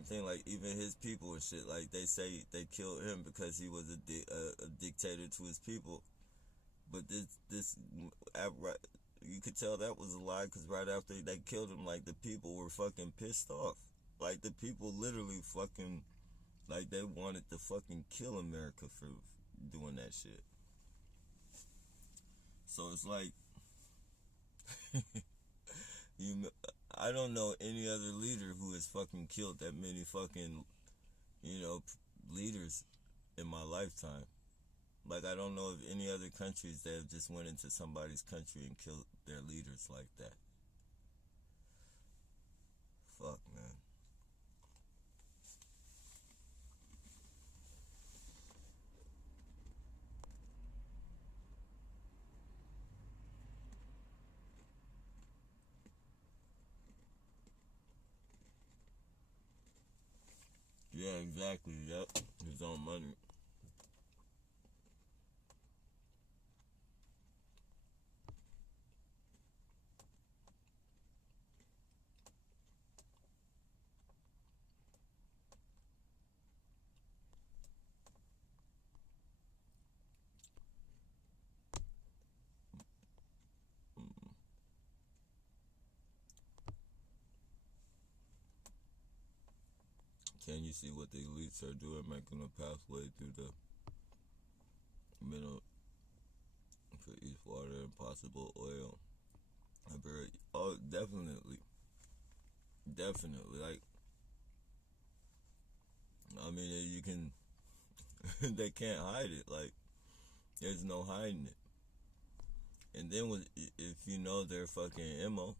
thing. Like, even his people and shit. Like, they say they killed him because he was a dictator to his people. But this you could tell that was a lie, because right after they killed him, like, the people were fucking pissed off. Like, the people literally fucking, like, they wanted to fucking kill America for doing that shit. So it's like, I don't know any other leader who has fucking killed that many fucking, leaders in my lifetime. Like, I don't know of any other countries that have just went into somebody's country and killed their leaders like that. Fuck, man. Yeah, exactly. Yep. His own money. Can you see what the elites are doing, making a pathway through the middle for East water and possible oil? Oh, definitely. Definitely. Like, I mean, you can, they can't hide it. Like, there's no hiding it. And then if you know their fucking MO,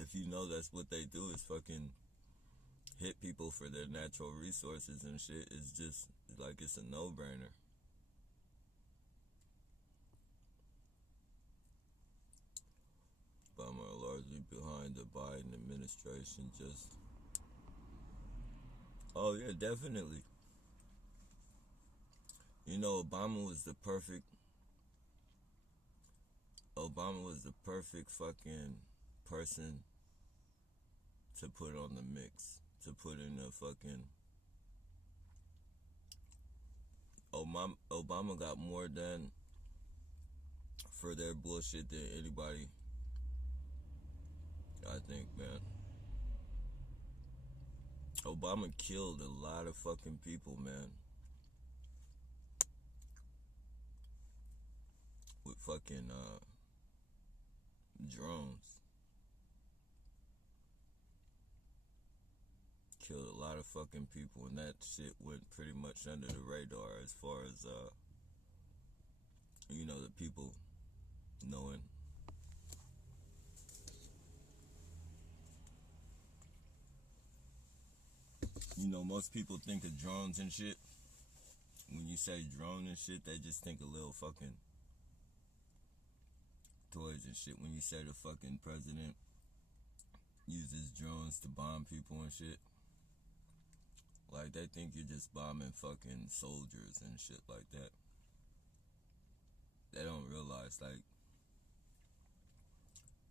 if you know that's what they do is fucking hit people for their natural resources and shit, it's just like, it's a no-brainer. Obama are largely behind the Biden administration. Oh yeah, definitely. Obama was the perfect fucking person to put on the mix, to put in a fucking, Obama got more done for their bullshit than anybody, I think, man. Obama killed a lot of fucking people, man, with fucking drones. Killed a lot of fucking people, and that shit went pretty much under the radar as far as the people knowing. Most people think of drones and shit. When you say drone and shit, they just think of little fucking toys and shit. When you say the fucking president uses drones to bomb people and shit, like, they think you're just bombing fucking soldiers and shit like that. They don't realize, like,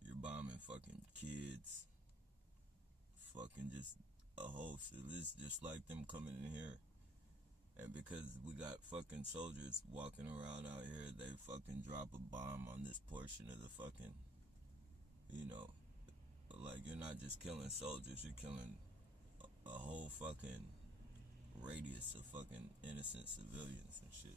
you're bombing fucking kids, fucking just a whole shit. It's just like them coming in here. And because we got fucking soldiers walking around out here, they fucking drop a bomb on this portion of the fucking, like, you're not just killing soldiers, you're killing a whole fucking radius of fucking innocent civilians and shit.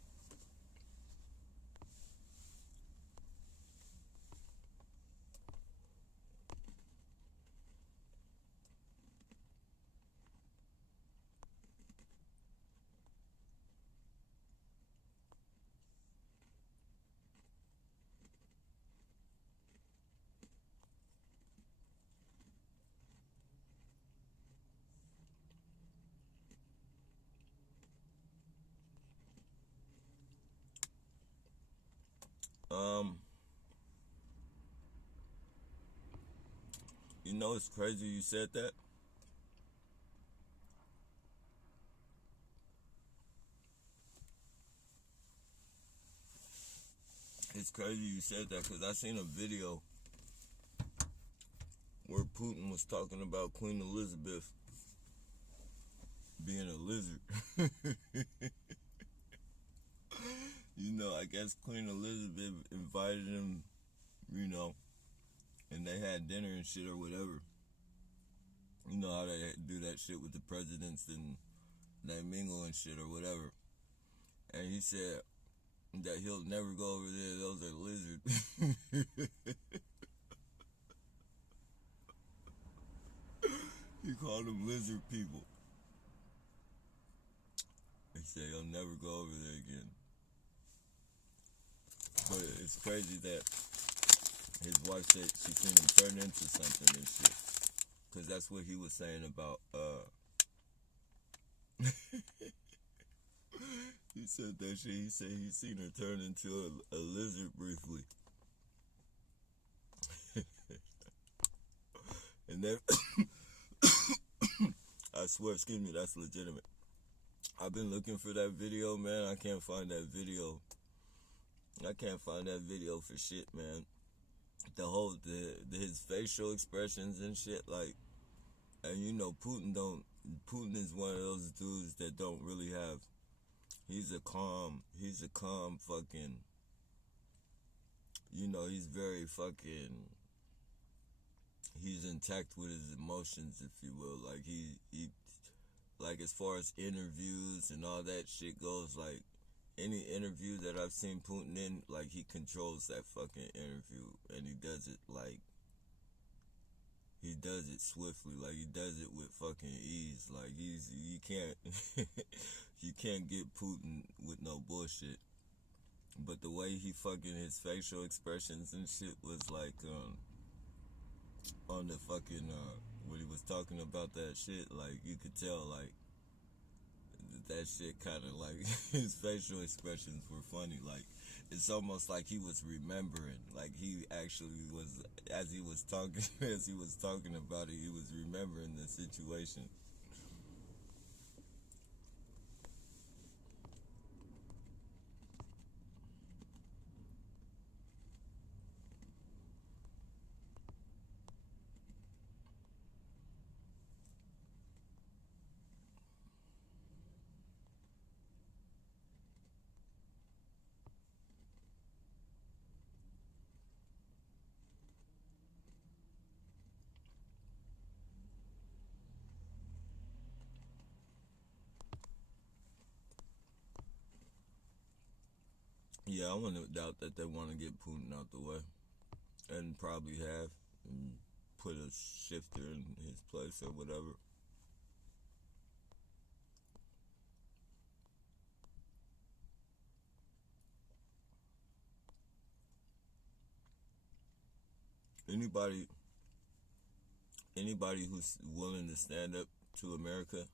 It's crazy you said that. It's crazy you said that because I seen a video where Putin was talking about Queen Elizabeth being a lizard. I guess Queen Elizabeth invited him, and they had dinner and shit or whatever. You know how they do that shit with the presidents and they mingle and shit or whatever. And he said that he'll never go over there. Those are lizards. He called them lizard people. He said he'll never go over there again. But it's crazy that his wife said she seen him turn into something and shit. Because that's what he was saying about, he said that shit. He said he seen her turn into a lizard briefly. And then, I swear, excuse me, that's legitimate. I've been looking for that video, man. I can't find that video. I can't find that video for shit, man. His facial expressions and shit, like, and Putin is one of those dudes that don't really have, he's a calm fucking, he's very fucking, he's intact with his emotions, if you will. Like, he like, as far as interviews and all that shit goes, like, any interview that I've seen Putin in, like, he controls that fucking interview, and he does it, like, he does it swiftly, like, he does it with fucking ease. Like, you can't get Putin with no bullshit. But the way he fucking, his facial expressions and shit was like, on the fucking, when he was talking about that shit, like, you could tell, like, that shit kind of, like, his facial expressions were funny. Like, it's almost like he was remembering. Like, he actually was, as he was talking about it, he was remembering the situation. Yeah, I wouldn't doubt that they want to get Putin out the way, and probably have, and put a shifter in his place or whatever. anybody who's willing to stand up to America,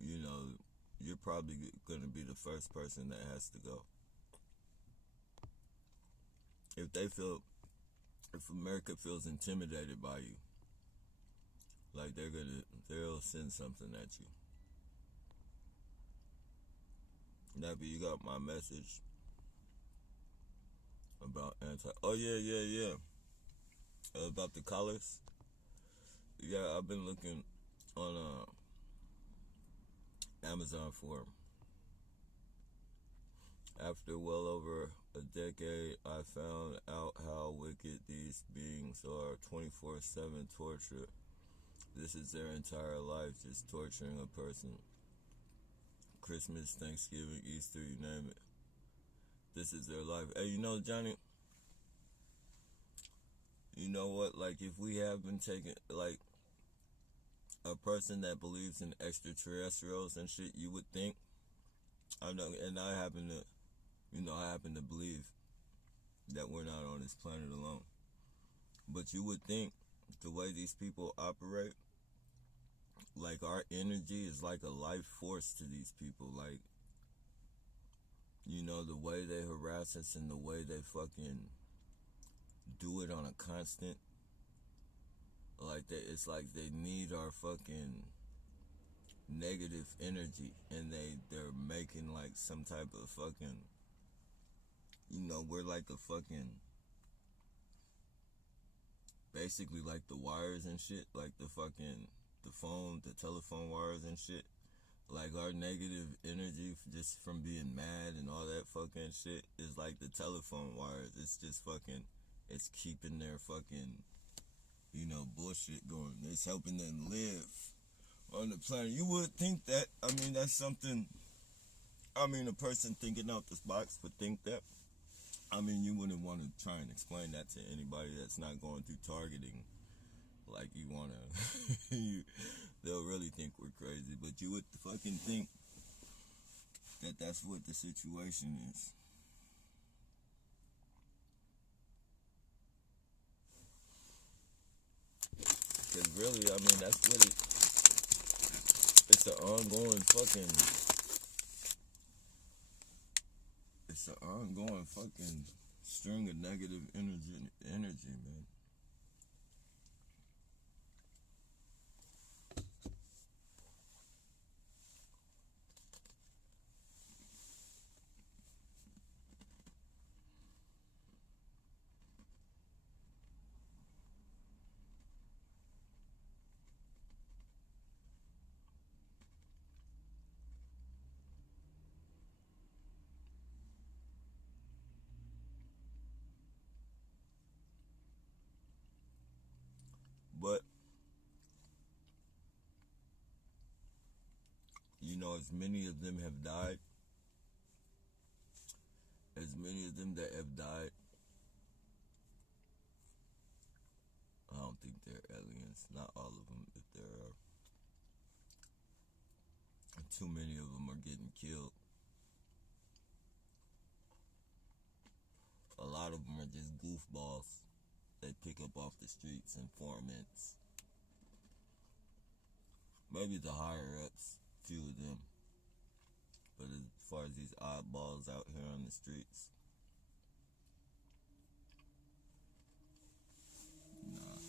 you know, you're probably going to be the first person that has to go. If America feels intimidated by you, like they'll send something at you. Nappy, you got my message about oh yeah. About the collars. Yeah, I've been looking on Amazon for 'em. After well over a decade, I found out how wicked these beings are. 24/7 torture. This is their entire life, just torturing a person. Christmas, Thanksgiving, Easter, you name it. This is their life. Hey, you know, Johnny, you know what? Like, if we have been taking, like, a person that believes in extraterrestrials and shit, you would think, I know, and I happen to believe that we're not on this planet alone. But you would think the way these people operate, like our energy is like a life force to these people. Like, you know, the way they harass us and the way they fucking do it on a constant, like it's like they need our fucking negative energy, and they're making like some type of fucking, you know, we're like a fucking, basically like the wires and shit, like the telephone wires and shit. Like our negative energy just from being mad and all that fucking shit is like the telephone wires. It's just fucking, it's keeping their fucking, you know, bullshit going. It's helping them live on the planet. You would think that, I mean, that's something, I mean, a person thinking out this box would think that. I mean, you wouldn't want to try and explain that to anybody that's not going through targeting. Like, you want to, they'll really think we're crazy. But you would fucking think that that's what the situation is. Because really, I mean, that's really, it's an ongoing fucking string of negative energy, man. But, you know, as many of them have died, I don't think they're aliens. Not all of them. If there are too many of them are getting killed. A lot of them are just goofballs they pick up off the streets, informants. Maybe the higher ups, few of them. But as far as these oddballs out here on the streets, nah.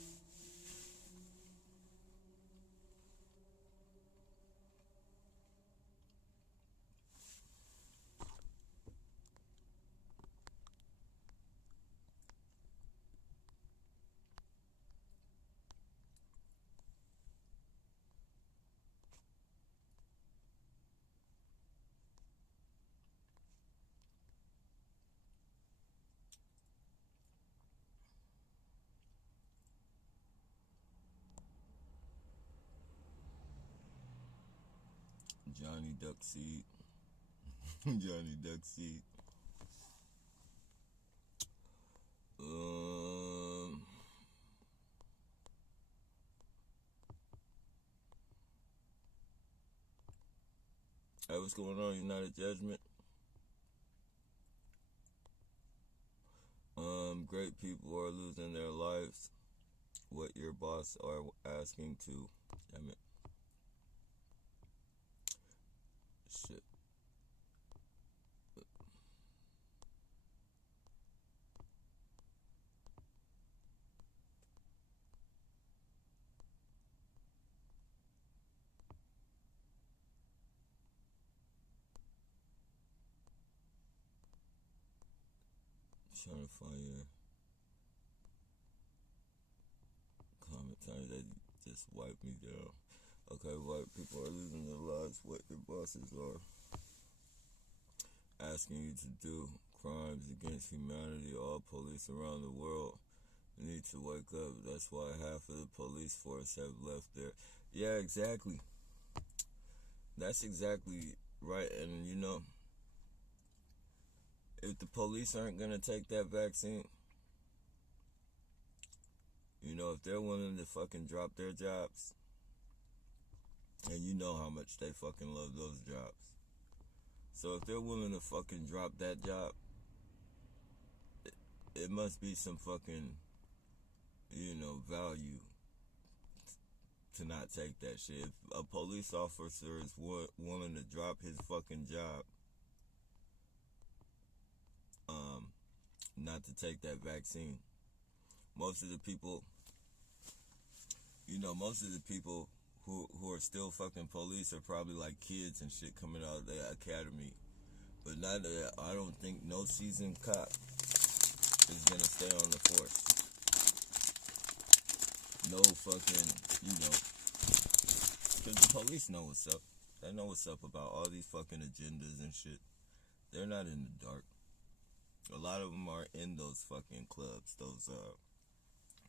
Johnny Duckseed. Johnny Duckseed. Hey, what's going on, United Judgment? great people are losing their lives. What your boss are asking to, damn it, shit. Trying to find your commentary that just wiped me down. Okay, white people are losing their lives. What your bosses are asking you to do. Crimes against humanity. All police around the world need to wake up. That's why half of the police force have left there. Yeah, exactly. That's exactly right. And you know, if the police aren't gonna take that vaccine, you know, if they're willing to fucking drop their jobs, and you know how much they fucking love those jobs. So if they're willing to fucking drop that job, it must be some fucking, you know, value to not take that shit. If a police officer is willing to drop his fucking job, not to take that vaccine, most of the people, you know, most of the people who are still fucking police are probably like kids and shit coming out of the academy. But not that, I don't think no seasoned cop is gonna stay on the force. No fucking, you know, because the police know what's up. They know what's up about all these fucking agendas and shit. They're not in the dark. A lot of them are in those fucking clubs, those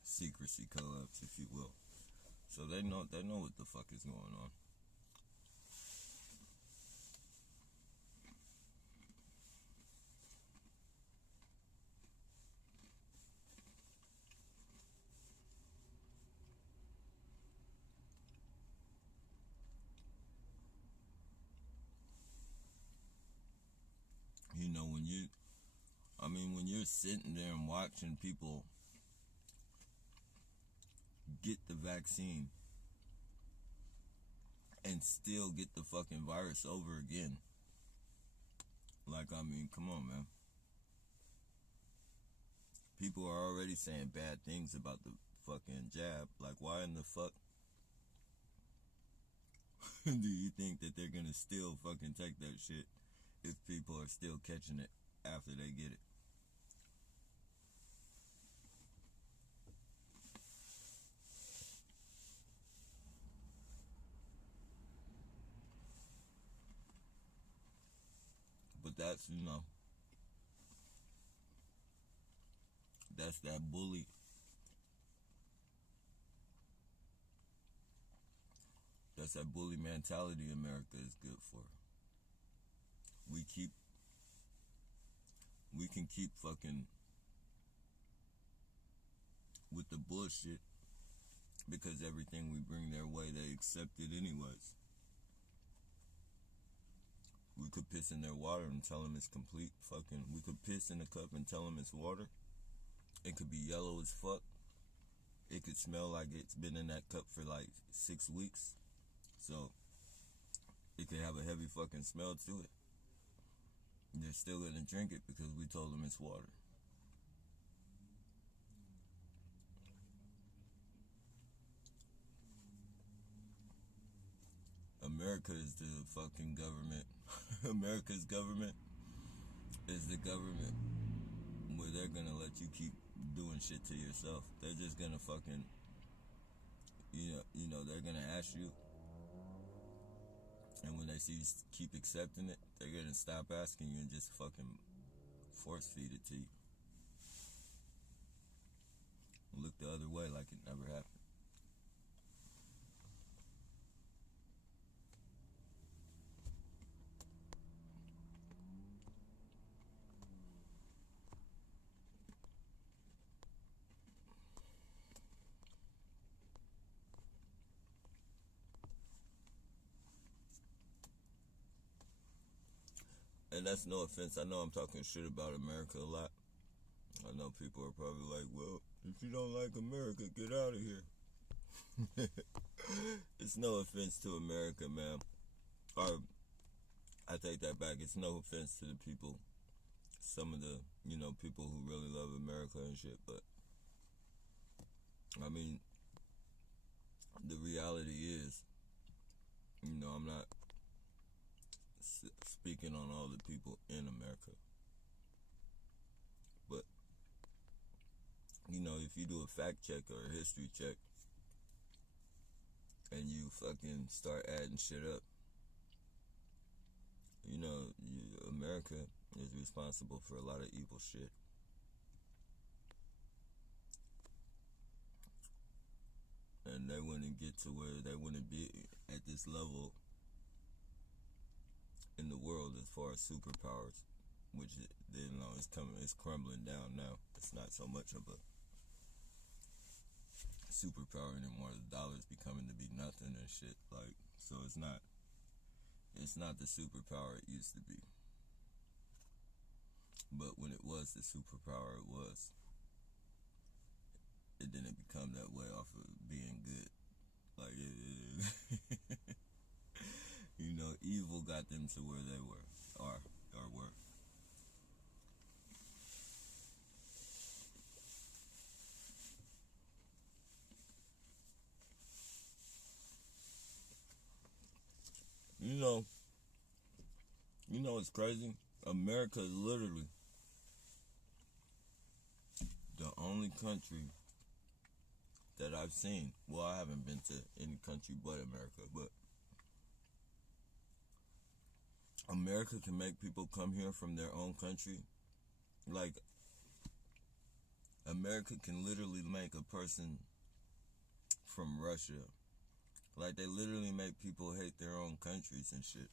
secrecy clubs, if you will. So they know what the fuck is going on. You know, when you're sitting there and watching people get the vaccine and still get the fucking virus over again. Like, I mean, come on, man. People are already saying bad things about the fucking jab. Like, why in the fuck do you think that they're gonna still fucking take that shit if people are still catching it after they get it? But that's, you know, that's that bully. That's that bully mentality America is good for. We can keep fucking with the bullshit because everything we bring their way, they accept it anyways. We could piss in their water and tell them it's complete fucking... We could piss in a cup and tell them it's water. It could be yellow as fuck. It could smell like it's been in that cup for like 6 weeks. So, it could have a heavy fucking smell to it. They're still gonna drink it because we told them it's water. America is the fucking government. America's government is the government where they're gonna let you keep doing shit to yourself. They're just gonna fucking, you know, they're gonna ask you, and when they see you keep accepting it, they're gonna stop asking you and just fucking force feed it to you. Look the other way like it never happened. And that's no offense. I know I'm talking shit about America a lot. I know people are probably like, well, if you don't like America, get out of here. It's no offense to America, man. Or, I take that back. It's no offense to the people. Some of the, people who really love America and shit. But, I mean, the reality is, I'm not speaking on all the people in America. But, if you do a fact check or a history check and you fucking start adding shit up, America is responsible for a lot of evil shit. And they wouldn't get to where they wouldn't be at this level in the world as far as superpowers, which it's crumbling down now. It's not so much of a superpower anymore. The dollar's becoming to be nothing and shit. So it's not the superpower it used to be. But when it was the superpower it didn't become that way off of being good. Evil got them to where they were, or were. It's crazy. America is literally the only country that I've seen. Well, I haven't been to any country but America, but America can make people come here from their own country. America can literally make a person from Russia. They literally make people hate their own countries and shit.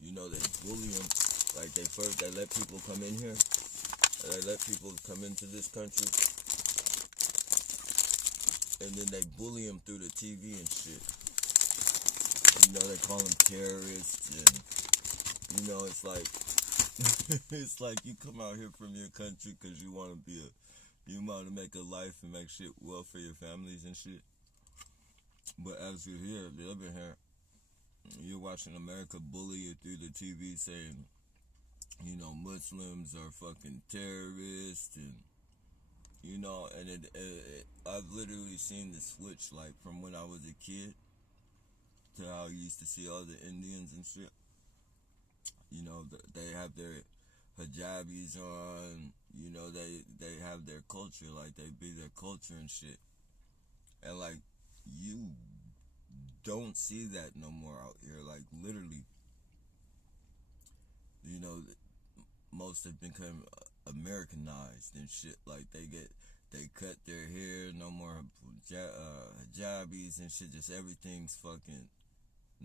They bully them. They let people come in here. They let people come into this country. And then they bully them through the TV and shit. They call them terrorists. And, it's like, it's like you come out here from your country because you want to make a life and make shit well for your families and shit. But as you're here, living here, you're watching America bully you through the TV saying, Muslims are fucking terrorists and, and I've literally seen the switch, from when I was a kid to how I used to see all the Indians and shit. They have their hijabis on, they have their culture, they be their culture and shit. And, you don't see that no more out here. Literally, most have become Americanized and shit. They cut their hair, no more hijabis and shit. Just everything's fucking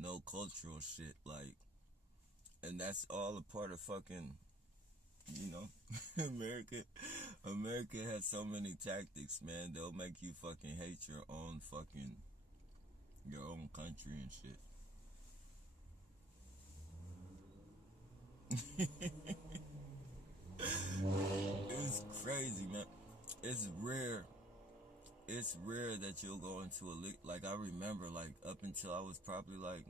no cultural shit. And that's all a part of fucking, America has so many tactics, man. They'll make you fucking hate your own country and shit. It's crazy, man. It's rare that you'll go into a league. I remember, up until I was probably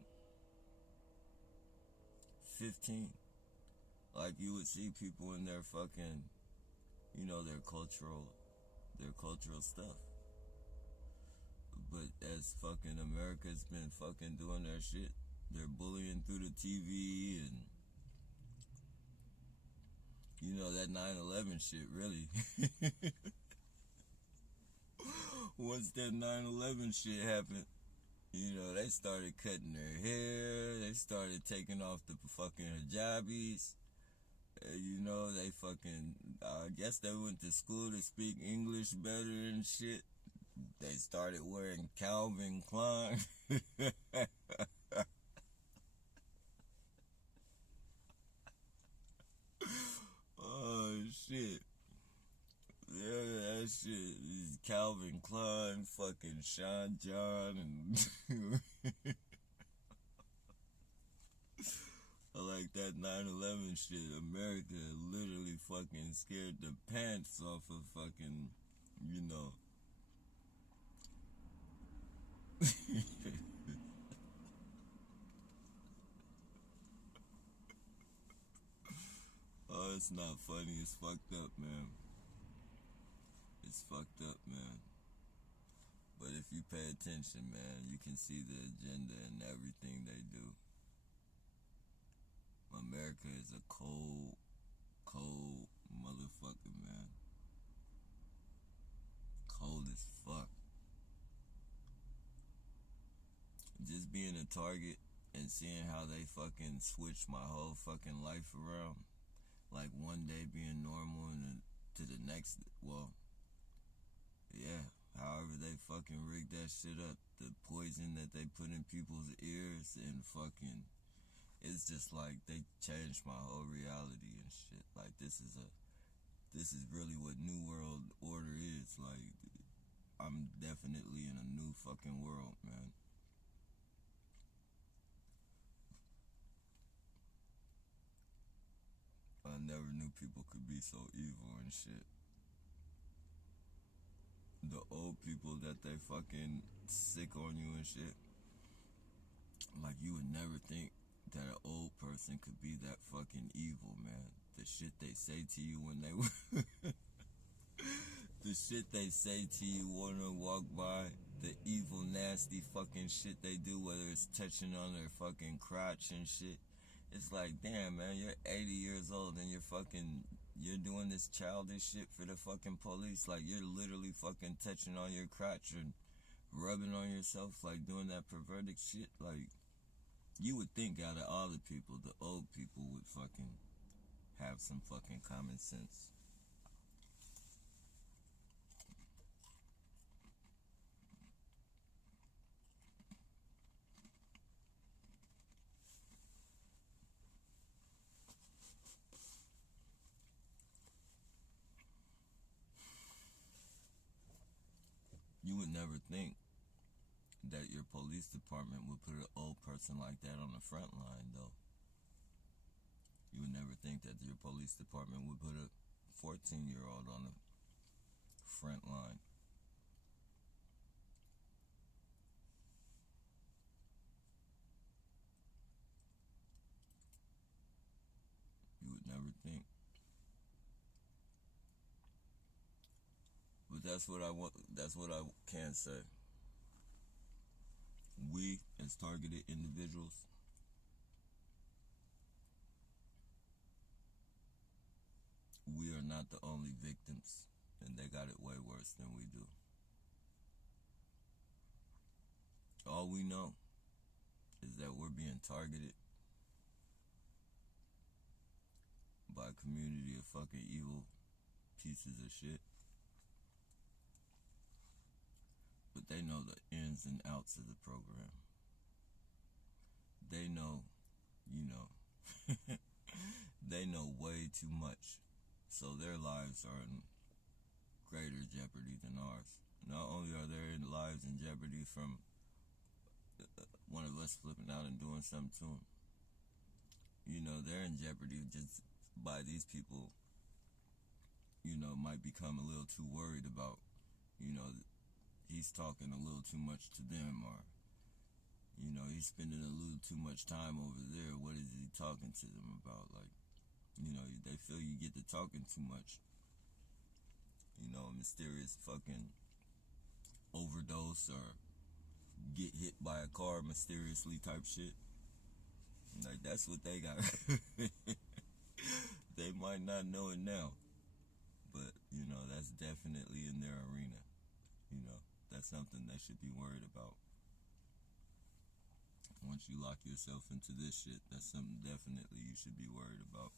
15, you would see people in their fucking, their cultural stuff. But as fucking America's been fucking doing their shit, they're bullying through the TV and, that 9/11 shit, really. Once that 9/11 shit happened, they started cutting their hair, they started taking off the fucking hijabis. They fucking, I guess they went to school to speak English better and shit. They started wearing Calvin Klein. Oh, shit. Yeah, that shit is Calvin Klein, fucking Sean John, and with that 9/11 shit, America literally fucking scared the pants off of fucking, you know. Oh, it's not funny. It's fucked up, man. It's fucked up, man. But if you pay attention, man, you can see the agenda in everything they do. America is a cold, cold motherfucker, man. Cold as fuck. Just being a target and seeing how they fucking switch my whole fucking life around. Like one day being normal and then to the next, well, yeah, however they fucking rig that shit up. The poison that they put in people's ears and fucking, it's just like they changed my whole reality and shit. Like this is really what New World Order is. Like I'm definitely in a new fucking world, man. I never knew people could be so evil and shit. The old people that they fucking sick on you and shit. Like you would never think that an old person could be that fucking evil, man. The shit they say to you when they the shit they say to you when they walk by, the evil nasty fucking shit they do, whether it's touching on their fucking crotch and shit. It's like, damn, man, you're 80 years old and you're doing this childish shit for the fucking police. Like, you're literally fucking touching on your crotch and rubbing on yourself, like doing that perverted shit. Like, you would think out of all the people, the old people would fucking have some fucking common sense. You would never think that your police department would put an old person like that on the front line, though. You would never think that your police department would put a 14-year-old on the front line. You would never think. But that's what I can say. We, as targeted individuals, we are not the only victims, and they got it way worse than we do. All we know is that we're being targeted by a community of fucking evil pieces of shit. But they know the ins and outs of the program. They know, you know, they know way too much. So their lives are in greater jeopardy than ours. Not only are their lives in jeopardy from one of us flipping out and doing something to them, you know, they're in jeopardy just by these people, you know, might become a little too worried about, you know, he's talking a little too much to them, or, you know, he's spending a little too much time over there. What is he talking to them about? Like, you know, they feel you get to talking too much. You know, mysterious fucking overdose or get hit by a car mysteriously type shit. Like, that's what they got. They might not know it now, but, you know, that's definitely in their arena. You know, that's something they should be worried about. Once you lock yourself into this shit, that's something definitely you should be worried about.